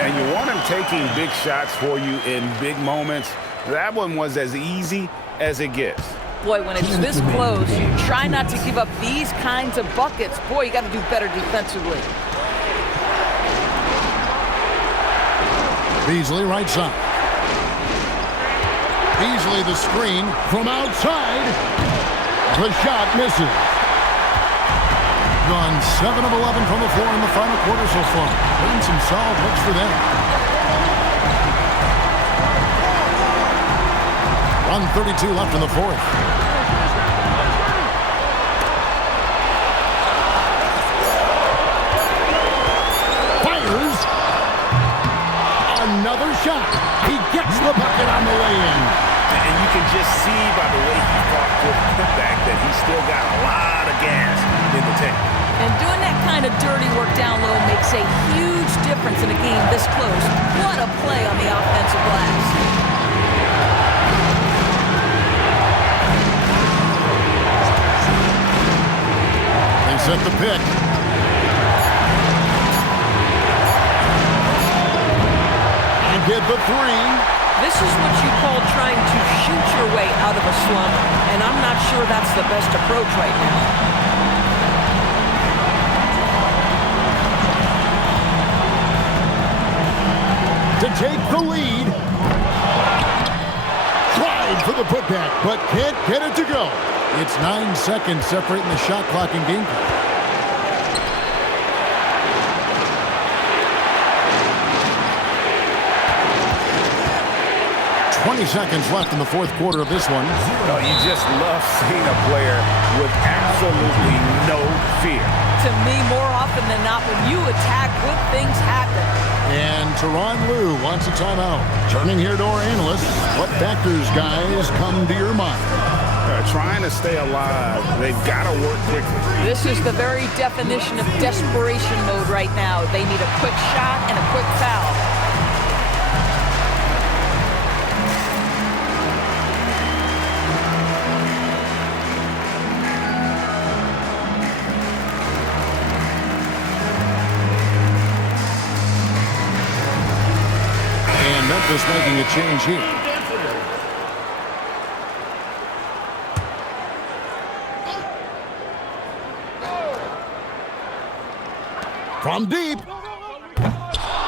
And you want him taking big shots for you in big moments. That one was as easy as it gets. Boy, when it's this close, you try not to give up these kinds of buckets. Boy, you got to do better defensively. Beasley right side. Beasley the screen from outside. The shot misses. Gone 7 of 11 from the floor in the final quarter so far. Getting some solid looks for them. 1:32 left in the fourth. Fires. Another shot. He gets the bucket on the way in. And you can just see by the way he fought for the putback that he's still got a lot of gas in the tank. And doing that kind of dirty work down low makes a huge difference in a game this close. What a play on the offensive glass. They set the pick. And get the 3. This is what you call trying to shoot your way out of a slump, and I'm not sure that's the best approach right now. To take the lead. Tried for the putback, but can't get it to go. It's 9 seconds separating the shot clock and game clock. Seconds left in the fourth quarter of this one. Oh, you just love seeing a player with absolutely no fear. To me, more often than not, when you attack, good things happen. And Teron Lue wants a timeout. Turning here to our analysts, what factors, guys, come to your mind? Trying to stay alive. They've got to work quickly. This is the very definition of desperation mode right now. They need a quick shot and a quick foul. And Memphis making a change here. From deep.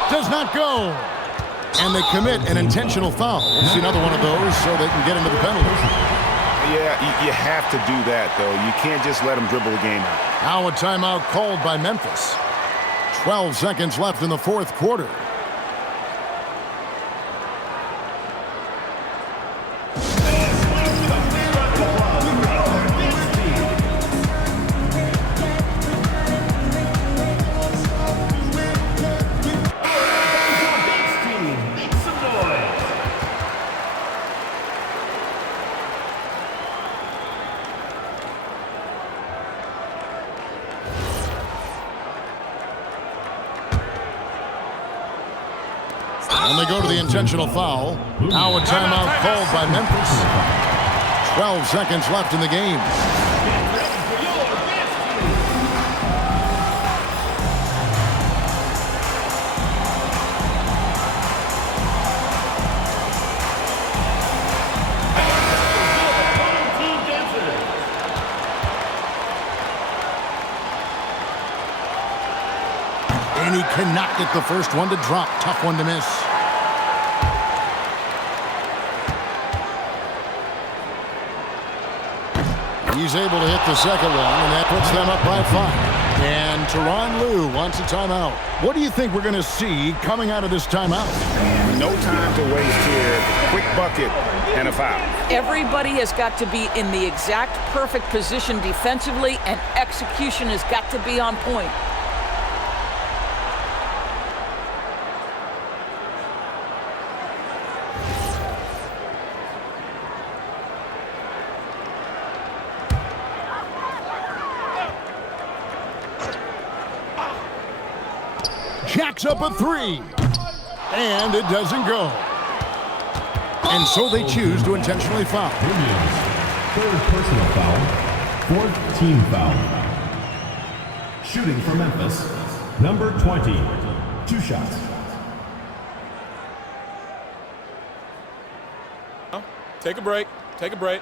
Does not go. And they commit an intentional foul. We'll see another one of those so they can get into the penalty. Yeah, you have to do that, though. You can't just let them dribble the game out. Now a timeout called by Memphis. 12 seconds left in the fourth quarter. And they go to the intentional foul. Now a timeout called by Memphis. 12 seconds left in the game. And he cannot get the first one to drop. Tough one to miss. He's able to hit the second one, and that puts them up by 5. And Teron Lue wants a timeout. What do you think we're going to see coming out of this timeout? No time to waste here. Quick bucket and a foul. Everybody has got to be in the exact perfect position defensively, and execution has got to be on point. Jacks up a 3. And it doesn't go. And so they choose to intentionally foul. Third personal foul. Fourth team foul. Shooting for Memphis, number 20. 2 shots. Take a break. Take a break.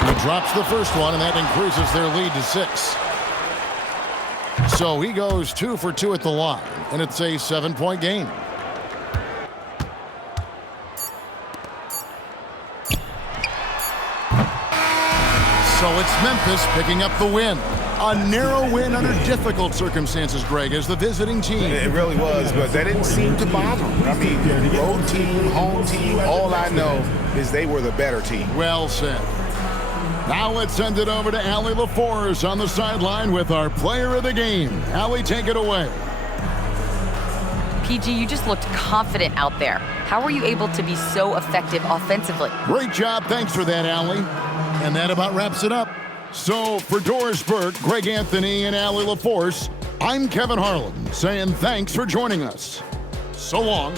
He drops the first one, and that increases their lead to 6. So he goes 2 for 2 at the line, and it's a 7-point game. So it's Memphis picking up the win. A narrow win under difficult circumstances, Greg, as the visiting team. It really was, but that didn't seem to bother them. I mean, road team, home team, all I know is they were the better team. Well said. Now let's send it over to Allie LaForce on the sideline with our player of the game. Allie, take it away. PG, you just looked confident out there. How were you able to be so effective offensively? Great job. Thanks for that, Allie. And that about wraps it up. So for Doris Burke, Greg Anthony, and Allie LaForce, I'm Kevin Harlan saying thanks for joining us. So long.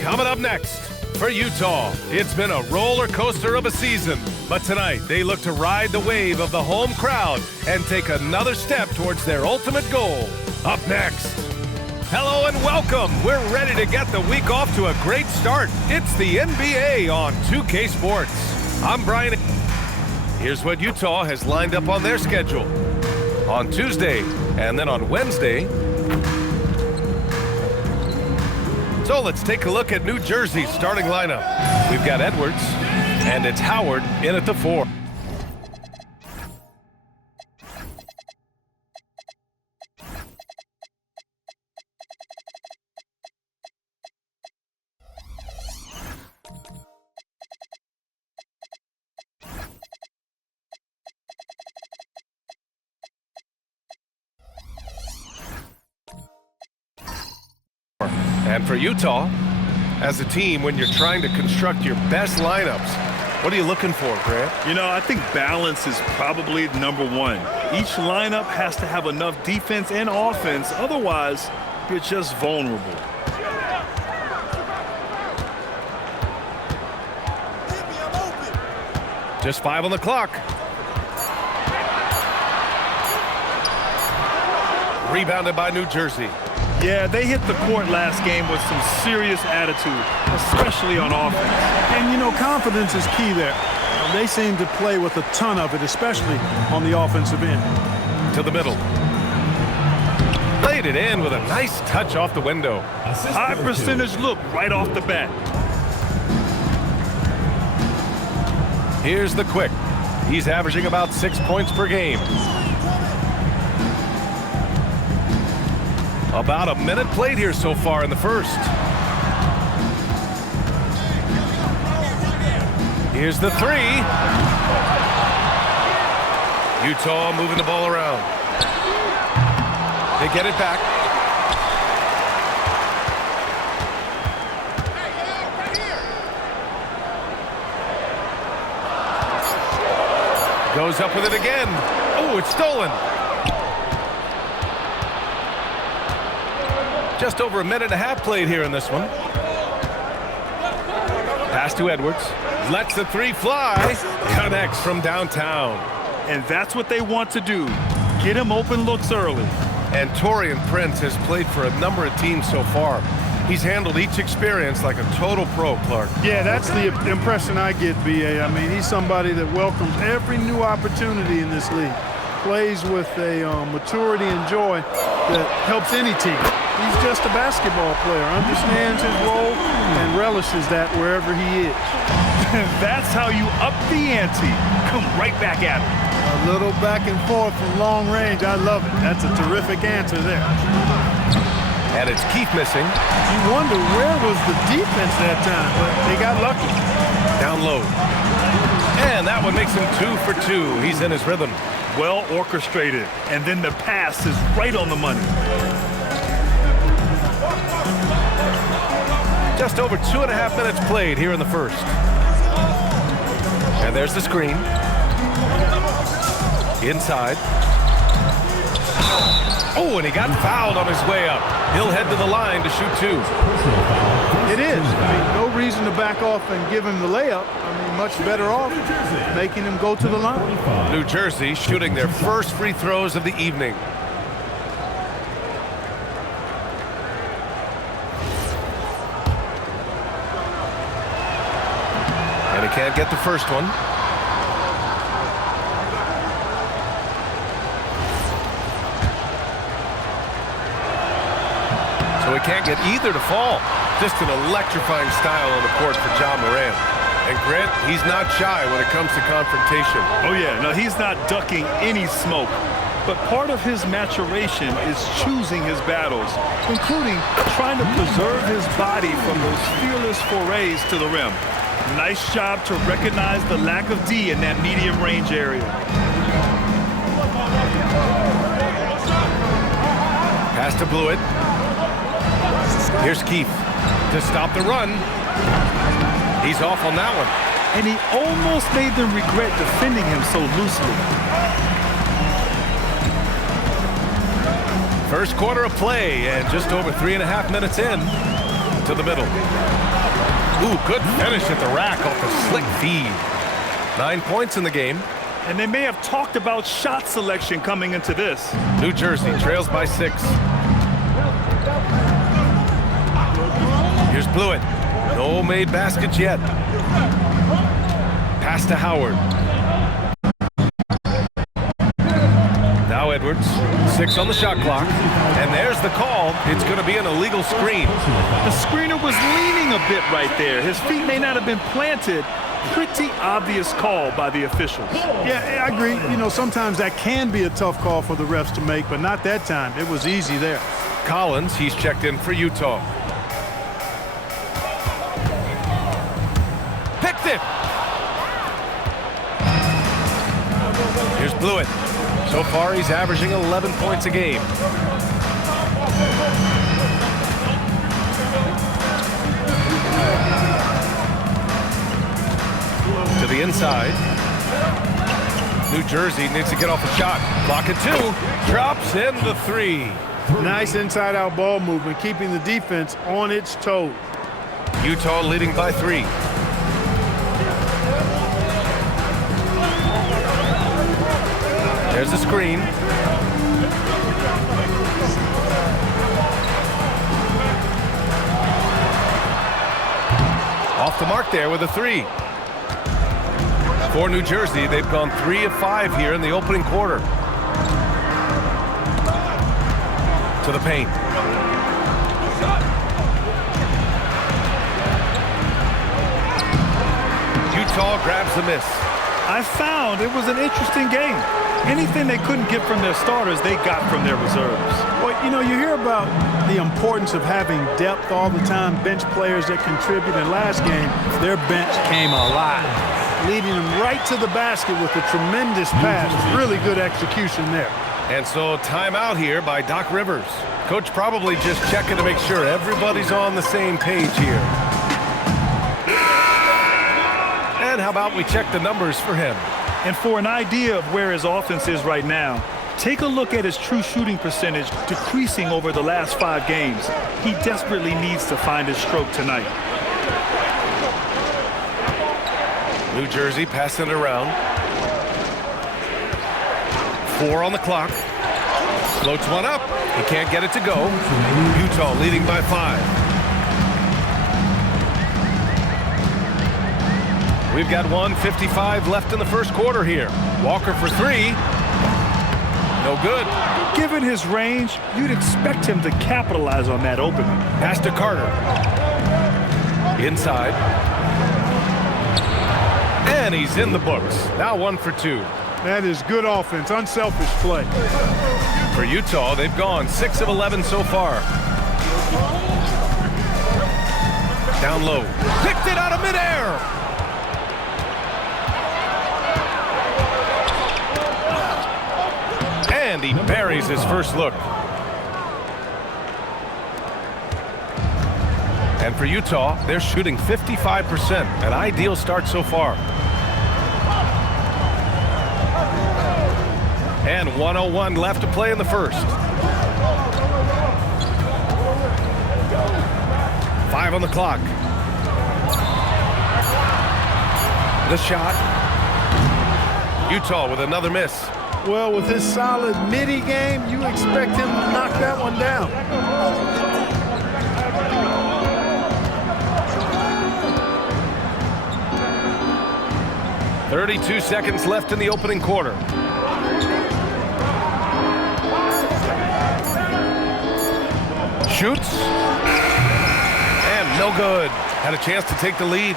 Coming up next, for Utah, it's been a roller coaster of a season. But tonight, they look to ride the wave of the home crowd and take another step towards their ultimate goal. Up next. Hello and welcome. We're ready to get the week off to a great start. It's the NBA on 2K Sports. I'm Brian. Here's what Utah has lined up on their schedule. On Tuesday and then on Wednesday. So let's take a look at New Jersey's starting lineup. We've got Edwards, and it's Howard in at the 4. And for Utah, as a team, when you're trying to construct your best lineups, what are you looking for, Grant? You know, I think balance is probably number one. Each lineup has to have enough defense and offense. Otherwise, you're just vulnerable. Just 5 on the clock. Rebounded by New Jersey. Yeah, they hit the court last game with some serious attitude, especially on offense. And, you know, confidence is key there. They seem to play with a ton of it, especially on the offensive end. To the middle. Played it in with a nice touch off the window. High percentage look right off the bat. Here's the quick. He's averaging about 6 points per game. About a minute played here so far in the first. Here's the 3. Utah moving the ball around. They get it back. Goes up with it again. Oh, it's stolen. Just over a minute and a half played here in this one. Pass to Edwards. Lets the 3 fly. Connects from downtown. And that's what they want to do. Get him open looks early. And Taurean Prince has played for a number of teams so far. He's handled each experience like a total pro, Clark. Yeah, that's the impression I get, B.A. I mean, he's somebody that welcomes every new opportunity in this league. Plays with a maturity and joy that helps any team. He's just a basketball player, understands his role, and relishes that wherever he is. That's how you up the ante. Come right back at him. A little back and forth from long range. I love it. That's a terrific answer there. And it's Keith missing. You wonder where was the defense that time, but they got lucky. Down low. And that one makes him 2 for 2. He's in his rhythm. Well orchestrated. And then the pass is right on the money. Just over 2.5 minutes played here in the first. And there's the screen. Inside. Oh, and he got fouled on his way up. He'll head to the line to shoot 2. It is. I mean, no reason to back off and give him the layup. I mean, much better off making him go to the line. New Jersey shooting their first free throws of the evening. And he can't get the first one. So he can't get either to fall. Just an electrifying style on the court for John Moran. And Grant, he's not shy when it comes to confrontation. Oh yeah, no, he's not ducking any smoke. But part of his maturation is choosing his battles, including trying to preserve his body from those fearless forays to the rim. Nice job to recognize the lack of D in that medium range area. Pass to Blewett. Here's Keith to stop the run. He's off on that one. And he almost made them regret defending him so loosely. First quarter of play and just over 3.5 minutes in. to the middle. Ooh, good finish at the rack off the slick feed. 9 points in the game. And they may have talked about shot selection coming into this. New Jersey trails by 6. Here's Blewett. No made baskets yet. Pass to Howard. Now Edwards. 6 on the shot clock. And there's the call. It's going to be an illegal screen. The screener was leaning a bit right there. His feet may not have been planted. Pretty obvious call by the officials. Yeah, I agree. You know, sometimes that can be a tough call for the refs to make, but not that time. It was easy there. Collins, he's checked in for Utah. Picked it! Here's Blewett. So far, he's averaging 11 points a game. To the inside. New Jersey needs to get off a shot. Clock at 2. Drops in the 3. Nice inside-out ball movement, keeping the defense on its toes. Utah leading by 3. There's the screen. Off the mark there with a 3. For New Jersey, they've gone 3 of 5 here in the opening quarter. To the paint. Utah grabs the miss. I found it was an interesting game. Anything they couldn't get from their starters, they got from their reserves. Well, you know, you hear about the importance of having depth all the time, bench players that contribute. In last game, their bench came alive, leading them right to the basket with a tremendous pass. Really good execution there. And so timeout here by Doc Rivers. Coach probably just checking to make sure everybody's on the same page here. And how about we check the numbers for him? And for an idea of where his offense is right now, take a look at his true shooting percentage decreasing over the last 5 games. He desperately needs to find his stroke tonight. New Jersey passing it around. 4 on the clock. Floats one up. He can't get it to go. Utah leading by 5. We've got 1:55 left in the first quarter here. Walker for 3. No good. Given his range, you'd expect him to capitalize on that opening. Pass to Carter. Inside. And he's in the books. Now 1 for 2. That is good offense, unselfish play. For Utah, they've gone 6 of 11 so far. Down low. Picked it out of midair. And he buries his first look. And for Utah, they're shooting 55%, an ideal start so far. And 1:01 left to play in the first. 5 on the clock. The shot. Utah with another miss. Well, with his solid midi game, you expect him to knock that one down. 32 seconds left in the opening quarter. Shoots. And no good. Had a chance to take the lead.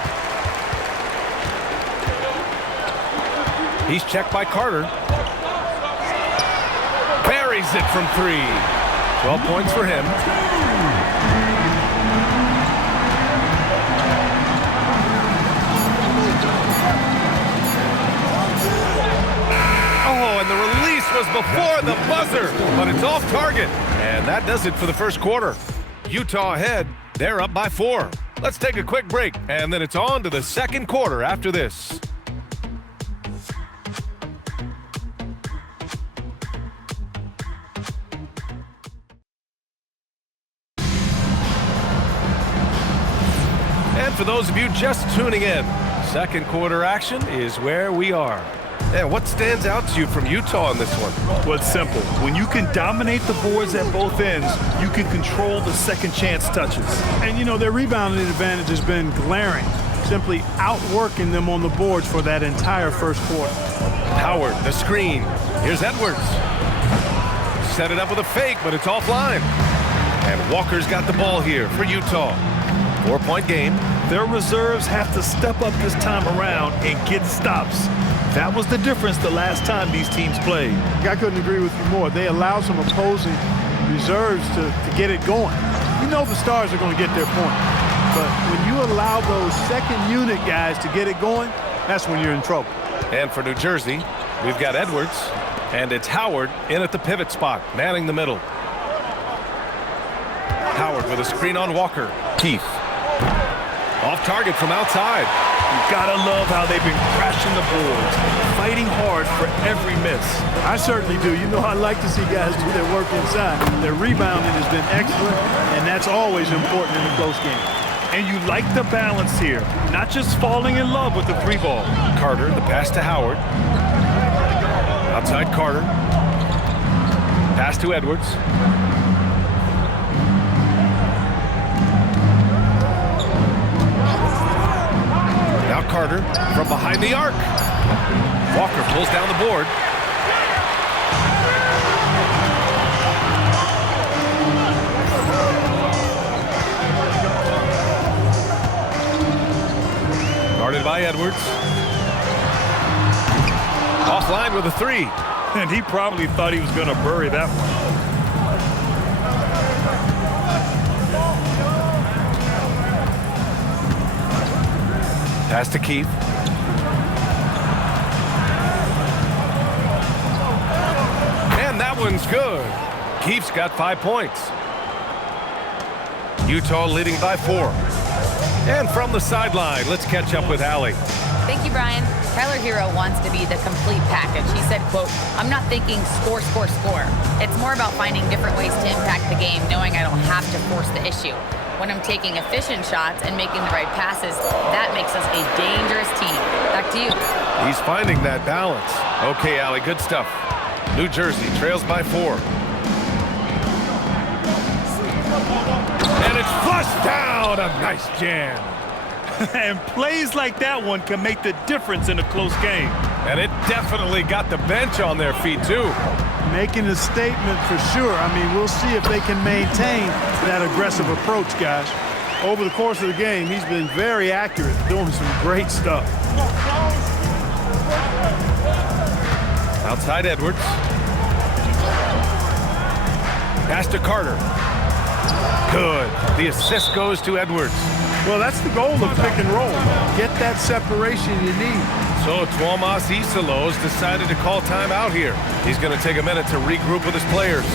He's checked by Carter. Buries it from 3. 12 points for him. Oh, and the release was before the buzzer, but it's off target. And that does it for the first quarter. Utah ahead. They're up by 4. Let's take a quick break, and then it's on to the second quarter after this. those of you just tuning in, second quarter action is where we are. And what stands out to you from Utah in this one? Well, it's simple. When you can dominate the boards at both ends, you can control the second chance touches. And, you know, their rebounding advantage has been glaring, simply outworking them on the boards for that entire first quarter. Howard, the screen. Here's Edwards. Set it up with a fake, but it's offline. And Walker's got the ball here for Utah. 4-point game. Their reserves have to step up this time around and get stops. That was the difference the last time these teams played. I couldn't agree with you more. They allow some opposing reserves to get it going. You know the stars are going to get their point. But when you allow those second unit guys to get it going, that's when you're in trouble. And for New Jersey, we've got Edwards, and it's Howard in at the pivot spot, manning the middle. Howard with a screen on Walker. Keith. Off target from outside. You gotta love how they've been crashing the boards, fighting hard for every miss. I certainly do. You know, I like to see guys do their work inside. Their rebounding has been excellent, and that's always important in a close game. And you like the balance here, not just falling in love with the three ball. Carter, the pass to Howard. Outside Carter. Pass to Edwards. Now Carter from behind the arc. Walker pulls down the board. Guarded by Edwards. Offline with a three. And he probably thought he was going to bury that one. Pass to Keith. And that one's good. Keith's got 5 points. Utah leading by 4. And from the sideline, let's catch up with Allie. Thank you, Brian. Tyler Hero wants to be the complete package. He said, quote, "I'm not thinking score, score, score. It's more about finding different ways to impact the game, knowing I don't have to force the issue. When I'm taking efficient shots and making the right passes, that makes us a dangerous team." Back to you. He's finding that balance. Okay, Allie, good stuff. New Jersey trails by 4. And it's flushed down. A nice jam. And plays like that one can make the difference in a close game. And it definitely got the bench on their feet, too. Making a statement for sure. I mean, we'll see if they can maintain that aggressive approach, guys. Over the course of the game, he's been very accurate, doing some great stuff. Outside Edwards. Pass to Carter. Good. The assist goes to Edwards. Well, that's the goal of pick and roll. Get that separation you need. So Tuomas Isalos decided to call timeout here. He's going to take a minute to regroup with his players.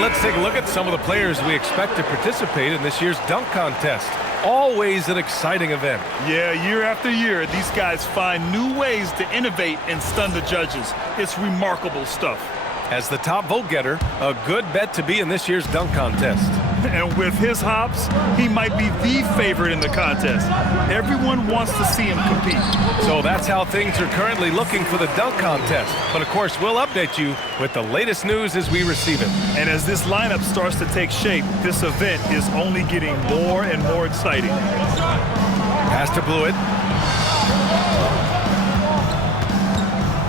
Let's take a look at some of the players we expect to participate in this year's dunk contest. Always an exciting event. Yeah, year after year, these guys find new ways to innovate and stun the judges. It's remarkable stuff. As the top vote getter, a good bet to be in this year's dunk contest. And with his hops, he might be the favorite in the contest. Everyone wants to see him compete. So that's how things are currently looking for the dunk contest. But of course, we'll update you with the latest news as we receive it. And as this lineup starts to take shape, this event is only getting more and more exciting. Pass to Blewett.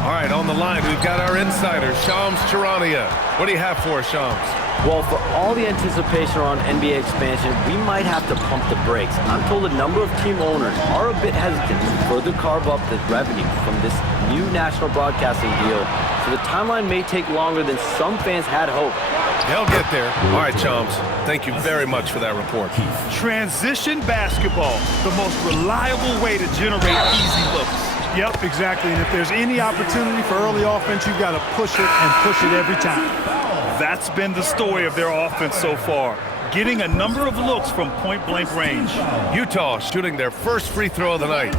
All right, on the line, we've got our insider, Shams Charania. What do you have for us, Shams? Well, for all the anticipation around NBA expansion, we might have to pump the brakes. I'm told a number of team owners are a bit hesitant to further carve up the revenue from this new national broadcasting deal, so the timeline may take longer than some fans had hoped. They'll get there. All right, Shams, thank you very much for that report. Transition basketball, the most reliable way to generate easy looks. Yep, exactly. And if there's any opportunity for early offense, you've got to push it and push it every time. That's been the story of their offense so far, getting a number of looks from point-blank range. Utah shooting their first free throw of the night.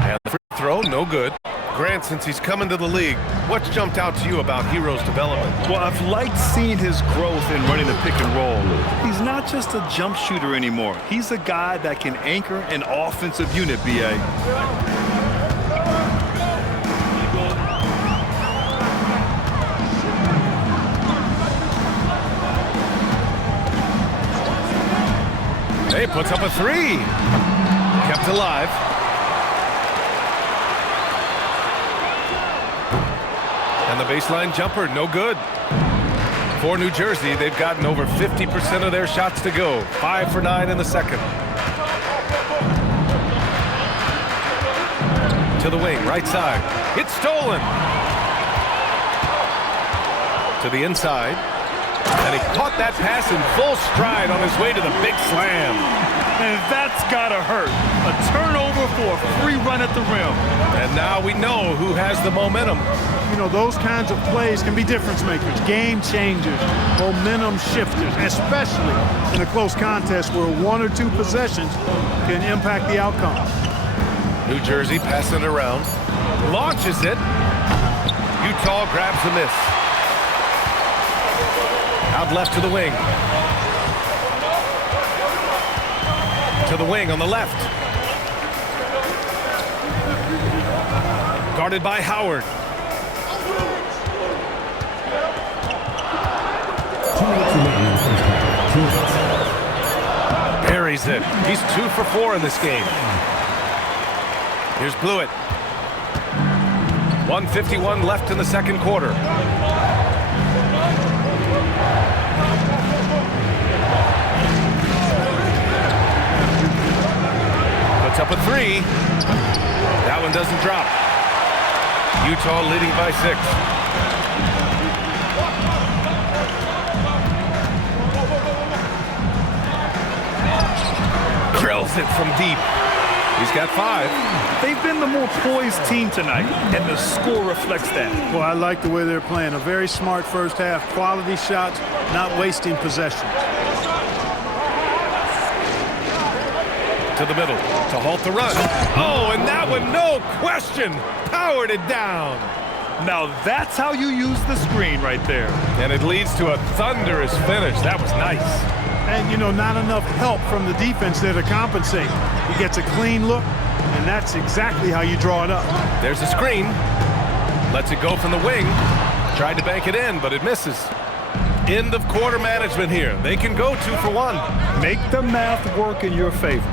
And the free throw, no good. Grant, since he's coming to the league, what's jumped out to you about Hero's development? Well, I've liked seeing his growth in running the pick and roll. He's not just a jump shooter anymore. He's a guy that can anchor an offensive unit, B.A. Hey, puts up a three. Kept alive. And the baseline jumper, no good. For New Jersey, they've gotten over 50% of their shots to go. 5 for 9 in the second. To the wing, right side. It's stolen. To the inside. And he caught that pass in full stride on his way to the big slam. And that's gotta hurt. A turnover for a free run at the rim. And now we know who has the momentum. You know, those kinds of plays can be difference makers, game changers, momentum shifters, especially in a close contest where 1 or 2 possessions can impact the outcome. New Jersey passing it around. Launches it. Utah grabs the miss. Out left to the wing. To the wing on the left. Guarded by Howard. Buries it. He's 2 for 4 in this game. Here's Blewett. 1:51 left in the second quarter. Puts up a three. That one doesn't drop. Utah leading by 6. Drills it from deep. He's got 5. They've been the more poised team tonight, and the score reflects that. Well, I like the way they're playing. A very smart first half. Quality shots, not wasting possessions. To the middle to halt the run. Oh, and that one, no question, powered it down. Now that's how you use the screen right there. And it leads to a thunderous finish. That was nice. And, you know, not enough help from the defense there to compensate. He gets a clean look, and that's exactly how you draw it up. There's a screen. Lets it go from the wing. Tried to bank it in, but it misses. End of quarter management here. They can go 2 for 1. Make the math work in your favor.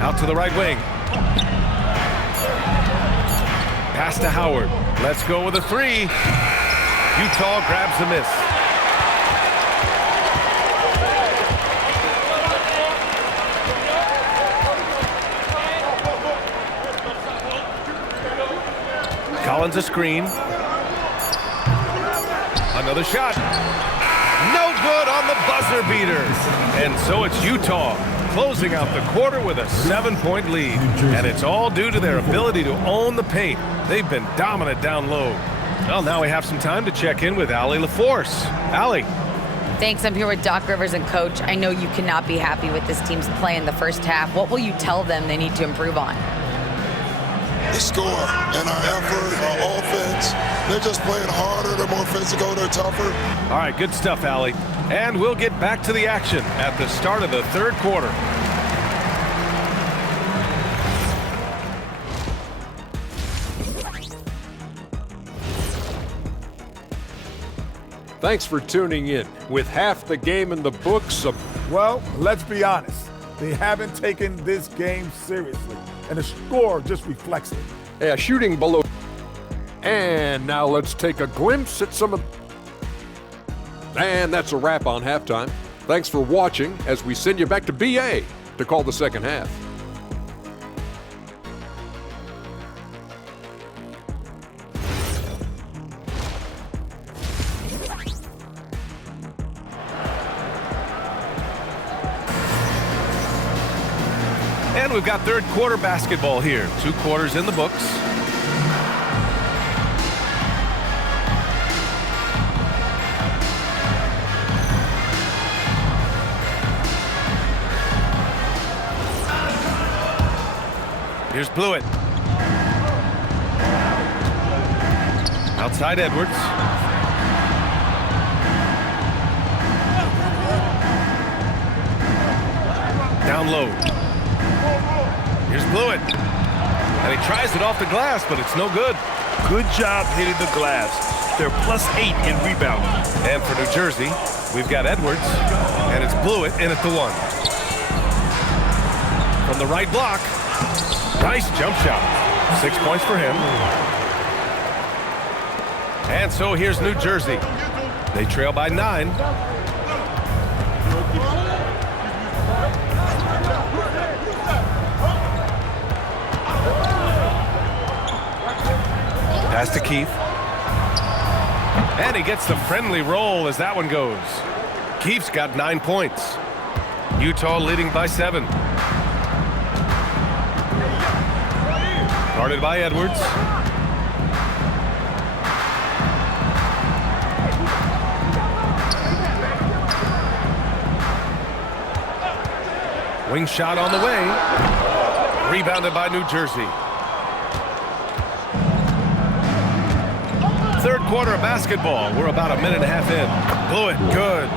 Out to the right wing. Pass to Howard. Let's go with a 3. Utah grabs the miss. Collins a screen. Another shot. No good on the buzzer beater. And so it's Utah closing out the quarter with a 7-point lead. And it's all due to their ability to own the paint. They've been dominant down low. Well, now we have some time to check in with Allie LaForce. Allie. Thanks. I'm here with Doc Rivers and Coach. I know you cannot be happy with this team's play in the first half. What will you tell them they need to improve on? The score and our effort, our offense. They're just playing harder. They're more physical. They're tougher. All right, good stuff, Allie. And we'll get back to the action at the start of the third quarter. Thanks for tuning in. With half the game in the books, well, let's be honest. They haven't taken this game seriously, and the score just reflects it. Yeah, shooting below. And now let's take a glimpse at some of... And that's a wrap on halftime. Thanks for watching as we send you back to BA to call the second half. And we've got third quarter basketball here. 2 quarters in the books. Here's Blewett. Outside Edwards. Down low. Here's Blewett. And he tries it off the glass, but it's no good. Good job hitting the glass. They're +8 in rebounding. And for New Jersey, we've got Edwards, and it's Blewett in at the 1. From the right block. Nice jump shot. 6 points for him. And so here's New Jersey. They trail by 9. Pass to Keith. And he gets the friendly roll as that one goes. Keith's got 9 points. Utah leading by 7. Guarded by Edwards. Wing shot on the way. Rebounded by New Jersey. Third quarter of basketball. We're about a minute and a half in. Blewett, good.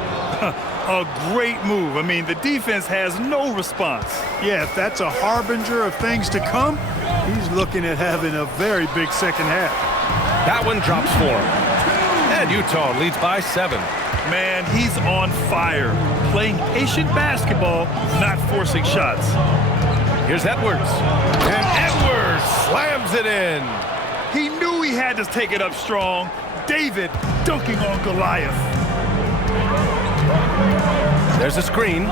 A great move. I mean, the defense has no response. Yeah, if that's a harbinger of things to come, he's looking at having a very big second half. That one drops for him. And Utah leads by 7. Man, he's on fire. Playing patient basketball, not forcing shots. Here's Edwards. And Edwards slams it in. He knew he had to take it up strong. David dunking on Goliath. There's a screen.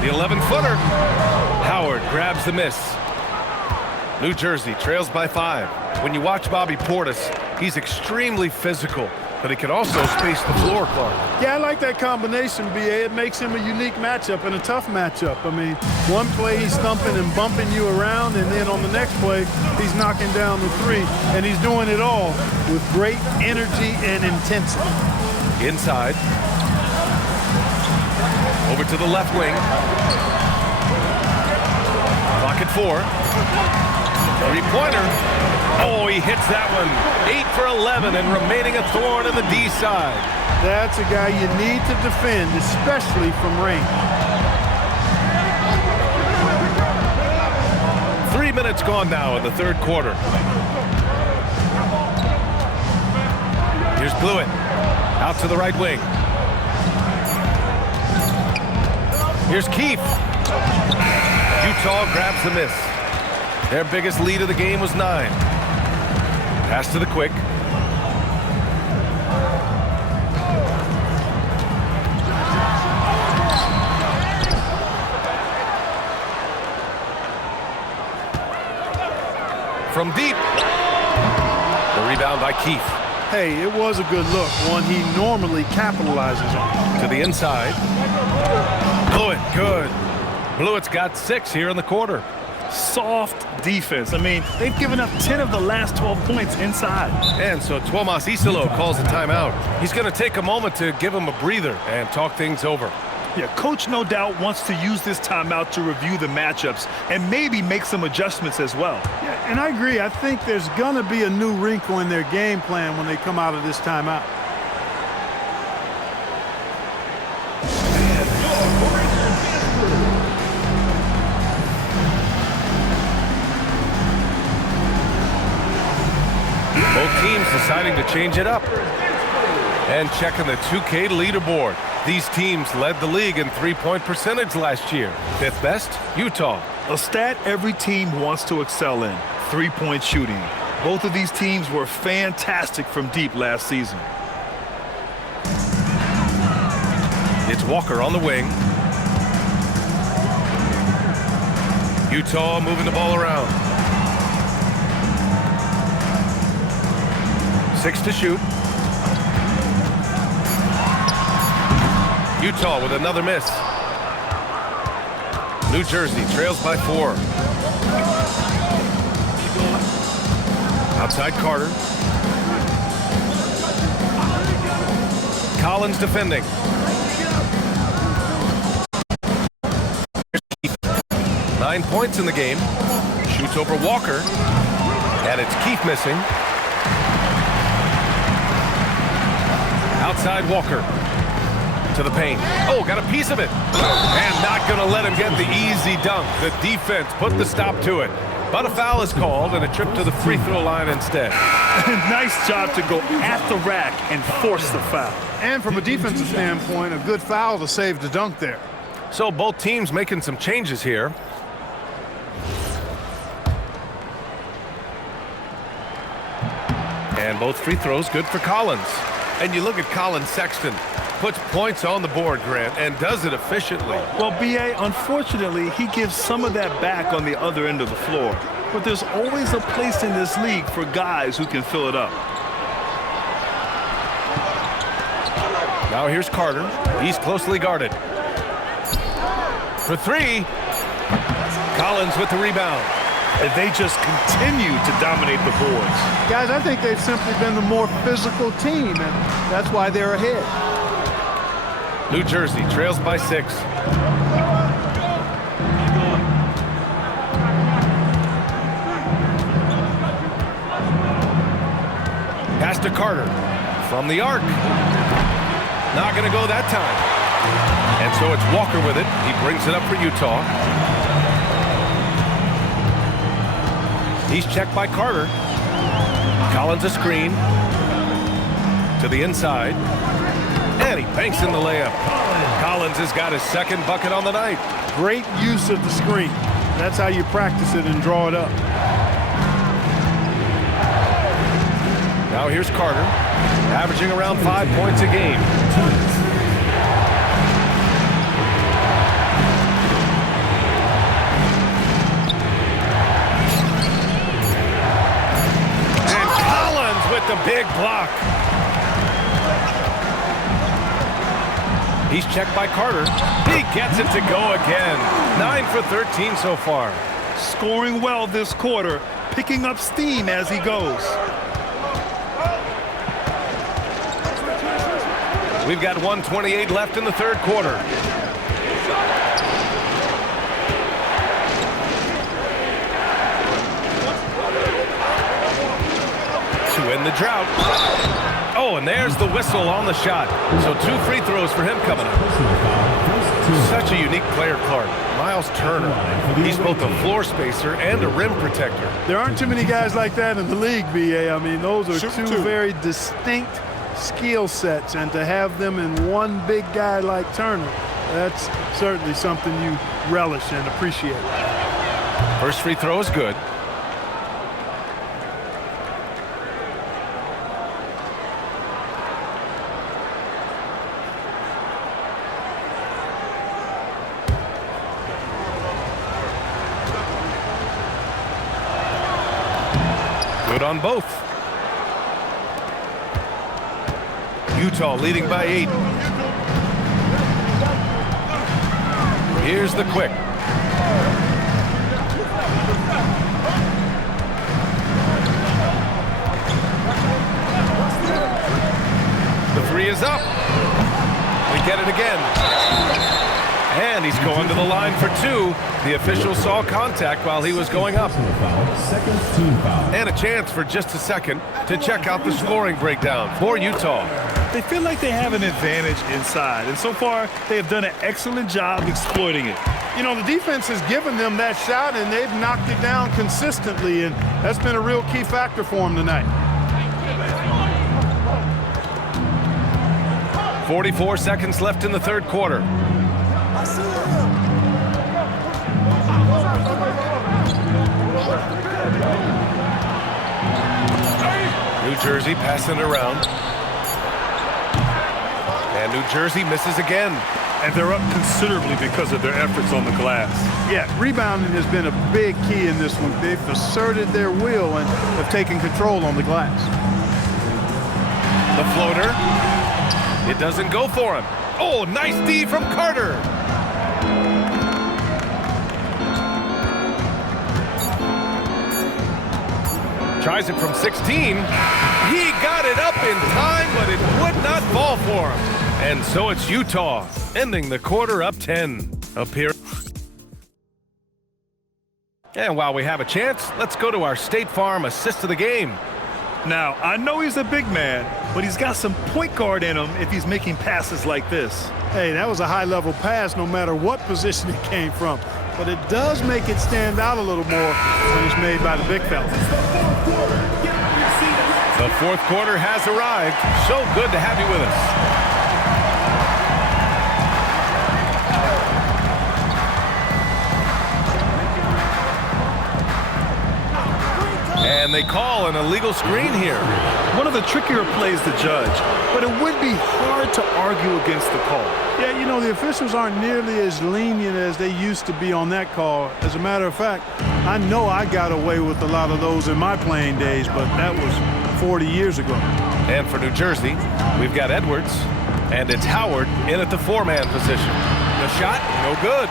The 11-footer. Howard grabs the miss. New Jersey trails by 5. When you watch Bobby Portis, he's extremely physical, but he can also space the floor, Clark. Yeah, I like that combination, BA. It makes him a unique matchup and a tough matchup. I mean, one play he's thumping and bumping you around, and then on the next play, he's knocking down the 3, and he's doing it all with great energy and intensity. Inside. Over to the left wing. Clock at 4. 3-pointer. Oh, he hits that one. 8 for 11 and remaining a thorn in the D side. That's a guy you need to defend, especially from range. 3 minutes gone now in the third quarter. Here's Blewett. Out to the right wing. Here's Keith. Utah grabs the miss. Their biggest lead of the game was 9. Pass to the quick. From deep. The rebound by Keith. Hey, it was a good look, one he normally capitalizes on. To the inside. Blewett, good. Blewett's got 6 here in the quarter. Soft defense. I mean, they've given up 10 of the last 12 points inside. And so Tuomas Isalo calls a timeout. He's going to take a moment to give him a breather and talk things over. Yeah, coach no doubt wants to use this timeout to review the matchups and maybe make some adjustments as well. Yeah, and I agree. I think there's going to be a new wrinkle in their game plan when they come out of this timeout. Both teams deciding to change it up. And checking the 2K leaderboard. These teams led the league in three-point percentage last year. Fifth best, Utah. A stat every team wants to excel in, three-point shooting. Both of these teams were fantastic from deep last season. It's Walker on the wing. Utah moving the ball around. 6 to shoot. Utah with another miss. New Jersey trails by 4. Outside Carter. Collins defending. 9 points in the game. Shoots over Walker. And it's Keith missing. Outside Walker. To the paint. Oh, got a piece of it. And not going to let him get the easy dunk. The defense put the stop to it. But a foul is called and a trip to the free throw line instead. Nice job to go at the rack and force the foul. And from a defensive standpoint, a good foul to save the dunk there. So both teams making some changes here. And both free throws good for Collins. And you look at Colin Sexton. Puts points on the board, Grant, and does it efficiently. Well, B.A., unfortunately, he gives some of that back on the other end of the floor. But there's always a place in this league for guys who can fill it up. Now here's Carter. He's closely guarded. For 3. Collins with the rebound. And they just continue to dominate the boards. Guys, I think they've simply been the more physical team, and that's why they're ahead. New Jersey trails by 6. Pass to Carter from the arc. Not going to go that time. And so it's Walker with it. He brings it up for Utah. He's checked by Carter. Collins a screen. To the inside. And he banks in the layup. Collins has got his second bucket on the night. Great use of the screen. That's how you practice it and draw it up. Now here's Carter, averaging around 5 points a game. And Collins with the big block. He's checked by Carter. He gets it to go again. 9 for 13 so far. Scoring well this quarter, picking up steam as he goes. We've got 1:28 left in the third quarter. To end the drought. Oh, and there's the whistle on the shot. So 2 free throws for him coming up. Such a unique player, Clark. Miles Turner. He's both a floor spacer and a rim protector. There aren't too many guys like that in the league, B.A. I mean, those are two very distinct skill sets, and to have them in one big guy like Turner, that's certainly something you relish and appreciate. First free throw is good. Good on both. Utah leading by 8. Here's the quick. The 3 is up. We get it again. And he's going to the line for 2. The official saw contact while he was going up. And a chance for just a second to check out the scoring breakdown for Utah. They feel like they have an advantage inside, and so far they have done an excellent job exploiting it. You know, the defense has given them that shot, and they've knocked it down consistently, and that's been a real key factor for them tonight. 44 seconds left in the third quarter. New Jersey passing it around. And New Jersey misses again. And they're up considerably because of their efforts on the glass. Yeah, rebounding has been a big key in this one. They've asserted their will and have taken control on the glass. The floater. It doesn't go for him. Oh, nice D from Carter. Tries it from 16. He got it up in time, but it would not fall for him. And so it's Utah, ending the quarter up 10. Up here. And while we have a chance, let's go to our State Farm assist of the game. Now, I know he's a big man, but he's got some point guard in him if he's making passes like this. Hey, that was a high-level pass no matter what position it came from. But it does make it stand out a little more when it's made by the big fella. The fourth quarter has arrived. So good to have you with us. And they call an illegal screen here. One of the trickier plays to judge, but it would be hard to argue against the call. Yeah, you know, the officials aren't nearly as lenient as they used to be on that call. As a matter of fact, I know I got away with a lot of those in my playing days, but that was 40 years ago. And for New Jersey, we've got Edwards, and it's Howard in at the four-man position. The shot, no good.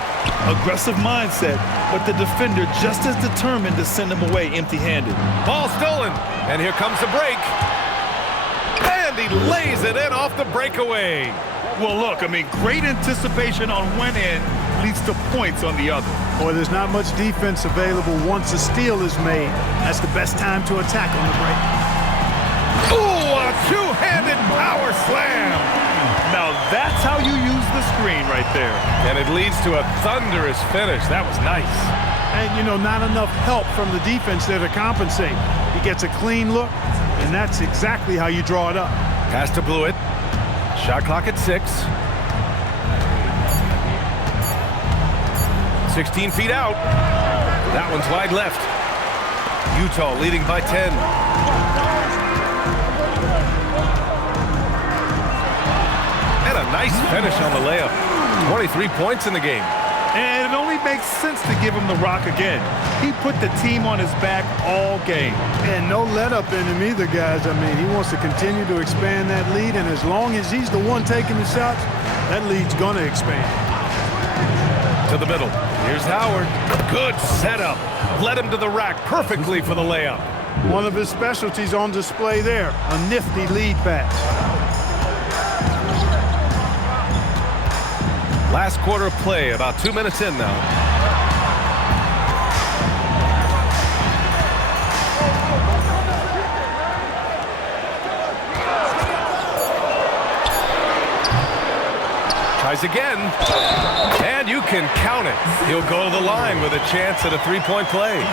Aggressive mindset, but the defender just as determined to send him away empty-handed. Ball stolen, and here comes the break. And he lays it in off the breakaway. Well, look, I mean, great anticipation on one end leads to points on the other. Boy, there's not much defense available once a steal is made. That's the best time to attack on the break. Ooh, a two-handed power slam. Now that's how you use the screen right there. And it leads to a thunderous finish. That was nice. And, you know, not enough help from the defense there to compensate. He gets a clean look, and that's exactly how you draw it up. Pass to Blewett. Shot clock at 6. 16 feet out. That one's wide left. Utah leading by 10. And a nice finish on the layup. 23 points in the game. And it only makes sense to give him the rock again. He put the team on his back all game. And no let up in him either, guys. I mean, he wants to continue to expand that lead, and as long as he's the one taking the shots, that lead's going to expand. To the middle. Here's Howard. Good setup. Led him to the rack perfectly for the layup. One of his specialties on display there. A nifty lead pass. Last quarter of play, about 2 minutes in now. Tries again, and you can count it. He'll go to the line with a chance at a three-point play.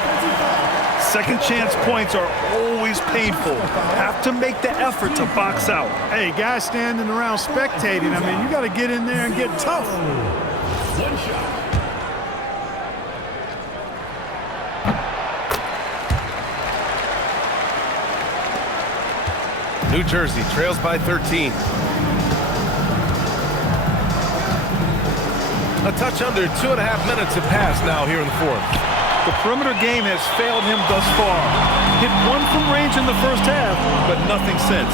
Second chance points are always painful. Have to make the effort to box out. Hey, guys standing around spectating, I mean, you got to get in there and get tough. One shot. New Jersey trails by 13. A touch under 2.5 minutes have passed now here in the fourth. The perimeter game has failed him thus far. Hit one from range in the first half, but nothing since.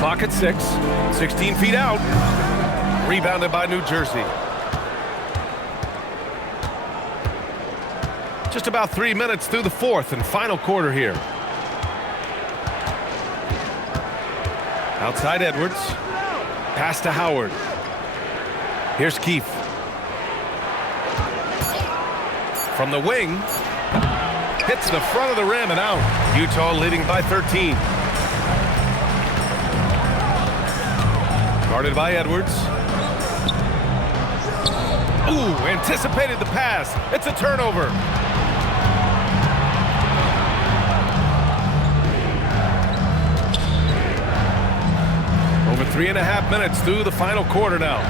Clock at 6. 16 feet out. Rebounded by New Jersey. Just about 3 minutes through the fourth and final quarter here. Outside Edwards. Pass to Howard. Here's Keefe. From the wing. Hits the front of the rim and out. Utah leading by 13. Guarded by Edwards. Ooh, anticipated the pass. It's a turnover. 3.5 minutes through the final quarter now.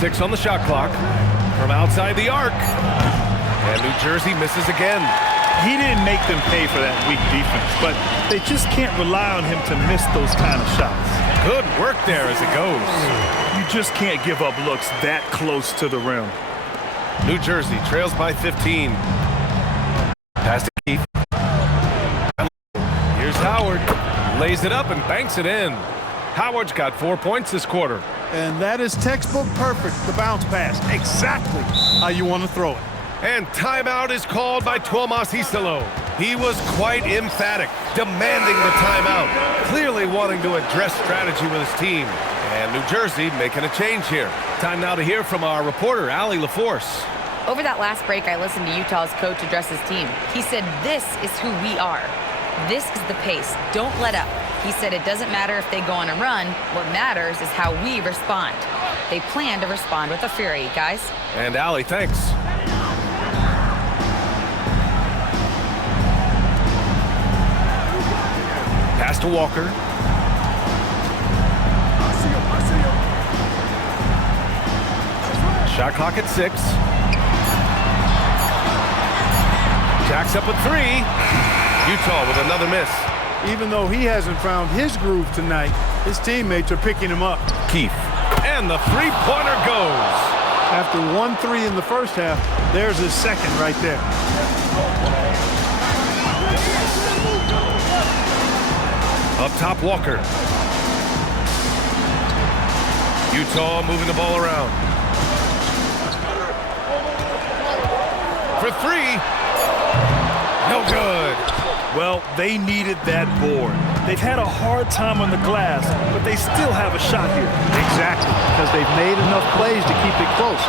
6 on the shot clock from outside the arc. And New Jersey misses again. He didn't make them pay for that weak defense, but they just can't rely on him to miss those kind of shots. Good work there as it goes. You just can't give up looks that close to the rim. New Jersey trails by 15. Pass to Keith. Here's Howard. Lays it up and banks it in. Howard's got 4 points this quarter. And that is textbook perfect, the bounce pass. Exactly how you want to throw it. And timeout is called by Tuomas Isalo. He was quite emphatic, demanding the timeout, clearly wanting to address strategy with his team. And New Jersey making a change here. Time now to hear from our reporter, Allie LaForce. Over that last break, I listened to Utah's coach address his team. He said, "This is who we are. This is the pace. Don't let up." He said it doesn't matter if they go on a run. What matters is how we respond. They plan to respond with a fury, guys. And Allie, thanks. Pass to Walker. Shot clock at 6. Jacks up with 3. Utah with another miss. Even though he hasn't found his groove tonight, his teammates are picking him up. Keith. And the three-pointer goes. After 1-3 in the first half, there's his second right there. Up top, Walker. Utah moving the ball around. For 3. No good. Well, they needed that board. They've had a hard time on the glass, but they still have a shot here. Exactly, because they've made enough plays to keep it close.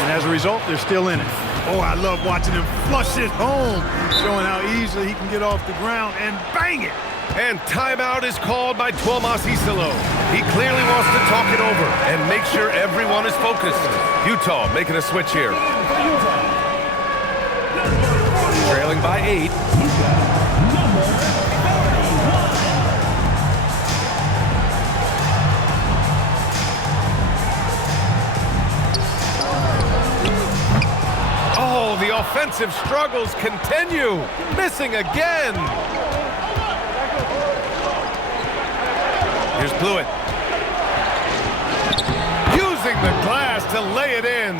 And as a result, they're still in it. Oh, I love watching him flush it home, showing how easily he can get off the ground and bang it. And timeout is called by Tuomas Isalo. He clearly wants to talk it over and make sure everyone is focused. Utah making a switch here. Trailing by 8. Oh, the offensive struggles continue. Missing again. Here's Blewett. Using the glass to lay it in.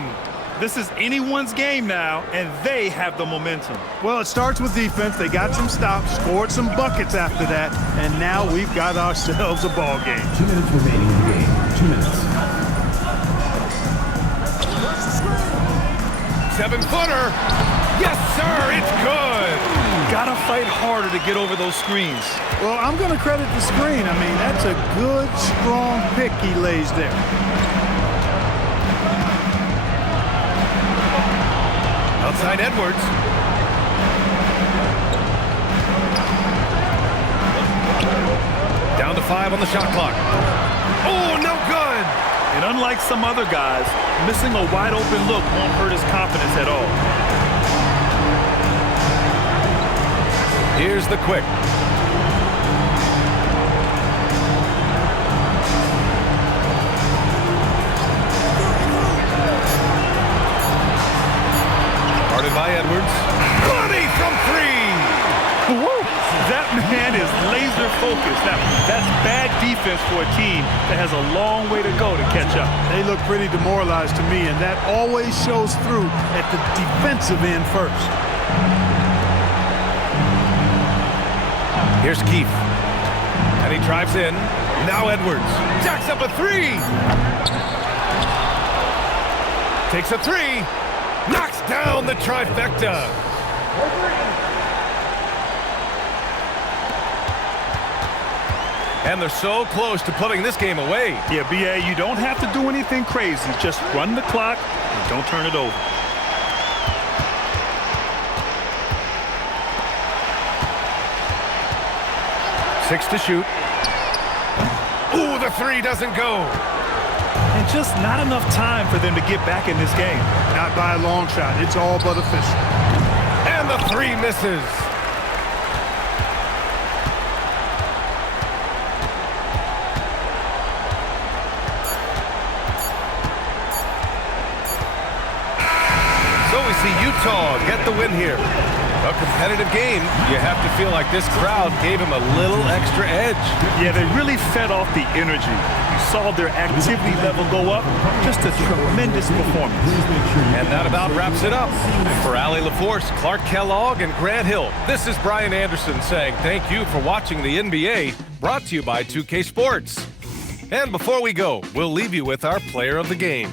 This is anyone's game now, and they have the momentum. Well, it starts with defense. They got some stops, scored some buckets after that, and now we've got ourselves a ball game. 2 minutes remaining in the game. 2 minutes. 7-footer. Yes, sir. It's good. Gotta fight harder to get over those screens. Well, I'm going to credit the screen. I mean, that's a good, strong pick he lays there. Outside Edwards. Down to 5 on the shot clock. Oh, no good. And unlike some other guys, missing a wide open look won't hurt his confidence at all. Here's the quick. Guarded by Edwards. Money from 3. Woo! That man is laser focused. Now, that's bad defense for a team that has a long way to go to catch up. They look pretty demoralized to me, and that always shows through at the defensive end first. Here's Keith. And he drives in. Now Edwards. Jacks up a 3. Takes a 3. Knocks down the trifecta. And they're so close to putting this game away. Yeah, BA, you don't have to do anything crazy. Just run the clock and don't turn it over. Six to shoot. Ooh, the 3 doesn't go. And just not enough time for them to get back in this game. Not by a long shot. It's all but official. And the 3 misses. see Utah get the win here. A competitive game. You have to feel like this crowd gave him a little extra edge. Yeah, they really fed off the energy. You saw their activity level go up. Just a tremendous performance. And that about wraps it up. For Allie LaForce, Clark Kellogg, and Grant Hill, this is Brian Anderson saying thank you for watching the NBA, brought to you by 2K Sports. And before we go, we'll leave you with our player of the game.